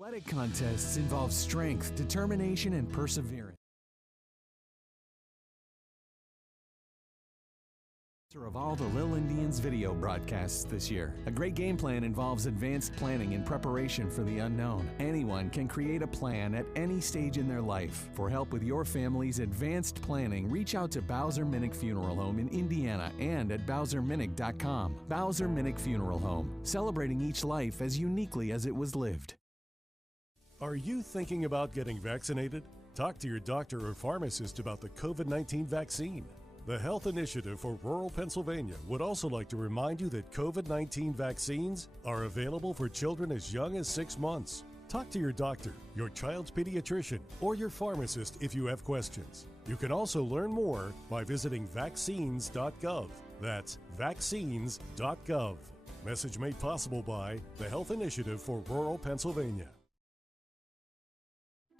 Athletic contests involve strength, determination, and perseverance. Of all the Lil Indians video broadcasts this year. A great game plan involves advanced planning and preparation for the unknown. Anyone can create a plan at any stage in their life. For help with your family's advanced planning, reach out to Bowser Minnick Funeral Home in Indiana and at BowserMinnick.com. Bowser Minnick Funeral Home, celebrating each life as uniquely as it was lived. Are you thinking about getting vaccinated? Talk to your doctor or pharmacist about the COVID-19 vaccine. The Health Initiative for Rural Pennsylvania would also like to remind you that COVID-19 vaccines are available for children as young as 6 months. Talk to your doctor, your child's pediatrician, or your pharmacist if you have questions. You can also learn more by visiting vaccines.gov. That's vaccines.gov. Message made possible by the Health Initiative for Rural Pennsylvania.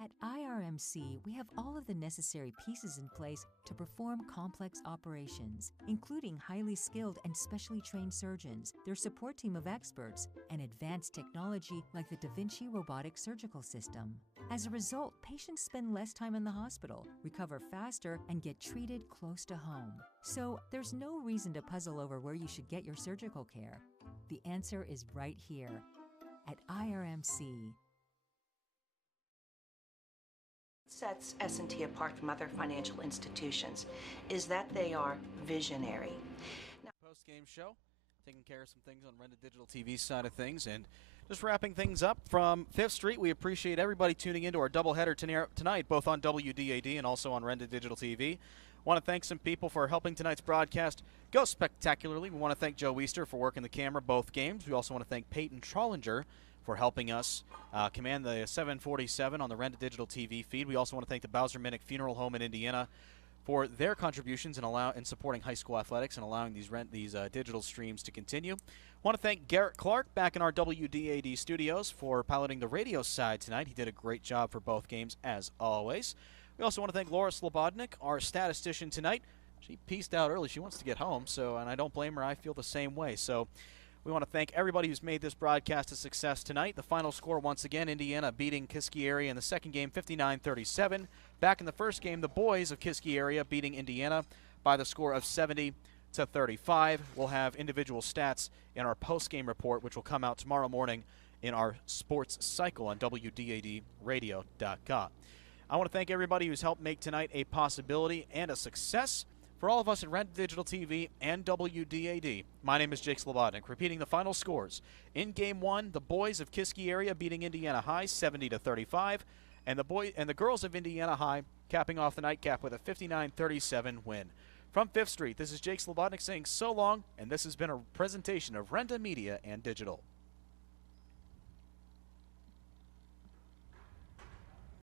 At IRMC, we have all of the necessary pieces in place to perform complex operations, including highly skilled and specially trained surgeons, their support team of experts, and advanced technology like the Da Vinci robotic surgical system. As a result, patients spend less time in the hospital, recover faster, and get treated close to home. So there's no reason to puzzle over where you should get your surgical care. The answer is right here at IRMC. Sets S&T apart from other financial institutions is that they are visionary. Post-game show, taking care of some things on Renda Digital TV side of things, and just wrapping things up from 5th Street. We appreciate everybody tuning into our doubleheader tonight, both on WDAD and also on Renda Digital TV. Want to thank some people for helping tonight's broadcast go spectacularly. We want to thank Joe Easter for working the camera both games. We also want to thank Peyton Trollinger for helping us command the 747 on the Renda Digital TV feed. We also want to thank the Bowser Minnick Funeral Home in Indiana for their contributions in supporting high school athletics and allowing these digital streams to continue. Want to thank Garrett Clark back in our WDAD studios for piloting the radio side tonight. He did a great job for both games, as always. We also want to thank Laura Slobodnik, our statistician tonight. She pieced out early. She wants to get home, and I don't blame her. I feel the same way. So we want to thank everybody who's made this broadcast a success tonight. The final score, once again, Indiana beating Kiski area in the second game, 59-37. Back in the first game, the boys of Kiski area beating Indiana by the score of 70-35. We'll have individual stats in our post-game report, which will come out tomorrow morning in our sports cycle on WDADradio.com. I want to thank everybody who's helped make tonight a possibility and a success. For all of us at Renda Digital TV and WDAD, my name is Jake Slobodnik. Repeating the final scores. In Game 1, the boys of Kiski area beating Indiana High 70-35, and the girls of Indiana High capping off the nightcap with a 59-37 win. From 5th Street, this is Jake Slobodnik saying so long, and this has been a presentation of Renda Media and Digital.